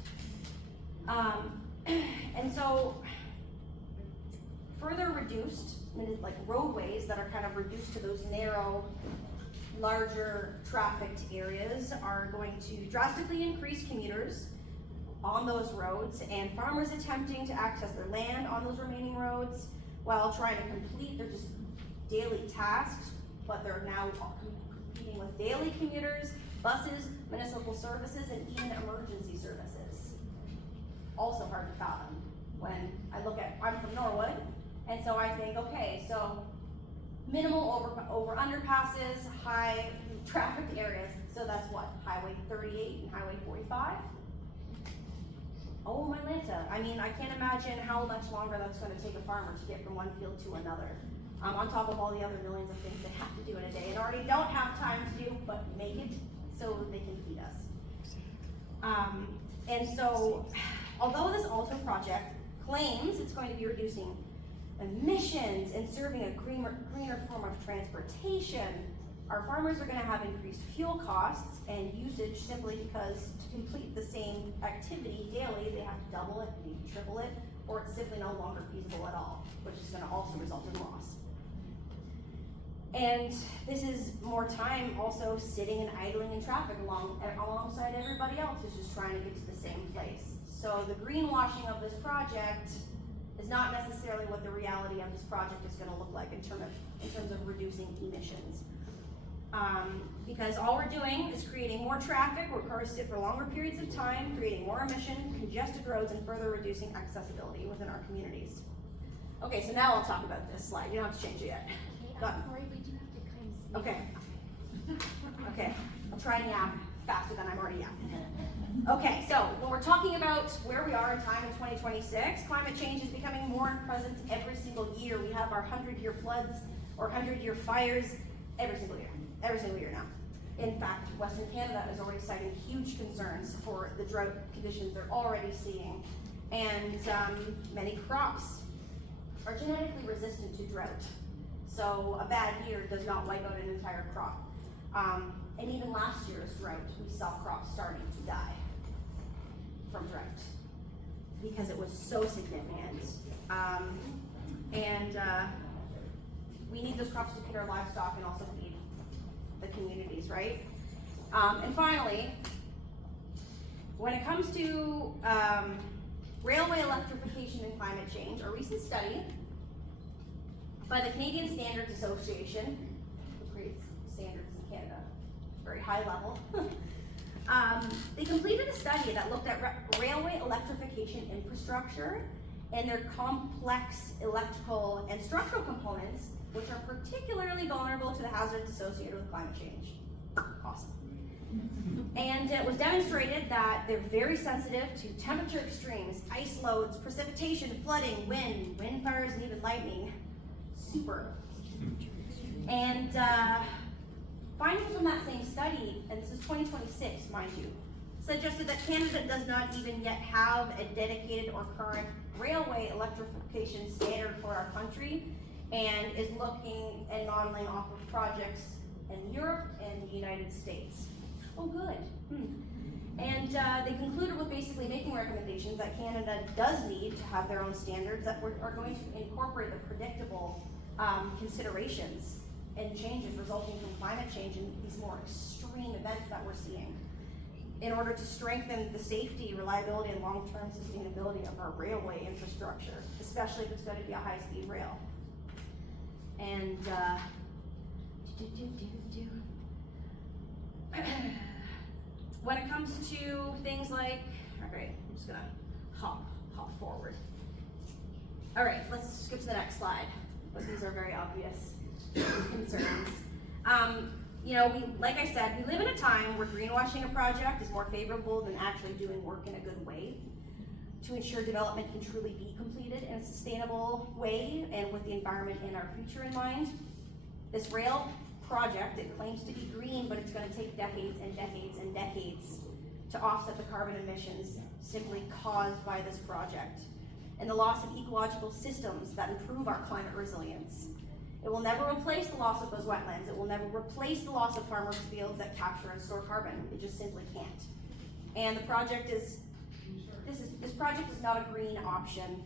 And so, further reduced, like roadways that are kind of reduced to those narrow, larger trafficked areas are going to drastically increase commuters on those roads and farmers attempting to access their land on those remaining roads while trying to complete their just daily tasks, but they're now competing with daily commuters, buses, municipal services, and even emergency services. Also hard to fathom when I look at, I'm from Norwood, and so I think, okay, so minimal over underpasses, high trafficked areas, so that's what, Highway 38 and Highway 45? Oh my Lanta, I mean, I can't imagine how much longer that's gonna take a farmer to get from one field to another. On top of all the other millions of things they have to do in a day and already don't have time to do, but make it so they can feed us. And so, although this Alto project claims it's going to be reducing emissions and serving a greener form of transportation, our farmers are going to have increased fuel costs and usage simply because to complete the same activity daily, they have to double it, maybe triple it, or it's simply no longer feasible at all, which is going to also result in loss. And this is more time also sitting and idling in traffic alongside everybody else who's just trying to get to the same place. So the greenwashing of this project is not necessarily what the reality of this project is going to look like in terms of reducing emissions. Because all we're doing is creating more traffic where cars sit for longer periods of time, creating more emission, congested roads, and further reducing accessibility within our communities. Okay, so now I'll talk about this slide. You don't have to change it yet. Sorry, we do have to kind of Okay. Okay, I'll try and yap faster than I'm already yapping. Okay, so when we're talking about where we are in time in 2026, climate change is becoming more present every single year. We have our 100-year floods or 100-year fires every single year now. In fact, Western Canada is already citing huge concerns for the drought conditions they're already seeing. And many crops are genetically resistant to drought. So a bad year does not wipe out an entire crop. And even last year's drought, we saw crops starting to die from drought because it was so significant. We need those crops to feed our livestock and also feed the communities, right? And finally, when it comes to railway electrification and climate change, a recent study by the Canadian Standards Association, who creates standards in Canada, very high level, they completed a study that looked at railway electrification infrastructure and their complex electrical and structural components, which are particularly vulnerable to the hazards associated with climate change. Awesome. And it was demonstrated that they're very sensitive to temperature extremes, ice loads, precipitation, flooding, wind fires, and even lightning. Super. And findings from that same study, and this is 2026, mind you, suggested that Canada does not even yet have a dedicated or current railway electrification standard for our country, and is looking and modeling off of projects in Europe and the United States. Oh, good. And they concluded with basically making recommendations that Canada does need to have their own standards that are going to incorporate the predictable considerations and changes resulting from climate change and these more extreme events that we're seeing in order to strengthen the safety, reliability, and long-term sustainability of our railway infrastructure, especially if it's going to be a high-speed rail. And when it comes to things like, all right, I'm just gonna hop forward. All right, let's skip to the next slide. But these are very obvious concerns. You know, like I said, we live in a time where greenwashing a project is more favorable than actually doing work in a good way to ensure development can truly be completed in a sustainable way and with the environment and our future in mind. This rail project. It claims to be green, but it's gonna take decades and decades and decades to offset the carbon emissions simply caused by this project, and the loss of ecological systems that improve our climate resilience. It will never replace the loss of those wetlands. It will never replace the loss of farmers' fields that capture and store carbon. It just simply can't. And the project is, this project is not a green option,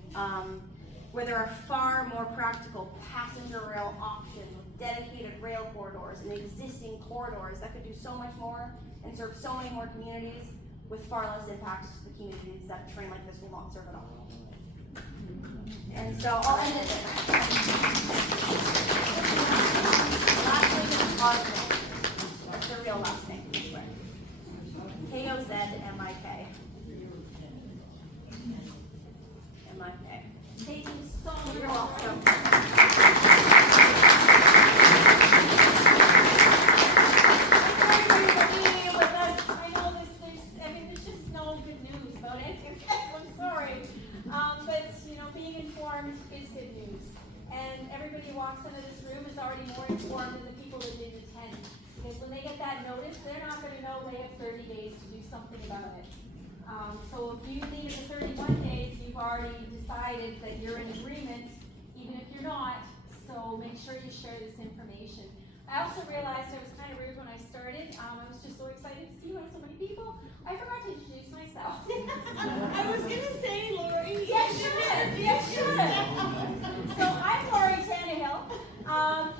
where there are far more practical passenger rail options with dedicated rail corridors and existing corridors that could do so much more and serve so many more communities with far less impacts to the communities that a train like this will not serve at all. And so I'll end it there. Last name is Osmond. That's their real last name, I swear. K-O-Z-M-I-K. M-I-K. Thank you so much. You're welcome. Is good news. And everybody who walks into this room is already more informed than the people that didn't attend. Because when they get that notice, they're not going to know they have 30 days to do something about it. So if you leave it to 31 days, you've already decided that you're in agreement, even if you're not. So make sure you share this information. I also realized I was kind of rude when I started. I was just so excited to see you so many people. I forgot to introduce myself. I was gonna say, Lori. Yes, you did. Yes, you did. So I'm Lori Tannehill.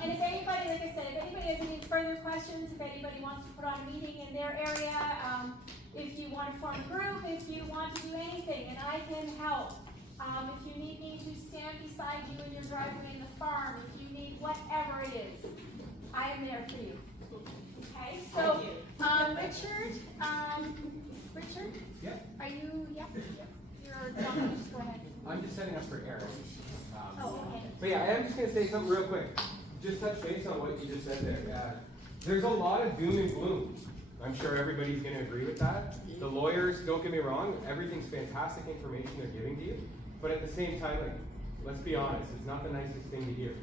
And if anybody, like I said, if anybody has any further questions, if anybody wants to put on a meeting in their area, if you want to form a group, if you want to do anything, and I can help. If you need me to stand beside you in your driveway in the farm, if you need whatever it is, I am there for you. Okay, so Richard, Richard? Yep. Are you, yeah? You're jumping, just go ahead. I'm just setting up for Eric. Okay. But yeah, I'm just going to say something real quick. Just touch base on what you just said there. There's a lot of doom and gloom. I'm sure everybody's going to agree with that. The lawyers, don't get me wrong, everything's fantastic information they're giving to you. But at the same time, like, let's be honest, it's not the nicest thing to hear.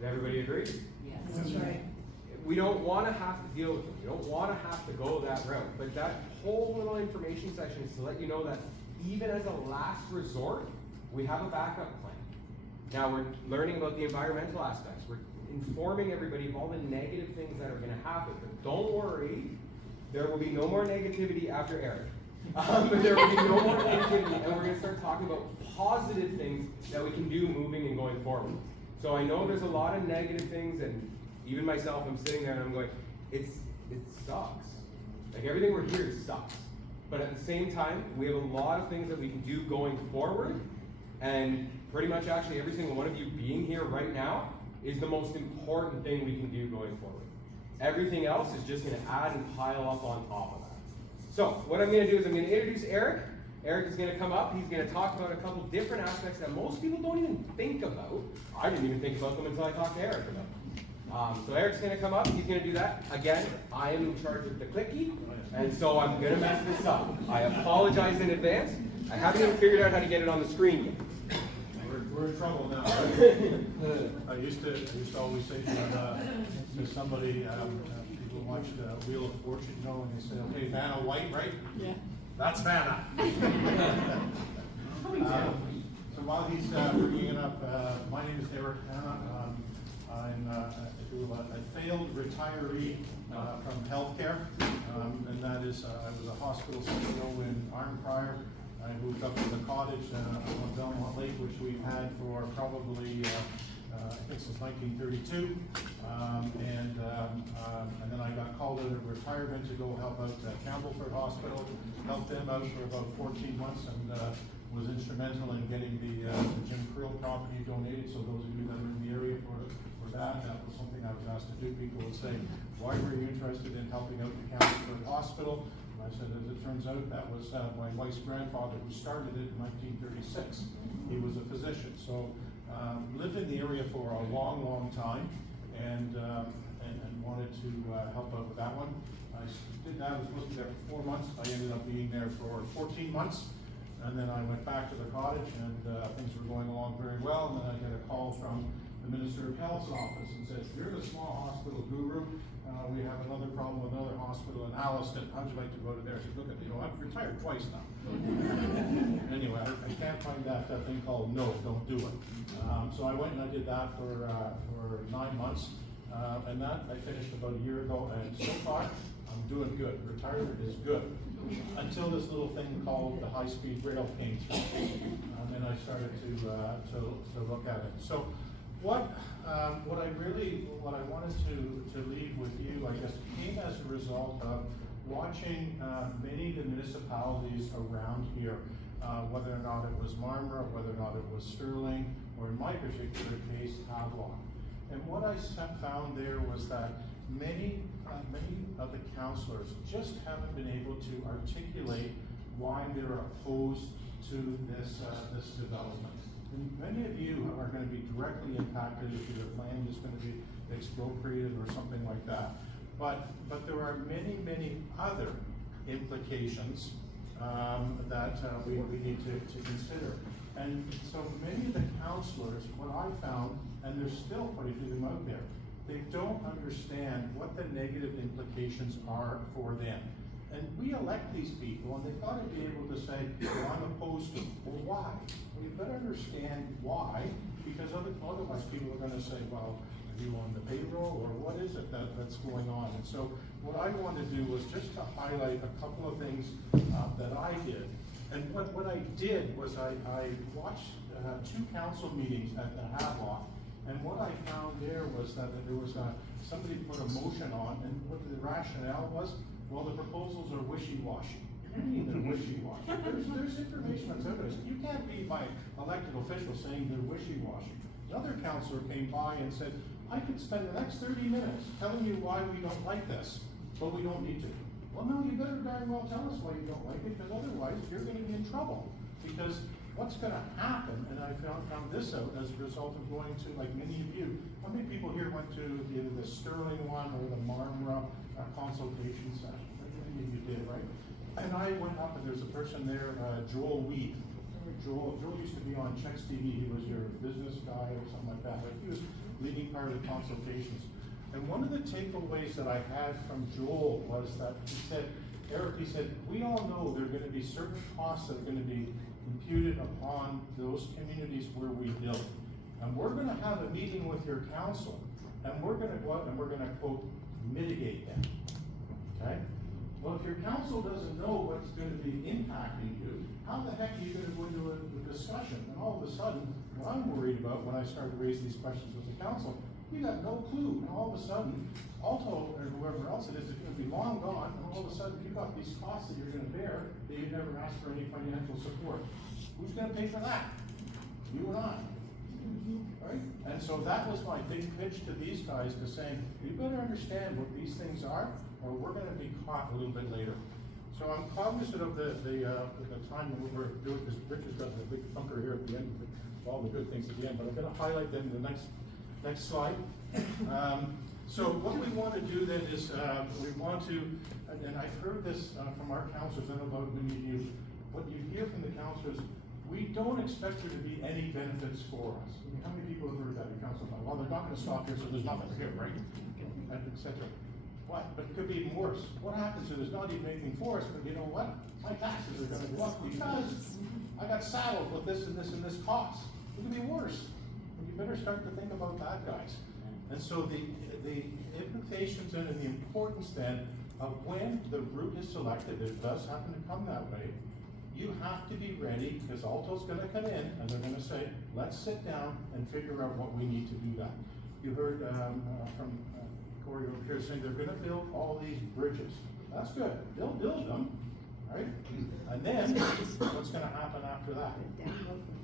Does everybody agree? Yes. That's right. We don't want to have to deal with them. We don't want to have to go that route. But that whole little information session is to let you know that even as a last resort, we have a backup plan. Now we're learning about the environmental aspects. We're informing everybody of all the negative things that are going to happen. But don't worry, there will be no more negativity after Eric. There will be no more negativity, and we're going to start talking about positive things that we can do moving and going forward. So I know there's a lot of negative things, and even myself, I'm sitting there and I'm going, it sucks. Like everything we're hearing sucks. But at the same time, we have a lot of things that we can do going forward, and pretty much actually every single one of you being here right now is the most important thing we can do going forward. Everything else is just going to add and pile up on top of that. So what I'm going to do is I'm going to introduce Eric. Eric is going to come up. He's going to talk about a couple different aspects that most people don't even think about. I didn't even think about them until I talked to Eric about them. So Eric's going to come up. He's going to do that. Again, I am in charge of the clicky, and so I'm going to mess this up. I apologize in advance. I haven't even figured out how to get it on the screen yet. We're in trouble now. I used to always say to somebody, people watch Wheel of Fortune, you know, and they say, okay, Vanna White, right? Yeah. That's Vanna. So while he's bringing it up, my name is Eric Vanna. I'm a failed retiree from healthcare, and that is, I was a hospital CEO in Arnprior. I moved up to the cottage on Belmont Lake, which we've had for probably, I think since 1932. And then I got called out of retirement to go help out at Campbellford Hospital, helped them out for about 14 months, and was instrumental in getting the Jim Krill property donated. So those of you that are in the area for that was something I was asked to do. People would say, why were you interested in helping out the Campbellford Hospital? I said, as it turns out, that was my wife's grandfather who started it in 1936. He was a physician. So lived in the area for a long, long time, and wanted to help out with that one. I did that. I was supposed to be there for 4 months. I ended up being there for 14 months. And then I went back to the cottage, and things were going along very well. And then I get a call from the Minister of Health's office and says, you're the small hospital guru, we have another problem with another hospital in Alliston, how'd you like to go to there? I said, look at, I've retired twice now. Anyway, I can't find that thing called no, don't do it. So I went and I did that for 9 months, and that I finished about a year ago, and so far, I'm doing good. Retirement is good. Until this little thing called the high-speed rail came through, and I started to look at it. So, what I wanted to leave with you, I guess, came as a result of watching many of the municipalities around here, whether or not it was Marmora, whether or not it was Sterling, or in my particular case, Havelock. And what I found there was that many of the councillors just haven't been able to articulate why they're opposed to this development. And many of you are going to be directly impacted if your land is going to be expropriated or something like that. But there are many other implications that we need to consider. And so many of the councillors, what I found, and there's still quite a few of them out there, they don't understand what the negative implications are for them. And we elect these people, and they've got to be able to say, well, I'm opposed to it. Well, why? Well, you better understand why, because otherwise people are going to say, well, are you on the payroll, or what is it that's going on? And so what I wanted to do was just to highlight a couple of things that I did. And what I did was I watched 2 council meetings at the Havelock, and what I found there was that there was somebody put a motion on, and what the rationale was, well, the proposals are wishy-washy. What do you mean they're wishy-washy? There's information that's out there. You can't be by elected officials saying they're wishy-washy. Another councillor came by and said, I could spend the next 30 minutes telling you why we don't like this, but we don't need to. Well, no, you better darn well tell us why you don't like it, because otherwise you're going to be in trouble. Because what's going to happen, and I found this out as a result of going to, like many of you, how many people here went to either the Sterling one or the Marmora consultation session? Many of you did, right? And I went up, and there's a person there, Joel Weed. Joel used to be on Checks TV. He was your business guy or something like that. But he was leading part of the consultations. And one of the takeaways that I had from Joel was that he said, Eric, he said, we all know there are going to be certain costs that are going to be imputed upon those communities where we build. And we're going to have a meeting with your council, and we're going to go out and we're going to, quote, mitigate them. Okay? Well, if your council doesn't know what's going to be impacting you, how the heck are you going to go into a discussion? And all of a sudden, what I'm worried about when I started to raise these questions with the council, you got no clue. And all of a sudden, Alto or whoever else it is going to be long gone, and all of a sudden you've got these costs that you're going to bear that you've never asked for any financial support. Who's going to pay for that? You and I. Right? And so that was my big pitch to these guys, to saying, you better understand what these things are, or we're going to be caught a little bit later. So I'm cognizant of the time that we're doing, because Richard's got the big thunker here at the end, all the good things at the end, but I'm going to highlight them in the next slide. So what we want to do then is we want to, and I've heard this from our councillors, and about many of you, what you hear from the councillors, we don't expect there to be any benefits for us. I mean, how many people have heard that in council? Well, they're not going to stop here, so there's nothing here, right? Etc. What? But it could be even worse. What happens if there's not even anything for us, but you know what? My taxes are going to go up because I got saddled with this and this and this cost. It could be worse. And you better start to think about that, guys. And so the implications and the importance then of when the route is selected, if it does happen to come that way, you have to be ready, because Alto's going to come in and they're going to say, let's sit down and figure out what we need to do that. You heard from Corey over here saying they're going to build all these bridges. That's good. They'll build them, right? And then what's going to happen after that?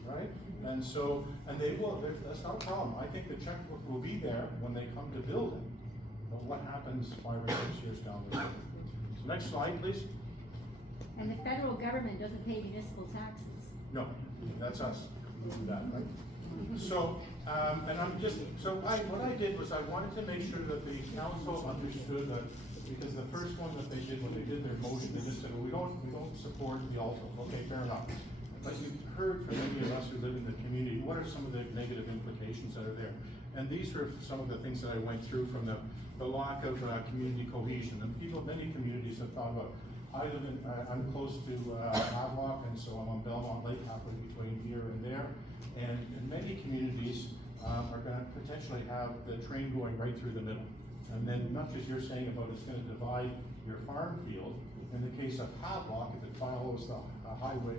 Right? And so, and they will, that's not a problem. I think the checkbook will be there when they come to build it. But what happens 5 or 6 years down the road? So next slide, please. And the federal government doesn't pay municipal taxes. No, that's us. We do that, right? So, and I'm just, so what I did was I wanted to make sure that the council understood that, because the first one that they did when they did their motion, they just said, well, we don't support the Alto. Okay, fair enough. But you've heard from many of us who live in the community, what are some of the negative implications that are there? And these were some of the things that I went through from the lack of community cohesion. And many communities have thought about, I'm close to Havelock, and so I'm on Belmont Lake, halfway between here and there. And many communities are going to potentially have the train going right through the middle. And then not just you're saying about it's going to divide your farm field. In the case of Havelock, if it follows the highway,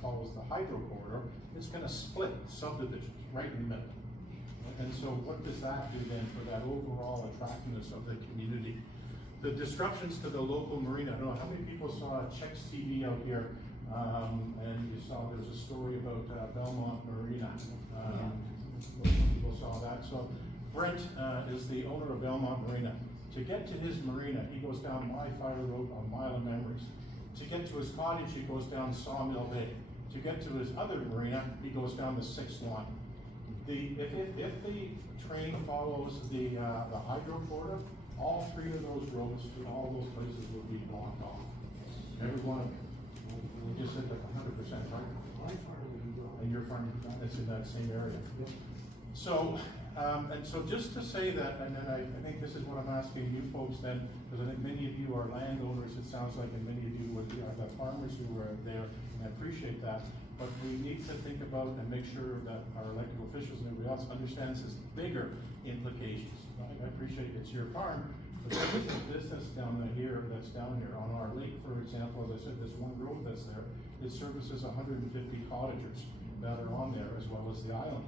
follows the hydro corridor, it's going to split subdivisions right in the middle. And so what does that do then for that overall attractiveness of the community? The disruptions to the local marina. I don't know how many people saw Chex TV out here, and you saw there's a story about Belmont Marina. People saw that. So Brent is the owner of Belmont Marina. To get to his marina, he goes down My Fire Road on Mile of Memories. To get to his cottage, he goes down Sawmill Bay. To get to his other marina, he goes down the 6th line. If the train follows the hydro corridor, all 3 of those roads to all those places will be blocked off. Every one of them. We just said that 100%, right? And your farm is in that same area. So, and so just to say that, and then I think this is what I'm asking you folks then, because I think many of you are landowners, it sounds like, and many of you are the farmers who are there, and I appreciate that. But we need to think about and make sure that our elected officials and everybody else understands this bigger implications. I appreciate it's your farm, but there is a business down here that's down here on our lake, for example. As I said, this one road that's there, it services 150 cottagers that are on there, as well as the island.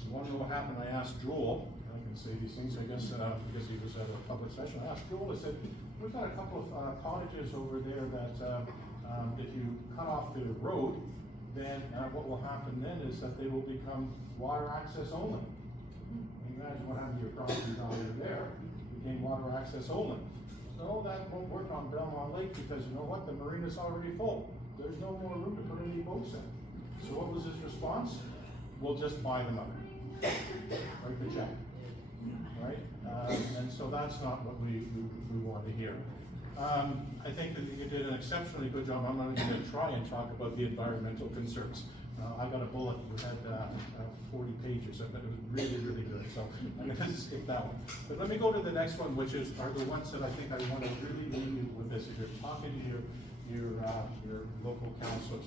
You want to know what happened? I asked Joel, I can say these things, I guess, because he was at a public session. I asked Joel, I said, we've got a couple of cottages over there that if you cut off the road, then what will happen then is that they will become water access only. Imagine what happened to your property value there, became water access only. So that won't work on Belmont Lake because you know what, the marina's already full. There's no more room to put any boats in. So what was his response? We'll just buy them up. Write the check. Right? And so that's not what we want to hear. I think that you did an exceptionally good job. I'm not even going to try and talk about the environmental concerns. I got a bullet that had 40 pages, but it was really, really good. So I'm going to skip that one. But let me go to the next one, which are the ones that I think I want to really leave you with this. If you're talking to your local councilors,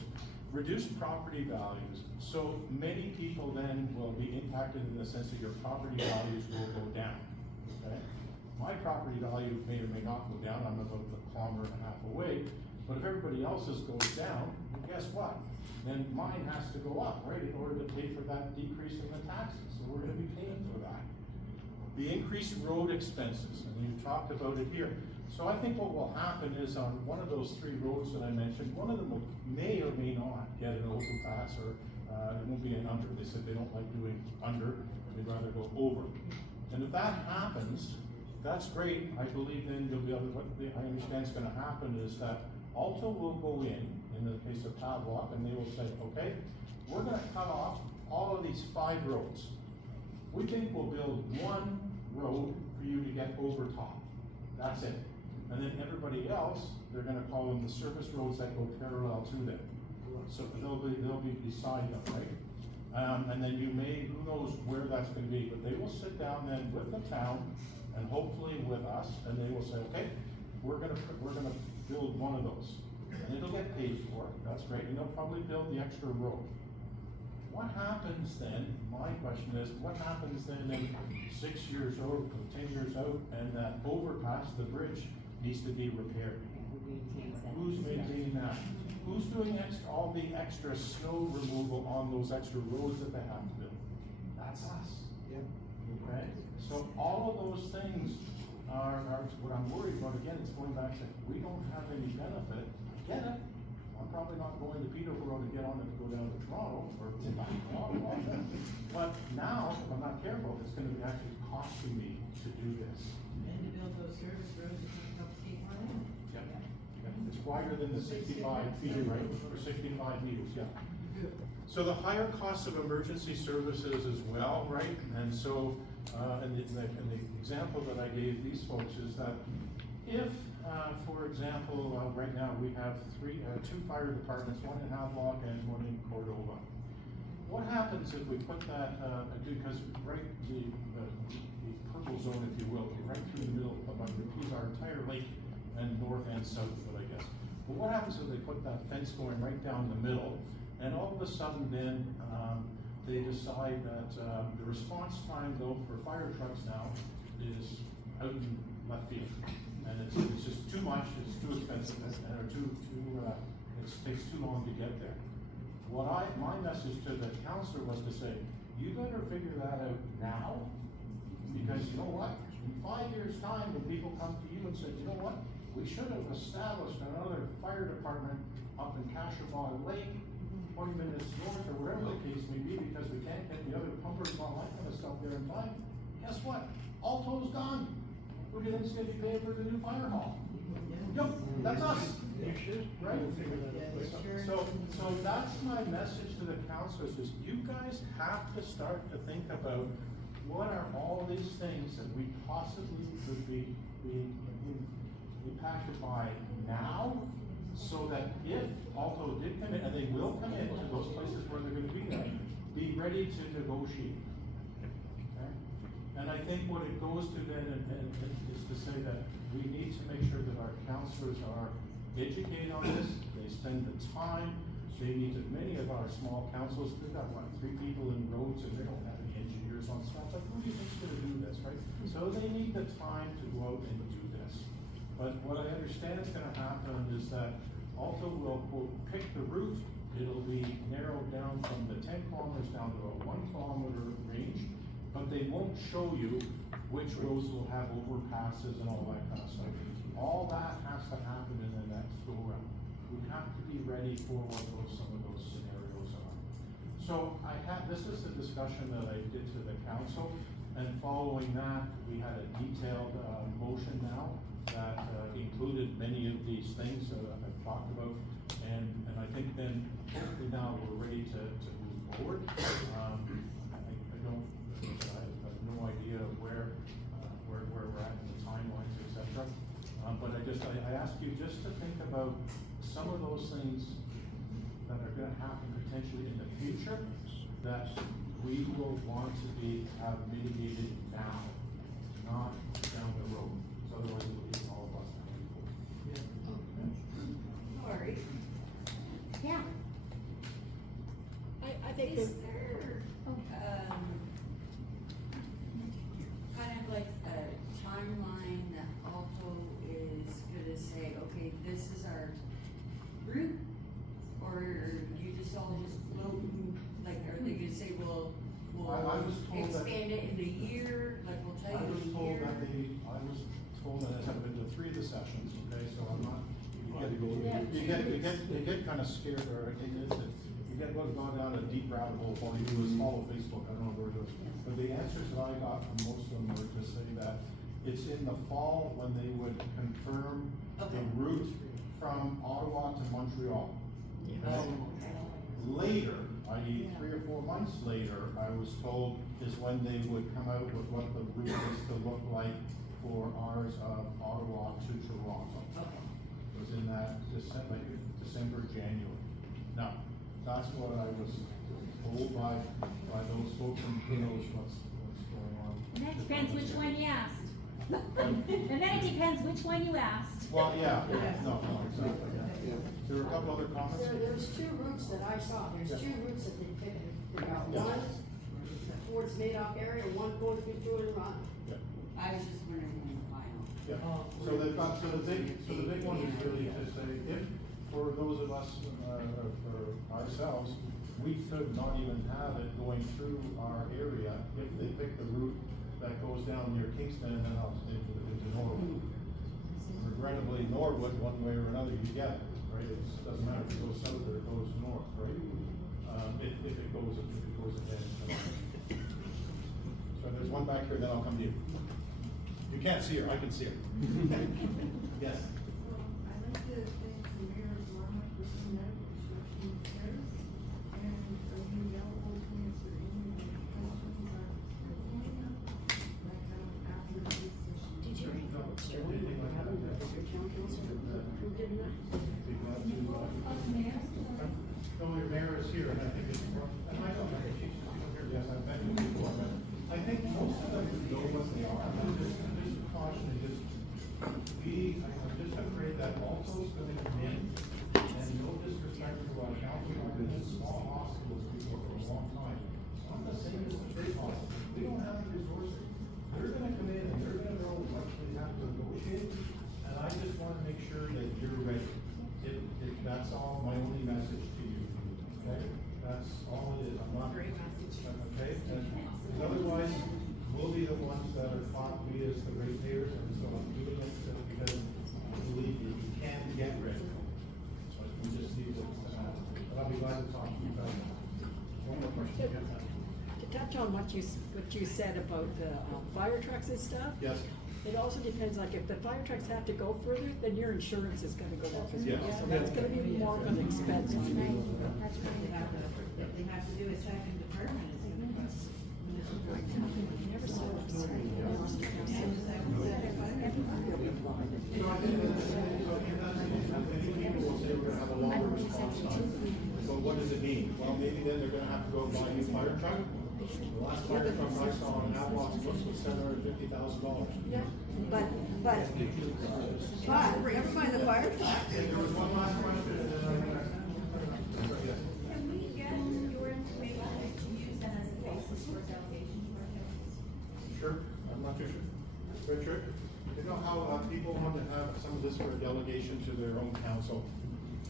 reduced property values. So many people then will be impacted in the sense that your property values will go down. Okay? My property value may or may not go down. I'm about a kilometer and a half away. But if everybody else's goes down, well, guess what? Then mine has to go up, right, in order to pay for that decrease in the taxes. So we're going to be paying for that. The increased road expenses, and you talked about it here. So I think what will happen is on one of those 3 roads that I mentioned, one of them may or may not get an overpass, or it won't be an under. They said they don't like doing under, they'd rather go over. And if that happens, that's great. I believe then you'll be able to, what I understand is going to happen is that Alto will go in the case of Havelock, and they will say, okay, we're going to cut off all of these 5 roads. We think we'll build 1 road for you to get over top. That's it. And then everybody else, they're going to call them the service roads that go parallel to them. So they'll be beside them, right? And then you may, who knows where that's going to be, but they will sit down then with the town and hopefully with us, and they will say, okay, we're going to build 1 of those. And it'll get paid for, that's great, and they'll probably build the extra road. What happens then, my question is, what happens then in 6 years out, 10 years out, and that overpass, the bridge, needs to be repaired? Who's maintaining that? Who's doing all the extra snow removal on those extra roads that they have to build? That's us. Yeah. Okay? So all of those things are what I'm worried about. Again, it's going back to, we don't have any benefit. I get it. I'm probably not going to Peterborough to get on it to go down to Toronto or to Ottawa. But now, if I'm not careful, it's going to be actually costing me to do this. And to build those service roads, it's going to help save money. Yeah. It's wider than the 65 feet, right? Or 65 meters, yeah. So the higher costs of emergency services as well, right? And so, and the example that I gave these folks is that if, for example, right now we have 2 fire departments, one in Havelock and one in Cordova. what happens if we put that, because right, the purple zone, if you will, right through the middle of our entire lake and north and south of it, I guess. But what happens if they put that fence going right down the middle, and all of a sudden then, they decide that, the response time though for fire trucks now is out in left field. And it's just too much, it's too expensive, or it takes too long to get there. My message to the councillor was to say, you better figure that out now, because you know what? In 5 years' time, when people come to you and say, you know what? We should have established another fire department up in Cashabah Lake, 20 minutes north, or wherever the case may be, because we can't get the other pumpers and all that kind of stuff there in time. Guess what? Alto's gone. We're gonna instead be paying for the new fire hall. Yep, that's us. Right? So that's my message to the councilors is you guys have to start to think about what are all these things that we possibly could be impacted by now, so that if Alto did come in, and they will come in to those places where they're gonna be there, be ready to negotiate. Okay? And I think what it goes to then is to say that we need to make sure that our councillors are educated on this, they spend the time, they need to, many of our small councils, they've got what, 3 people in roads and they don't have any engineers on staff, like who do you think's gonna do this, right? So they need the time to go out and do this. But what I understand is gonna happen is that Alto will, quote, pick the route, it'll be narrowed down from the 10 kilometers down to a 1 kilometer range, but they won't show you which roads will have overpasses and all that kind of stuff. All that has to happen in the next go round. We have to be ready for what some of those scenarios are. So this is the discussion that I did to the council, and following that, we had a detailed motion now that included many of these things that I've talked about, and I think then hopefully now we're ready to move forward. I have no idea where we're at in the timelines, etc. But I ask you just to think about some of those things that are going to happen potentially in the future that we will want to have mitigated now, not down the road. So otherwise it will be all of us. Sorry. Yeah. I think Is there, kind of like a timeline that Alto is gonna say, okay, this is our route? Or you just all just float, like, are they gonna say, we'll I was told expand it in a year, like we'll tell you in a year? I was told that I have been to 3 of the sessions, okay, so I'm not, you get kind of scared, or you get gone down a deep rabbit hole. All you do is follow Facebook, I don't know where it is. But the answers that I got from most of them were to say that it's in the fall when they would confirm the route from Ottawa to Montreal. Later, i.e. 3 or 4 months later, I was told is when they would come out with what the route is to look like for ours of Ottawa to Toronto. It was in that December, January. Now, that's what I was told by those folks, and who knows what's going on. And that depends which one you asked. And then it depends which one you asked. Well, yeah, no, exactly, yeah. There were a couple other comments? There's 2 routes that I saw, there's 2 routes that they picked. They got one towards Madoff area, one going through Toronto. I was just wondering when the final. Yeah, so they've got, so the big one is really to say, if, for those of us, for ourselves, we could not even have it going through our area if they pick the route that goes down near Kingston and then out into Norwood. Regrettably, Norwood, one way or another, you get it, right? It doesn't matter if it goes south or it goes north, right? If it goes again. So there's one back here, then I'll come to you. You can't see her, I can see her. Yes. I'd like to thank the mayor of Marmora for some medical construction repairs, and are you available to answer any questions on after this session? Did you read the story? Your town council? Who did that? No, your mayor is here, and I think it's important, and I don't know if she's here, yes, I've met you before, but I think most of them know what they are. I'm just cautioning, I'm just afraid that Alto's gonna come in, and no disrespect to our council, I've been in small hospitals before for a long time. It's not the same as the big hospitals. We don't have the resources. They're gonna come in and they're gonna know what they have to negotiate, and I just wanna make sure that you're ready. If that's all, my only message to you, okay? That's all it is, I'm not. Great message. Okay, and otherwise, we'll be the ones that are caught, we as the ratepayers, and so I'm doing it because believe me, you can get ready. But we just need to, but I'll be glad to talk to you about it. One more question. To touch on what you said about the fire trucks and stuff. Yes. It also depends, like if the fire trucks have to go further, then your insurance is gonna go up as well. Yes. So that's gonna be more of an expense on you. If they have to do a second department, it's gonna cost. Never saw it. So I think people will say we're gonna have a longer response time. So what does it mean? Well, maybe then they're gonna have to go buy a new fire truck. The last fire truck I saw on Outlaws books was $750,000. Yeah, but, never mind the fire truck. And there was one last question, and then I'm gonna. Yes. Can we get your information to use that as a basis for delegation to our council? Sure, I'm not too sure. Richard, you know how people want to have some of this for a delegation to their own council?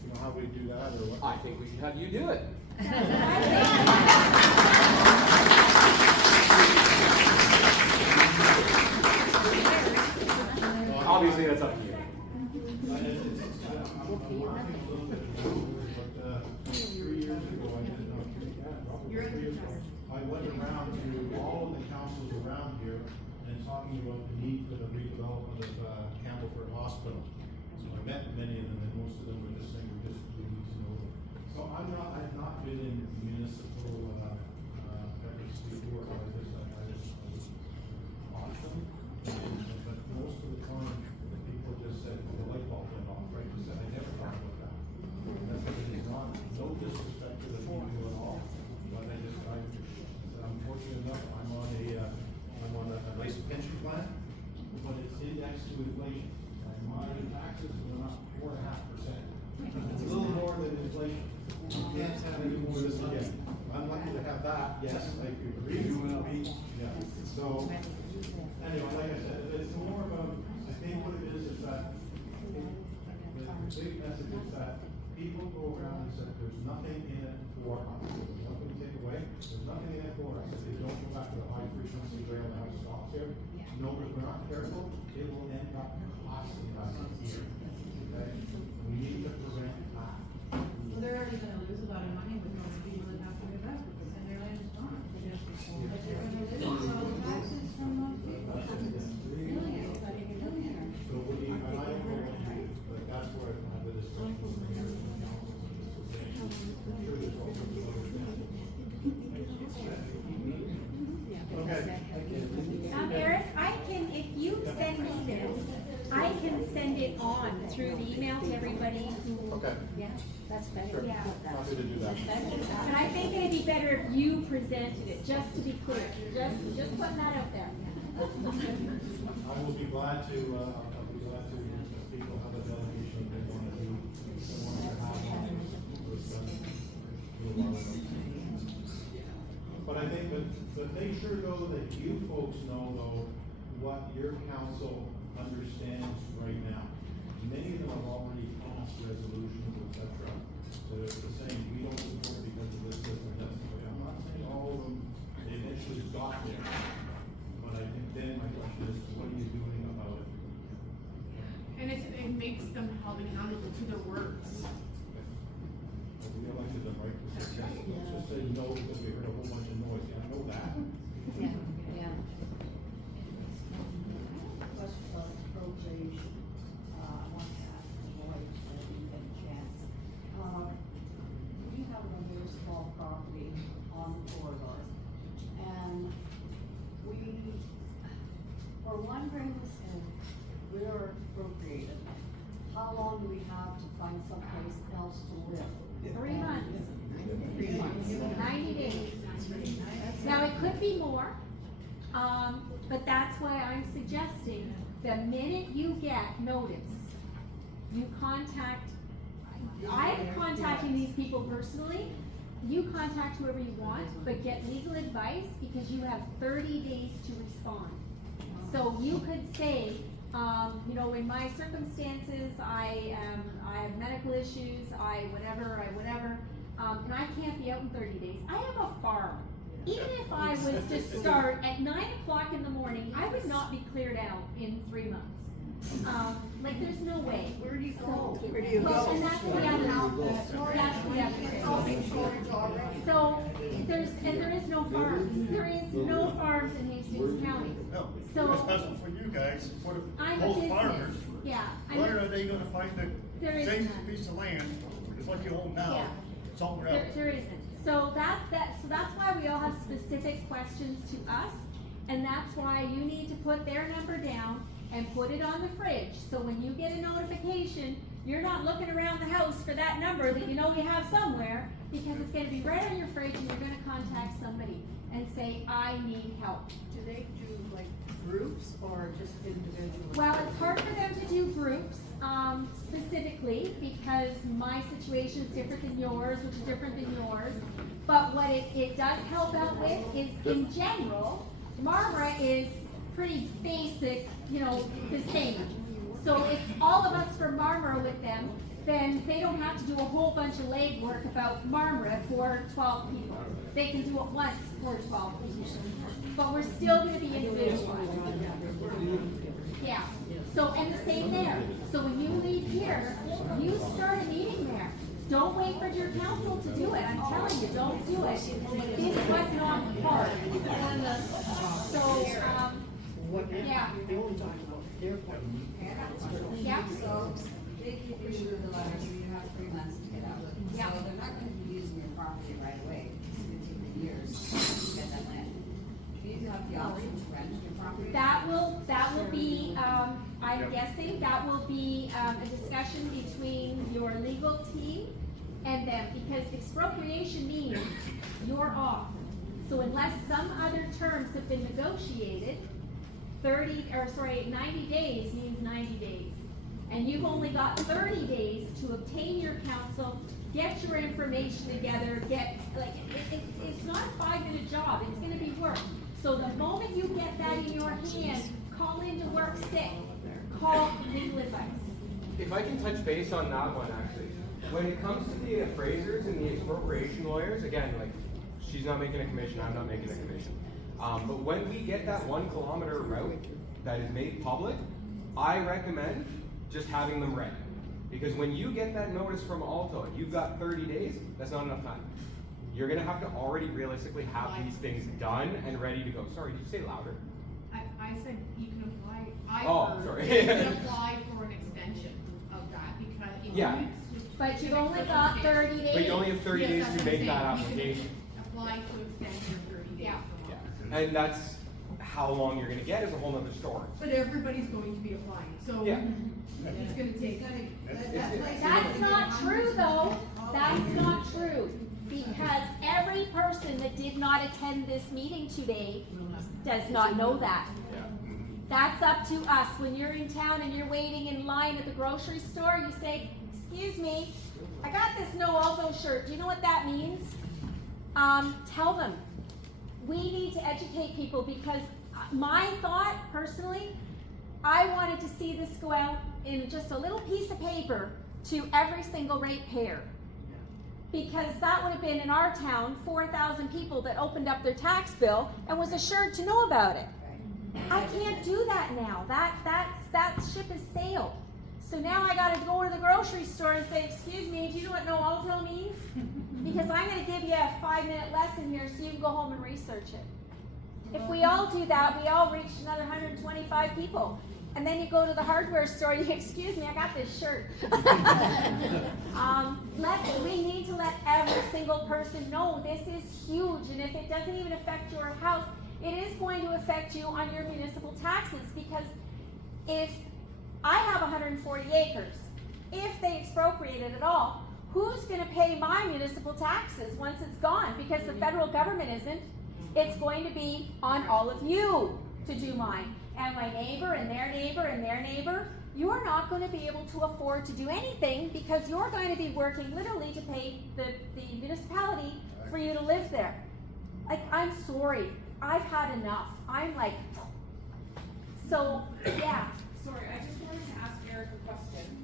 You know how we do that, or what? I think we should have you do it. Obviously, that's up to you. I'm working a little bit, but 3 years ago, I did not. You're in 3 years ago, I went around to all of the councils around here and talking about the need for the redevelopment of Campbellford Hospital. So I met many of them, and most of them were just saying, we just need to know. So I've not been in municipal efforts before. I just watch them. But most of the time, people just said, well, the light bulb went off, right? They said, I never thought about that. That's what it is not, no disrespect to the people at all, but I said, I'm fortunate enough, I'm on a nice pension plan, but it's indexed to inflation. And my taxes went up 4.5%. It's a little more than inflation. You can't have any more of this again. I'm lucky to have that, yes, I agree. Yeah, so, anyway, like I said, it's more about, I think what it is that, the big message is that people go around and say, there's nothing in it for us. There's nothing to take away, there's nothing in it for us. If they don't go back to the high frequency rail that have stops here, no, if we're not careful, it will end up costing us here. Okay? We need to prevent that. So they're already gonna lose a lot of money with most people that have to invest because then their land is gone. But they're gonna lose all the taxes from those people. Millions, I think a millionaire. So we, and I don't know what to do, but that's where I have the discussion with the mayor and the council. I'm sure there's all sorts of other things. Okay. Eric, if you send me this, I can send it on through the email to everybody who. Okay. Yeah, that's better. Sure. Yeah. Happy to do that. But I think it'd be better if you presented it, just to be clear, just putting that out there. I will be glad to, I'll be glad to, if people have a delegation they want to do, they want to have on but I think but make sure though that you folks know though what your council understands right now. Many of them have already passed resolutions, etc. So it's the same, we don't support because of this system, that's the way. I'm not saying all of them, they eventually got there. But I think then my question is, what are you doing about it? And it makes them held accountable to their words. We elected them, right? Let's just say no because we heard a whole bunch of noise. Yeah, I know that. Yeah, yeah. Question about appropriation, I want to ask the boys if you get a chance. We have a very small property on the corridor, and we're wondering if we are appropriated, how long do we have to find someplace else to live? 3 months. 90 days. Now, it could be more, but that's why I'm suggesting the minute you get notice, you contact, I'm contacting these people personally, you contact whoever you want, but get legal advice because you have 30 days to respond. So you could say, you know, in my circumstances, I have medical issues, whatever, and I can't be out in 30 days. I have a farm. Even if I was to start at 9 o'clock in the morning, I would not be cleared out in 3 months. Like, there's no way. Where do you go? Where do you go? And that's the other. So, there is no farms. There is no farms in Hastings County. No, So, especially for you guys, for I'm a both business. farmers. Yeah. Where are they gonna find There the is same none. piece of land as what you own now, Yeah. somewhere else? There isn't. So that's why we all have specific questions to us, and that's why you need to put their number down and put it on the fridge. So when you get a notification, you're not looking around the house for that number that you know you have somewhere, because it's gonna be right on your fridge and you're gonna contact somebody and say, I need help. Do they do like groups or just individuals? Well, it's hard for them to do groups, specifically, because my situation is different than yours, which is different than yours. But what it does help out with is, in general, Marmora is pretty basic, you know, the same. So if all of us from Marmora with them, then they don't have to do a whole bunch of legwork about Marmora for 12 people. They can do it once for 12 people. But we're still going to be individualized. Yeah. So, and the same there. So when you leave here, you start a meeting there. Don't wait for your council to do it. I'm telling you, don't do it. This wasn't on the card. So, yeah. They only talk about their point. Yeah. So, if you issue the letter, you have 3 months to get out. Yeah. So they're not gonna be using your property right away. It's gonna take them years to get that land. Do you have the option to rent your property? That will be, I'm guessing, that will be, a discussion between your legal team and them, because expropriation means you're off. So unless some other terms have been negotiated, 90 days means 90 days. And you've only got 30 days to obtain your counsel, get your information together, it's not a 5-minute job, it's gonna be work. So the moment you get that in your hand, call into work sick, call legal advice. If I can touch base on that one, actually. When it comes to the appraisers and the expropriation lawyers, again, like, she's not making a commission, I'm not making a commission. But when we get that 1 kilometer route that is made public, I recommend just having them ready. Because when you get that notice from Alto, and you've got 30 days, that's not enough time. You're gonna have to already realistically have these things done and ready to go. Sorry, did you say louder? I said you can apply, Sorry. you can apply for an extension of that, because if Yeah. But you've only got 30 days. But you only have 30 Yes, days that's to what make I'm that saying. application. apply to extend your 30 days. Yeah. And that's how long you're gonna get is a whole nother story. But everybody's going to be applying, so Yeah. it's gonna take. That's not true, though. That's not true. Because every person that did not attend this meeting today does not know that. That's up to us. When you're in town and you're waiting in line at the grocery store, you say, excuse me, I got this no Alto shirt. Do you know what that means? Tell them. We need to educate people, because my thought, personally, I wanted to see this go out in just a little piece of paper to every single ratepayer. Because that would have been, in our town, 4,000 people that opened up their tax bill and was assured to know about it. I can't do that now. That ship has sailed. So now I gotta go to the grocery store and say, excuse me, do you know what no Alto means? Because I'm gonna give you a 5-minute lesson here so you can go home and research it. If we all do that, we all reach another 125 people. And then you go to the hardware store and you, excuse me, I got this shirt. We need to let every single person know this is huge, and if it doesn't even affect your house, it is going to affect you on your municipal taxes, because if I have 140 acres, if they expropriate it at all, who's gonna pay my municipal taxes once it's gone? Because the federal government isn't. It's going to be on all of you to do mine. And my neighbor and their neighbor and their neighbor, you are not going to be able to afford to do anything because you're going to be working literally to pay the municipality for you to live there. Like, I'm sorry. I've had enough. I'm like, so, yeah. Sorry, I just wanted to ask Eric a question.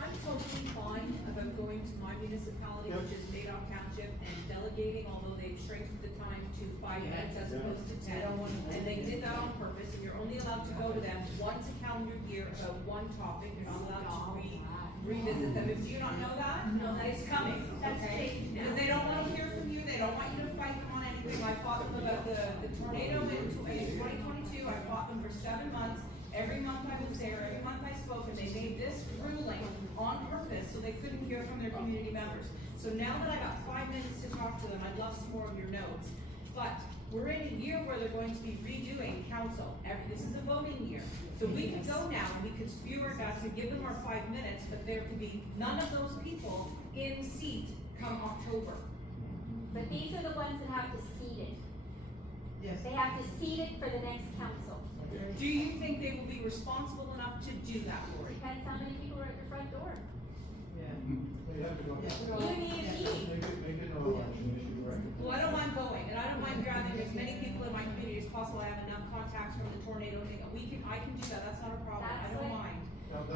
I'm totally fine about going to my municipality, which is Madoff Township, and delegating, although they've strengthened the time to 5 minutes as opposed to 10. And they did that on purpose, and you're only allowed to go to them once a calendar year about one topic. You're not allowed to revisit them. Do you not know that? No, it's coming, okay? Because they don't want to hear from you, they don't want you to fight them on anything. I fought them about the tornado in 2022, I fought them for 7 months. Every month I was there, every month I spoke, and they made this ruling on purpose so they couldn't hear from their community members. So now that I got 5 minutes to talk to them, I'd love some more of your notes. But we're in a year where they're going to be redoing council. This is a voting year. So we could go now and we could spew our guts and give them our 5 minutes, but there could be none of those people in seat come October. But these are the ones that have to seat it. Yes. They have to seat it for the next council. Do you think they will be responsible enough to do that, Lori? Depends how many people are at your front door. They have to go. You need a key. Make it no election issue, right? Well, I don't mind going, and I don't mind gathering as many people in my community as possible. I have enough contacts from the tornado thing. I can do that. That's not a problem. I don't mind.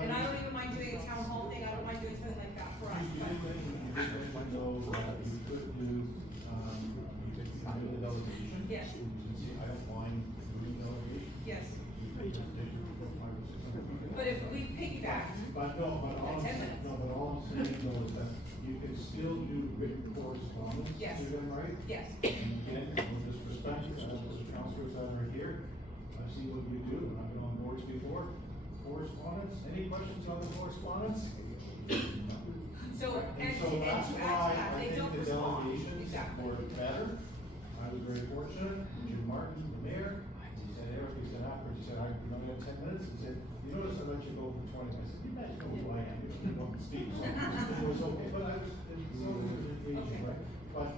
And I don't even mind doing a town hall thing. I don't mind doing something like that for us. You did know that you could do the delegation. Yes. I don't mind doing delegation. Yes. But if we piggyback. But all I'm saying though is that you can still do written correspondence Yes. to them, right? Yes. And again, with this respect, the councilors that are here, I've seen what you do, and I've been on boards before. Correspondence, any questions on the correspondence? So, and So to that's add to why that, I they think don't the respond. delegations Exactly. were better. I was very fortunate, Jim Martin, the mayor, he said, Eric, he said afterwards, he said, you only have 10 minutes, he said, you notice I let you go for 20 minutes. I said, you guys know who I am, you don't speak, so it was okay, but I was, engaging, right? But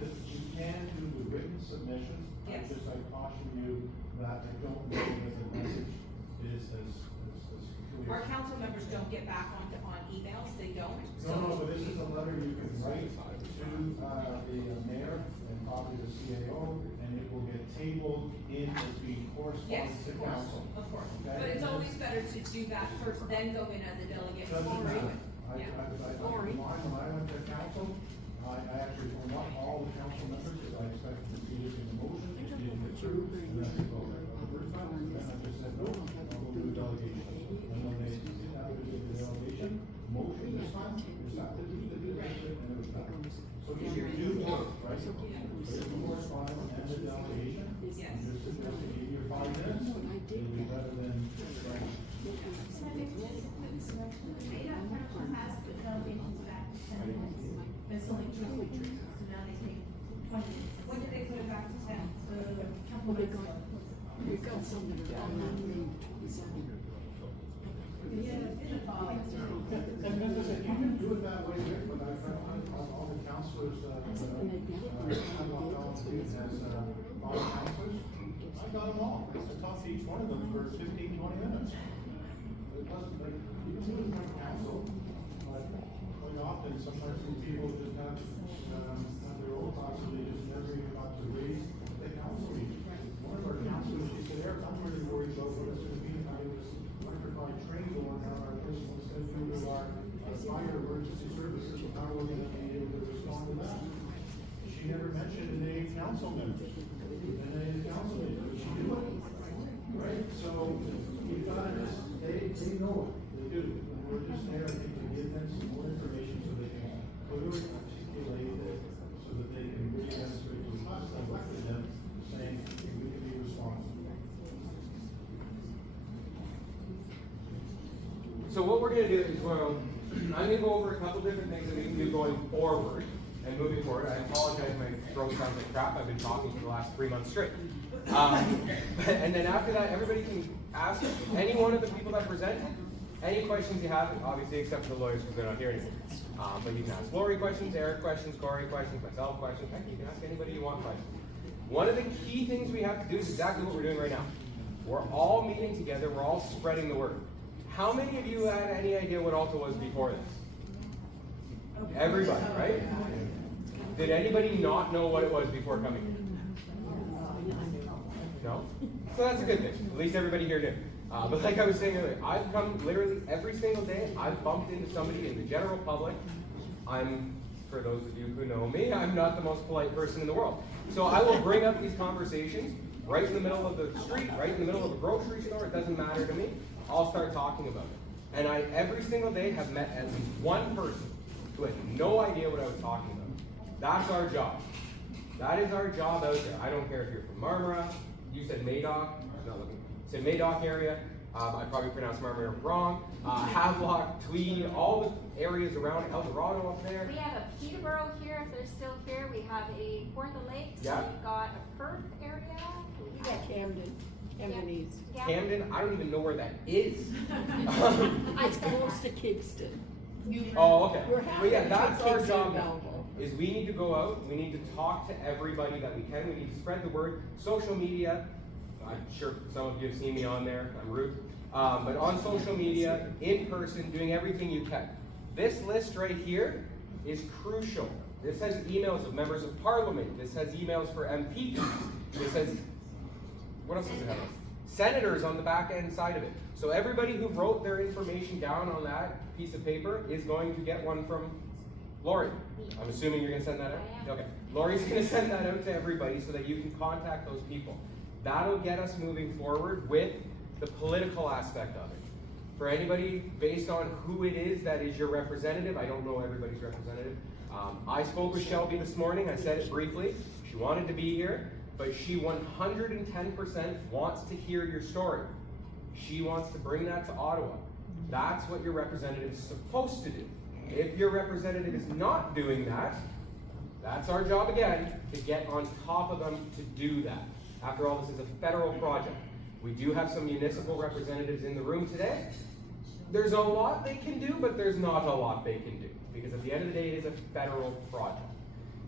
you can do the written submissions. Yes. I caution you that I don't know that the message is as clear. Our council members don't get back on emails, they don't. No, but this is a letter you can write to the mayor and probably the CAO, and it will get tabled in as being correspondence Yes, to of course, council. of course. Okay? But it's always better to do that first, then go in as a delegate. Doesn't matter. Yeah. When I went to council, I actually phoned up all the council members, because I expected to see it in the motion, it didn't get through, and then I said, well, the first time, and then I just said, no, I'll go do a delegation. And when they did that, we did the delegation, motion this time, we started to do the delegation, and it was done. So you can do both, right? But if you correspondence and the delegation, Yes. you just sit there and give your 5 minutes, it'll be better than, right? It's only 2 weeks, so now they take 20 minutes. When did they put it back to 10? A couple months ago. We've got some that are on that road. Yeah, in the fall. And as I said, you can do it that way here, but I've found all the councilors, I walked down the street as, 5 councilors, I got them all, I talked to each one of them for 15, 20 minutes. It wasn't like, you can do it by council, but quite often, sometimes some people just have their own thoughts, so they just never even got to raise the council meeting. One of our councilors, she said, Eric, I'm really worried about what it's gonna be if I was electrified train going down our coast and send through to our fire emergency services, how we're gonna be able to respond to that. She never mentioned a council member, and a council meeting, but she knew it, right? So, you gotta just, they know it, they do, and we're just there, I think, to give them some more information so they can clearly articulate it, so that they can really demonstrate to us, elected them, saying, we can be responsible. So what we're gonna do is I'm gonna go over a couple different things that we can do going forward and moving forward. I apologize, my throat sounds like crap. I've been talking for the last 3 months straight. And then after that, everybody can ask any one of the people that present any questions you have, obviously except for the lawyers because they're not here anymore. But you can ask Lori questions, Eric questions, Corey questions, myself questions. Heck, you can ask anybody you want questions. One of the key things we have to do is exactly what we're doing right now. We're all meeting together, we're all spreading the word. How many of you had any idea what Alto was before this? Everybody, right? Did anybody not know what it was before coming here? No? So that's a good thing. At least everybody here knew. But like I was saying earlier, I've come literally every single day, I've bumped into somebody in the general public. For those of you who know me, I'm not the most polite person in the world. So I will bring up these conversations right in the middle of the street, right in the middle of a grocery store, it doesn't matter to me. I'll start talking about it. And I, every single day, have met at least one person who had no idea what I was talking about. That's our job. That is our job out there. I don't care if you're from Marmora, you said Madoc, not looking, said Madoc area, I probably pronounced Marmora wrong, Havelock, Tweed, all the areas around El Dorado up there. We have a Peterborough here, if they're still here. We have a Port of the Lakes. Yeah. We've got a Perth area. We got Camden. Camdenese. Yeah. Camden, I don't even know where that is. It's close to Kingston. Oh, okay. We're happy But yeah, to that's take our Kingston job now. down. Is we need to go out, we need to talk to everybody that we can, we need to spread the word. Social media, I'm sure some of you have seen me on there, I'm rude. But on social media, in person, doing everything you can. This list right here is crucial. This has emails of members of parliament. This has emails for MPs. This has, what else does it have? Senators on the back end side of it. So everybody who wrote their information down on that piece of paper is going to get one from Lori. I'm assuming you're going to send that out? Okay. Lori's going to send that out to everybody so that you can contact those people. That'll get us moving forward with the political aspect of it. For anybody, based on who it is that is your representative, I don't know everybody's representative. I spoke with Shelby this morning, I said it briefly. She wanted to be here, but she 110% wants to hear your story. She wants to bring that to Ottawa. That's what your representative is supposed to do. If your representative is not doing that, that's our job again, to get on top of them to do that. After all, this is a federal project. We do have some municipal representatives in the room today. There's a lot they can do, but there's not a lot they can do. Because at the end of the day, it is a federal project.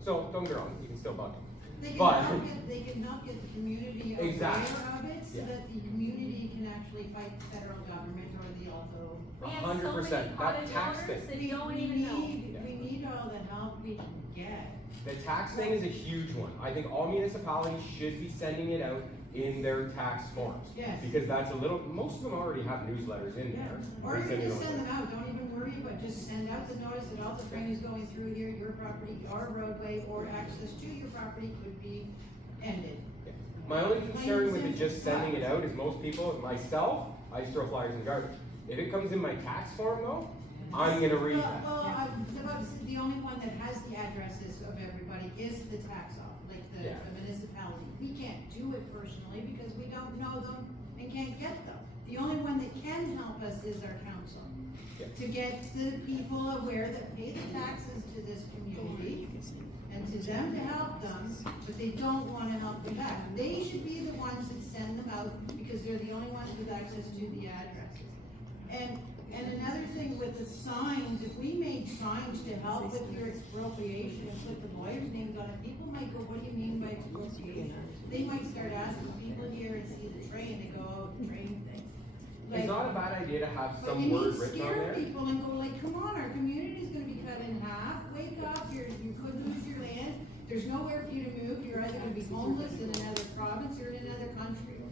So, don't get me wrong, you can still bug them. They can help get the community aware of it, so that the community can actually fight the federal government or the Alto. 100%. That tax thing. We need all the help we can get. The tax thing is a huge one. I think all municipalities should be sending it out in their tax forms. Yes. Because that's a little, most of them already have newsletters in there. Or you They can it just on send there. them out, don't even worry about, just send out the notice that all the train is going through here, your property, our roadway, or access to your property could be ended. My only concern with it just sending it out is most people, myself, I just throw flyers in the garbage. If it comes in my tax form though, I'm gonna read that. The only one that has the addresses of everybody is the tax office, like the municipality. We can't do it personally because we don't know them and can't get them. The only one that can help us is our council. To get the people aware that pay the taxes to this community and to them to help them, but they don't wanna help them back. They should be the ones that send them out because they're the only ones with access to the addresses. And another thing with the signs, if we made signs to help with your expropriation and put the lawyer's names on it, people might go, what do you mean by expropriation? They might start asking people here and see the train, they go, oh, the train thing. It's not a bad idea to have But some you word need to written on scare there. people and go like, come on, our community's gonna be cut in half, wake up, you could lose your land, there's nowhere for you to move, you're either gonna be homeless in another province or in another country.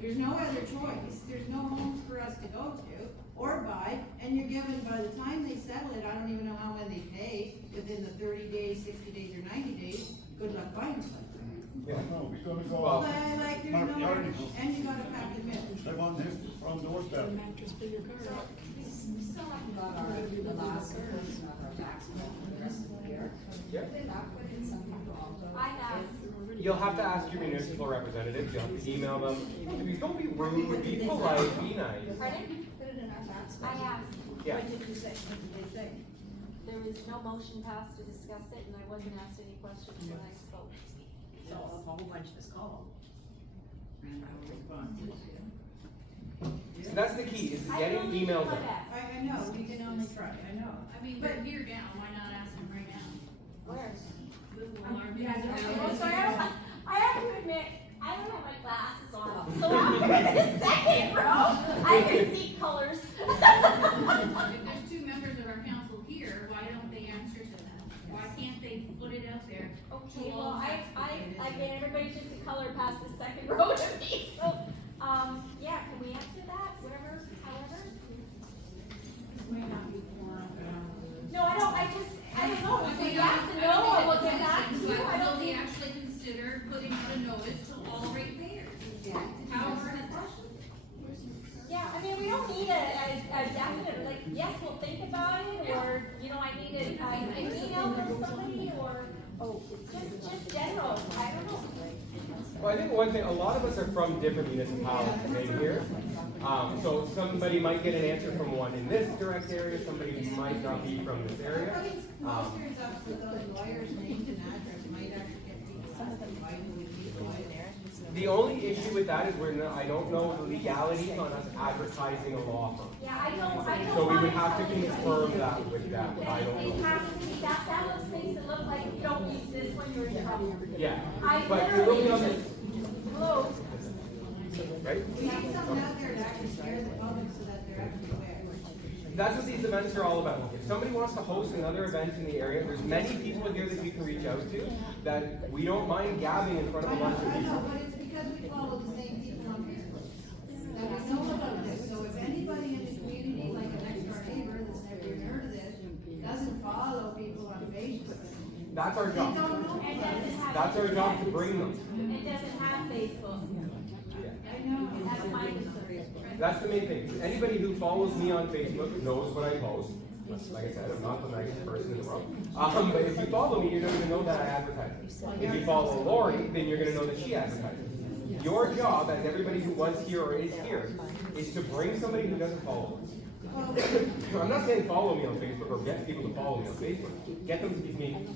There's no other choice, there's no homes for us to go to or buy, and you're given, by the time they settle it, I don't even know how when they pay, within the 30 days, 60 days, or 90 days, good luck finding something. Yeah, no, we're gonna go. Well, Like, there's Mark, no, you already- and you gotta pack the milk. Live on this front doorstep. Mattress for your car. We still have about the last portion of our tax bill for the rest of the year. Yeah. Did they not put in something for Alto? I have. You'll have to ask your municipal representatives, you'll have to email them. Don't be rude, be polite, be nice. Pardon? Put it in our tax bill. I have. Yeah. What did you say? What did they say? There was no motion passed to discuss it, and I wasn't asked any questions when I spoke. So a whole bunch of us called. And I was fun. So that's the key, is I getting don't need emails to out. put that. I know, we can only try, I know. I mean, we're here now, why not ask them right now? Where? Well, Oh, sorry, I have to admit, I don't have my glasses on. So after this second row, I can see colors. If there's two members of our council here, why don't they answer to that? Why can't they put it out there? Okay, well, I get everybody's just a color past the second row to me, so, yeah, can we answer that, whatever, however? Might not be forum. No, I don't know, But if they we yes and no, and we'll get back to you, I Will don't they think. actually consider putting out a notice to all ratepayers? How hard is that? Yeah, I mean, we don't need a definite, like, yes, we'll think about it, or, you know, I need an email from somebody, or, just general, I don't know. Well, I think one thing, a lot of us are from different municipalities right here. So somebody might get an answer from one in this direct area, somebody might not be from this area. Most hearings up for those lawyers' names and address might actually get people, why do we need a lawyer? The only issue with that is I don't know the legalities on us advertising a law firm. Yeah, I don't. So we would have to confirm that with them, I don't It know. has to be, that looks makes it look like you don't use this when you're in trouble. Yeah, I but it will be on literally this, hello. right? We need something out there to actually scare the public so that they're actually aware. That's what these events are all about. If somebody wants to host another event in the area, there's many people here that you can reach out to, that we don't mind gabbing in front of a bunch of I know, people. but it's because we follow the same people on Facebook. And we know about this, so if anybody in the community, like a next door neighbor that's never even heard of this, doesn't follow people on Facebook. That's our job. They don't know. It doesn't have. That's our job to bring them. It doesn't have Facebook. I know. That's my concern. That's the main thing. Anybody who follows me on Facebook knows what I post. Like I said, I'm not the nicest person in the world. But if you follow me, you're going to know that I advertise. If you follow Lori, then you're going to know that she advertises. Your job, as everybody who was here or is here, is to bring somebody who doesn't follow us. I'm not saying follow me on Facebook or get people to follow me on Facebook. Get them to be me.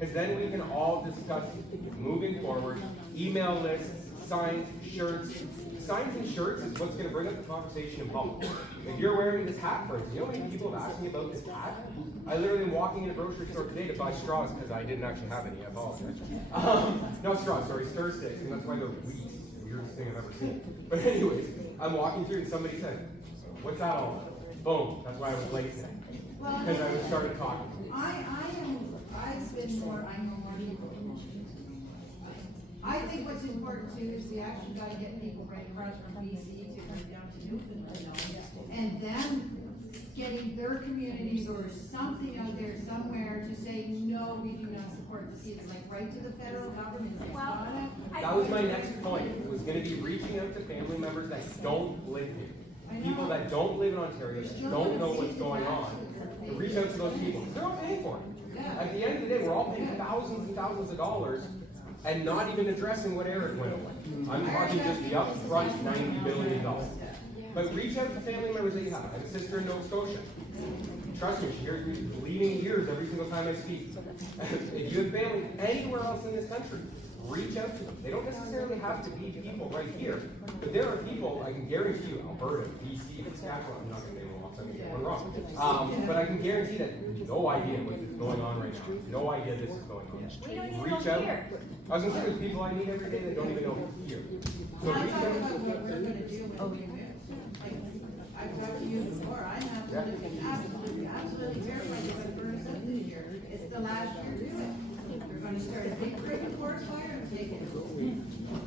Because then we can all discuss moving forward, email lists, signs, shirts. Signs and shirts is what's going to bring up the conversation in public. If you're wearing this hat, for instance, you know how many people have asked me about this hat? I literally am walking in a grocery store today to buy straws because I didn't actually have any. I apologize. Not straws, sorry, stir sticks, and that's why they're wheat. Weirdest thing I've ever seen. But anyways, I'm walking through and somebody said, "What's that all about?" Boom. That's why I was late today. Because I started talking. I've been more, I know more people. I think what's important too is we actually gotta get people right across from BC to come down to Newfoundland. And them getting their communities or something out there somewhere to say, no, we do not support this either, like right to the federal government. Well, That was my next point. It was going to be reaching out to family members that don't live here. People that don't live in Ontario, that don't know what's going on. To reach out to those people. They're all paying for it. At the end of the day, we're all paying thousands and thousands of dollars and not even addressing what Eric went away. I'm talking just the upfront $90 billion. But reach out to family members that you have. I have a sister in Nova Scotia. Trust me, she hears me bleeding ears every single time I speak. If you have family anywhere else in this country, reach out to them. They don't necessarily have to be people right here, but there are people, I can guarantee you, Alberta, BC, Saskatchewan, I'm not going to name them all, so I'm going to get one wrong. But I can guarantee that no idea what is going on right now. No idea this is going on. We don't even Reach know out. here. I was going to say, there's people I meet every day that don't even know here. So When I reach talk out. about what we're gonna do when we move, like, I've talked to you before, I'm absolutely terrified if it burns up this year. It's the last year to do it. They're gonna start a big freaking forest fire and take it.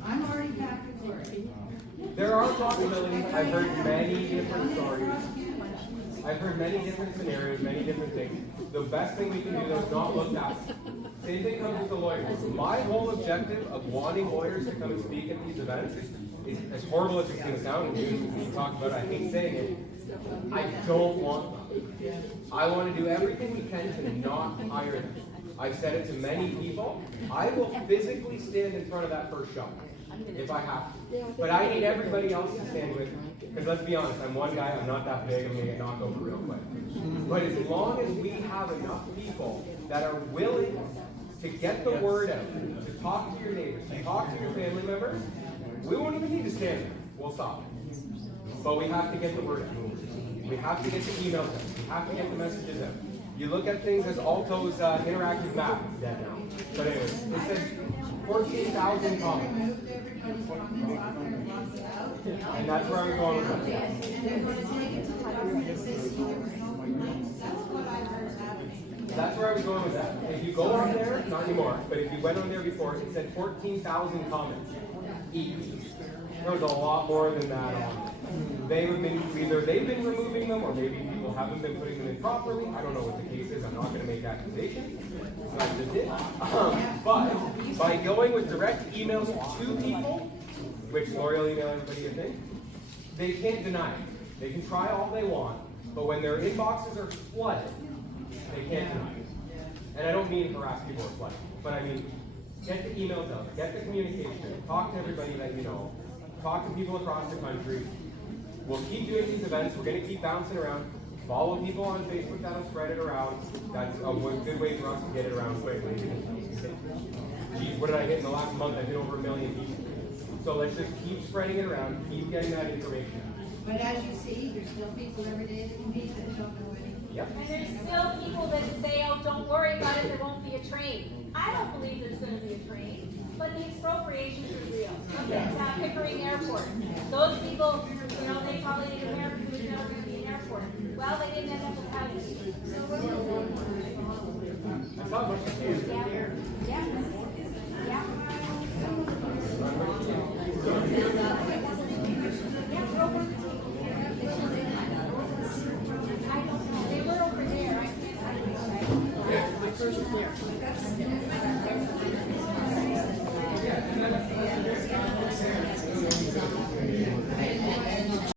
I'm already packing for it. There are possibilities. I've heard many different stories. I've heard many different scenarios, many different things. The best thing we can do though is not look at. Same thing comes with the lawyers. My whole objective of wanting lawyers to come and speak at these events is as horrible as it's going to sound, and we talk about it, I hate saying it, I don't want them. I want to do everything we can to not hire them. I've said it to many people. I will physically stand in front of that first shop if I have to. But I need everybody else to stand with me. Because let's be honest, I'm one guy, I'm not that big, I'm going to get knocked over real quick. But as long as we have enough people that are willing to get the word out, to talk to your neighbors, to talk to your family members, we won't even need to stand there. We'll stop. But we have to get the word out. We have to get the emails out. We have to get the messages out. You look at things as Alto's interactive map is dead now. But anyways, it says 14,000 comments. And that's where I'm going with that. That's where I was going with that. If you go on there, not anymore, but if you went on there before, it said 14,000 comments each. There was a lot more than that on. They've been removing them, or maybe people haven't been putting them in properly. I don't know what the case is. I'm not going to make accusations. I just did. But by going with direct emails to people, which Lori will email everybody a thing, they can't deny it. They can try all they want, but when their inboxes are flooded, they can't deny it. And I don't mean harass people or flood, but I mean get the emails out, get the communication, talk to everybody that you know, talk to people across the country. We'll keep doing these events. We're going to keep bouncing around. Follow people on Facebook that'll spread it around. That's a good way for us to get it around quickly. Geez, what did I hit in the last month? I hit over 1 million people. So let's just keep spreading it around, keep getting that information. But as you see, there's still people every day that you meet that don't know anything. Yep. And there's still people that say, oh, don't worry about it, there won't be a train. I don't believe there's going to be a train, but the expropriations are real. Look at Pickering Airport. Those people, you know, they probably need American who's never going to be an airport. Well, they didn't end up with houses. So we're That's not much to say. Yeah. Yeah. They were over there. I can't. My first was there.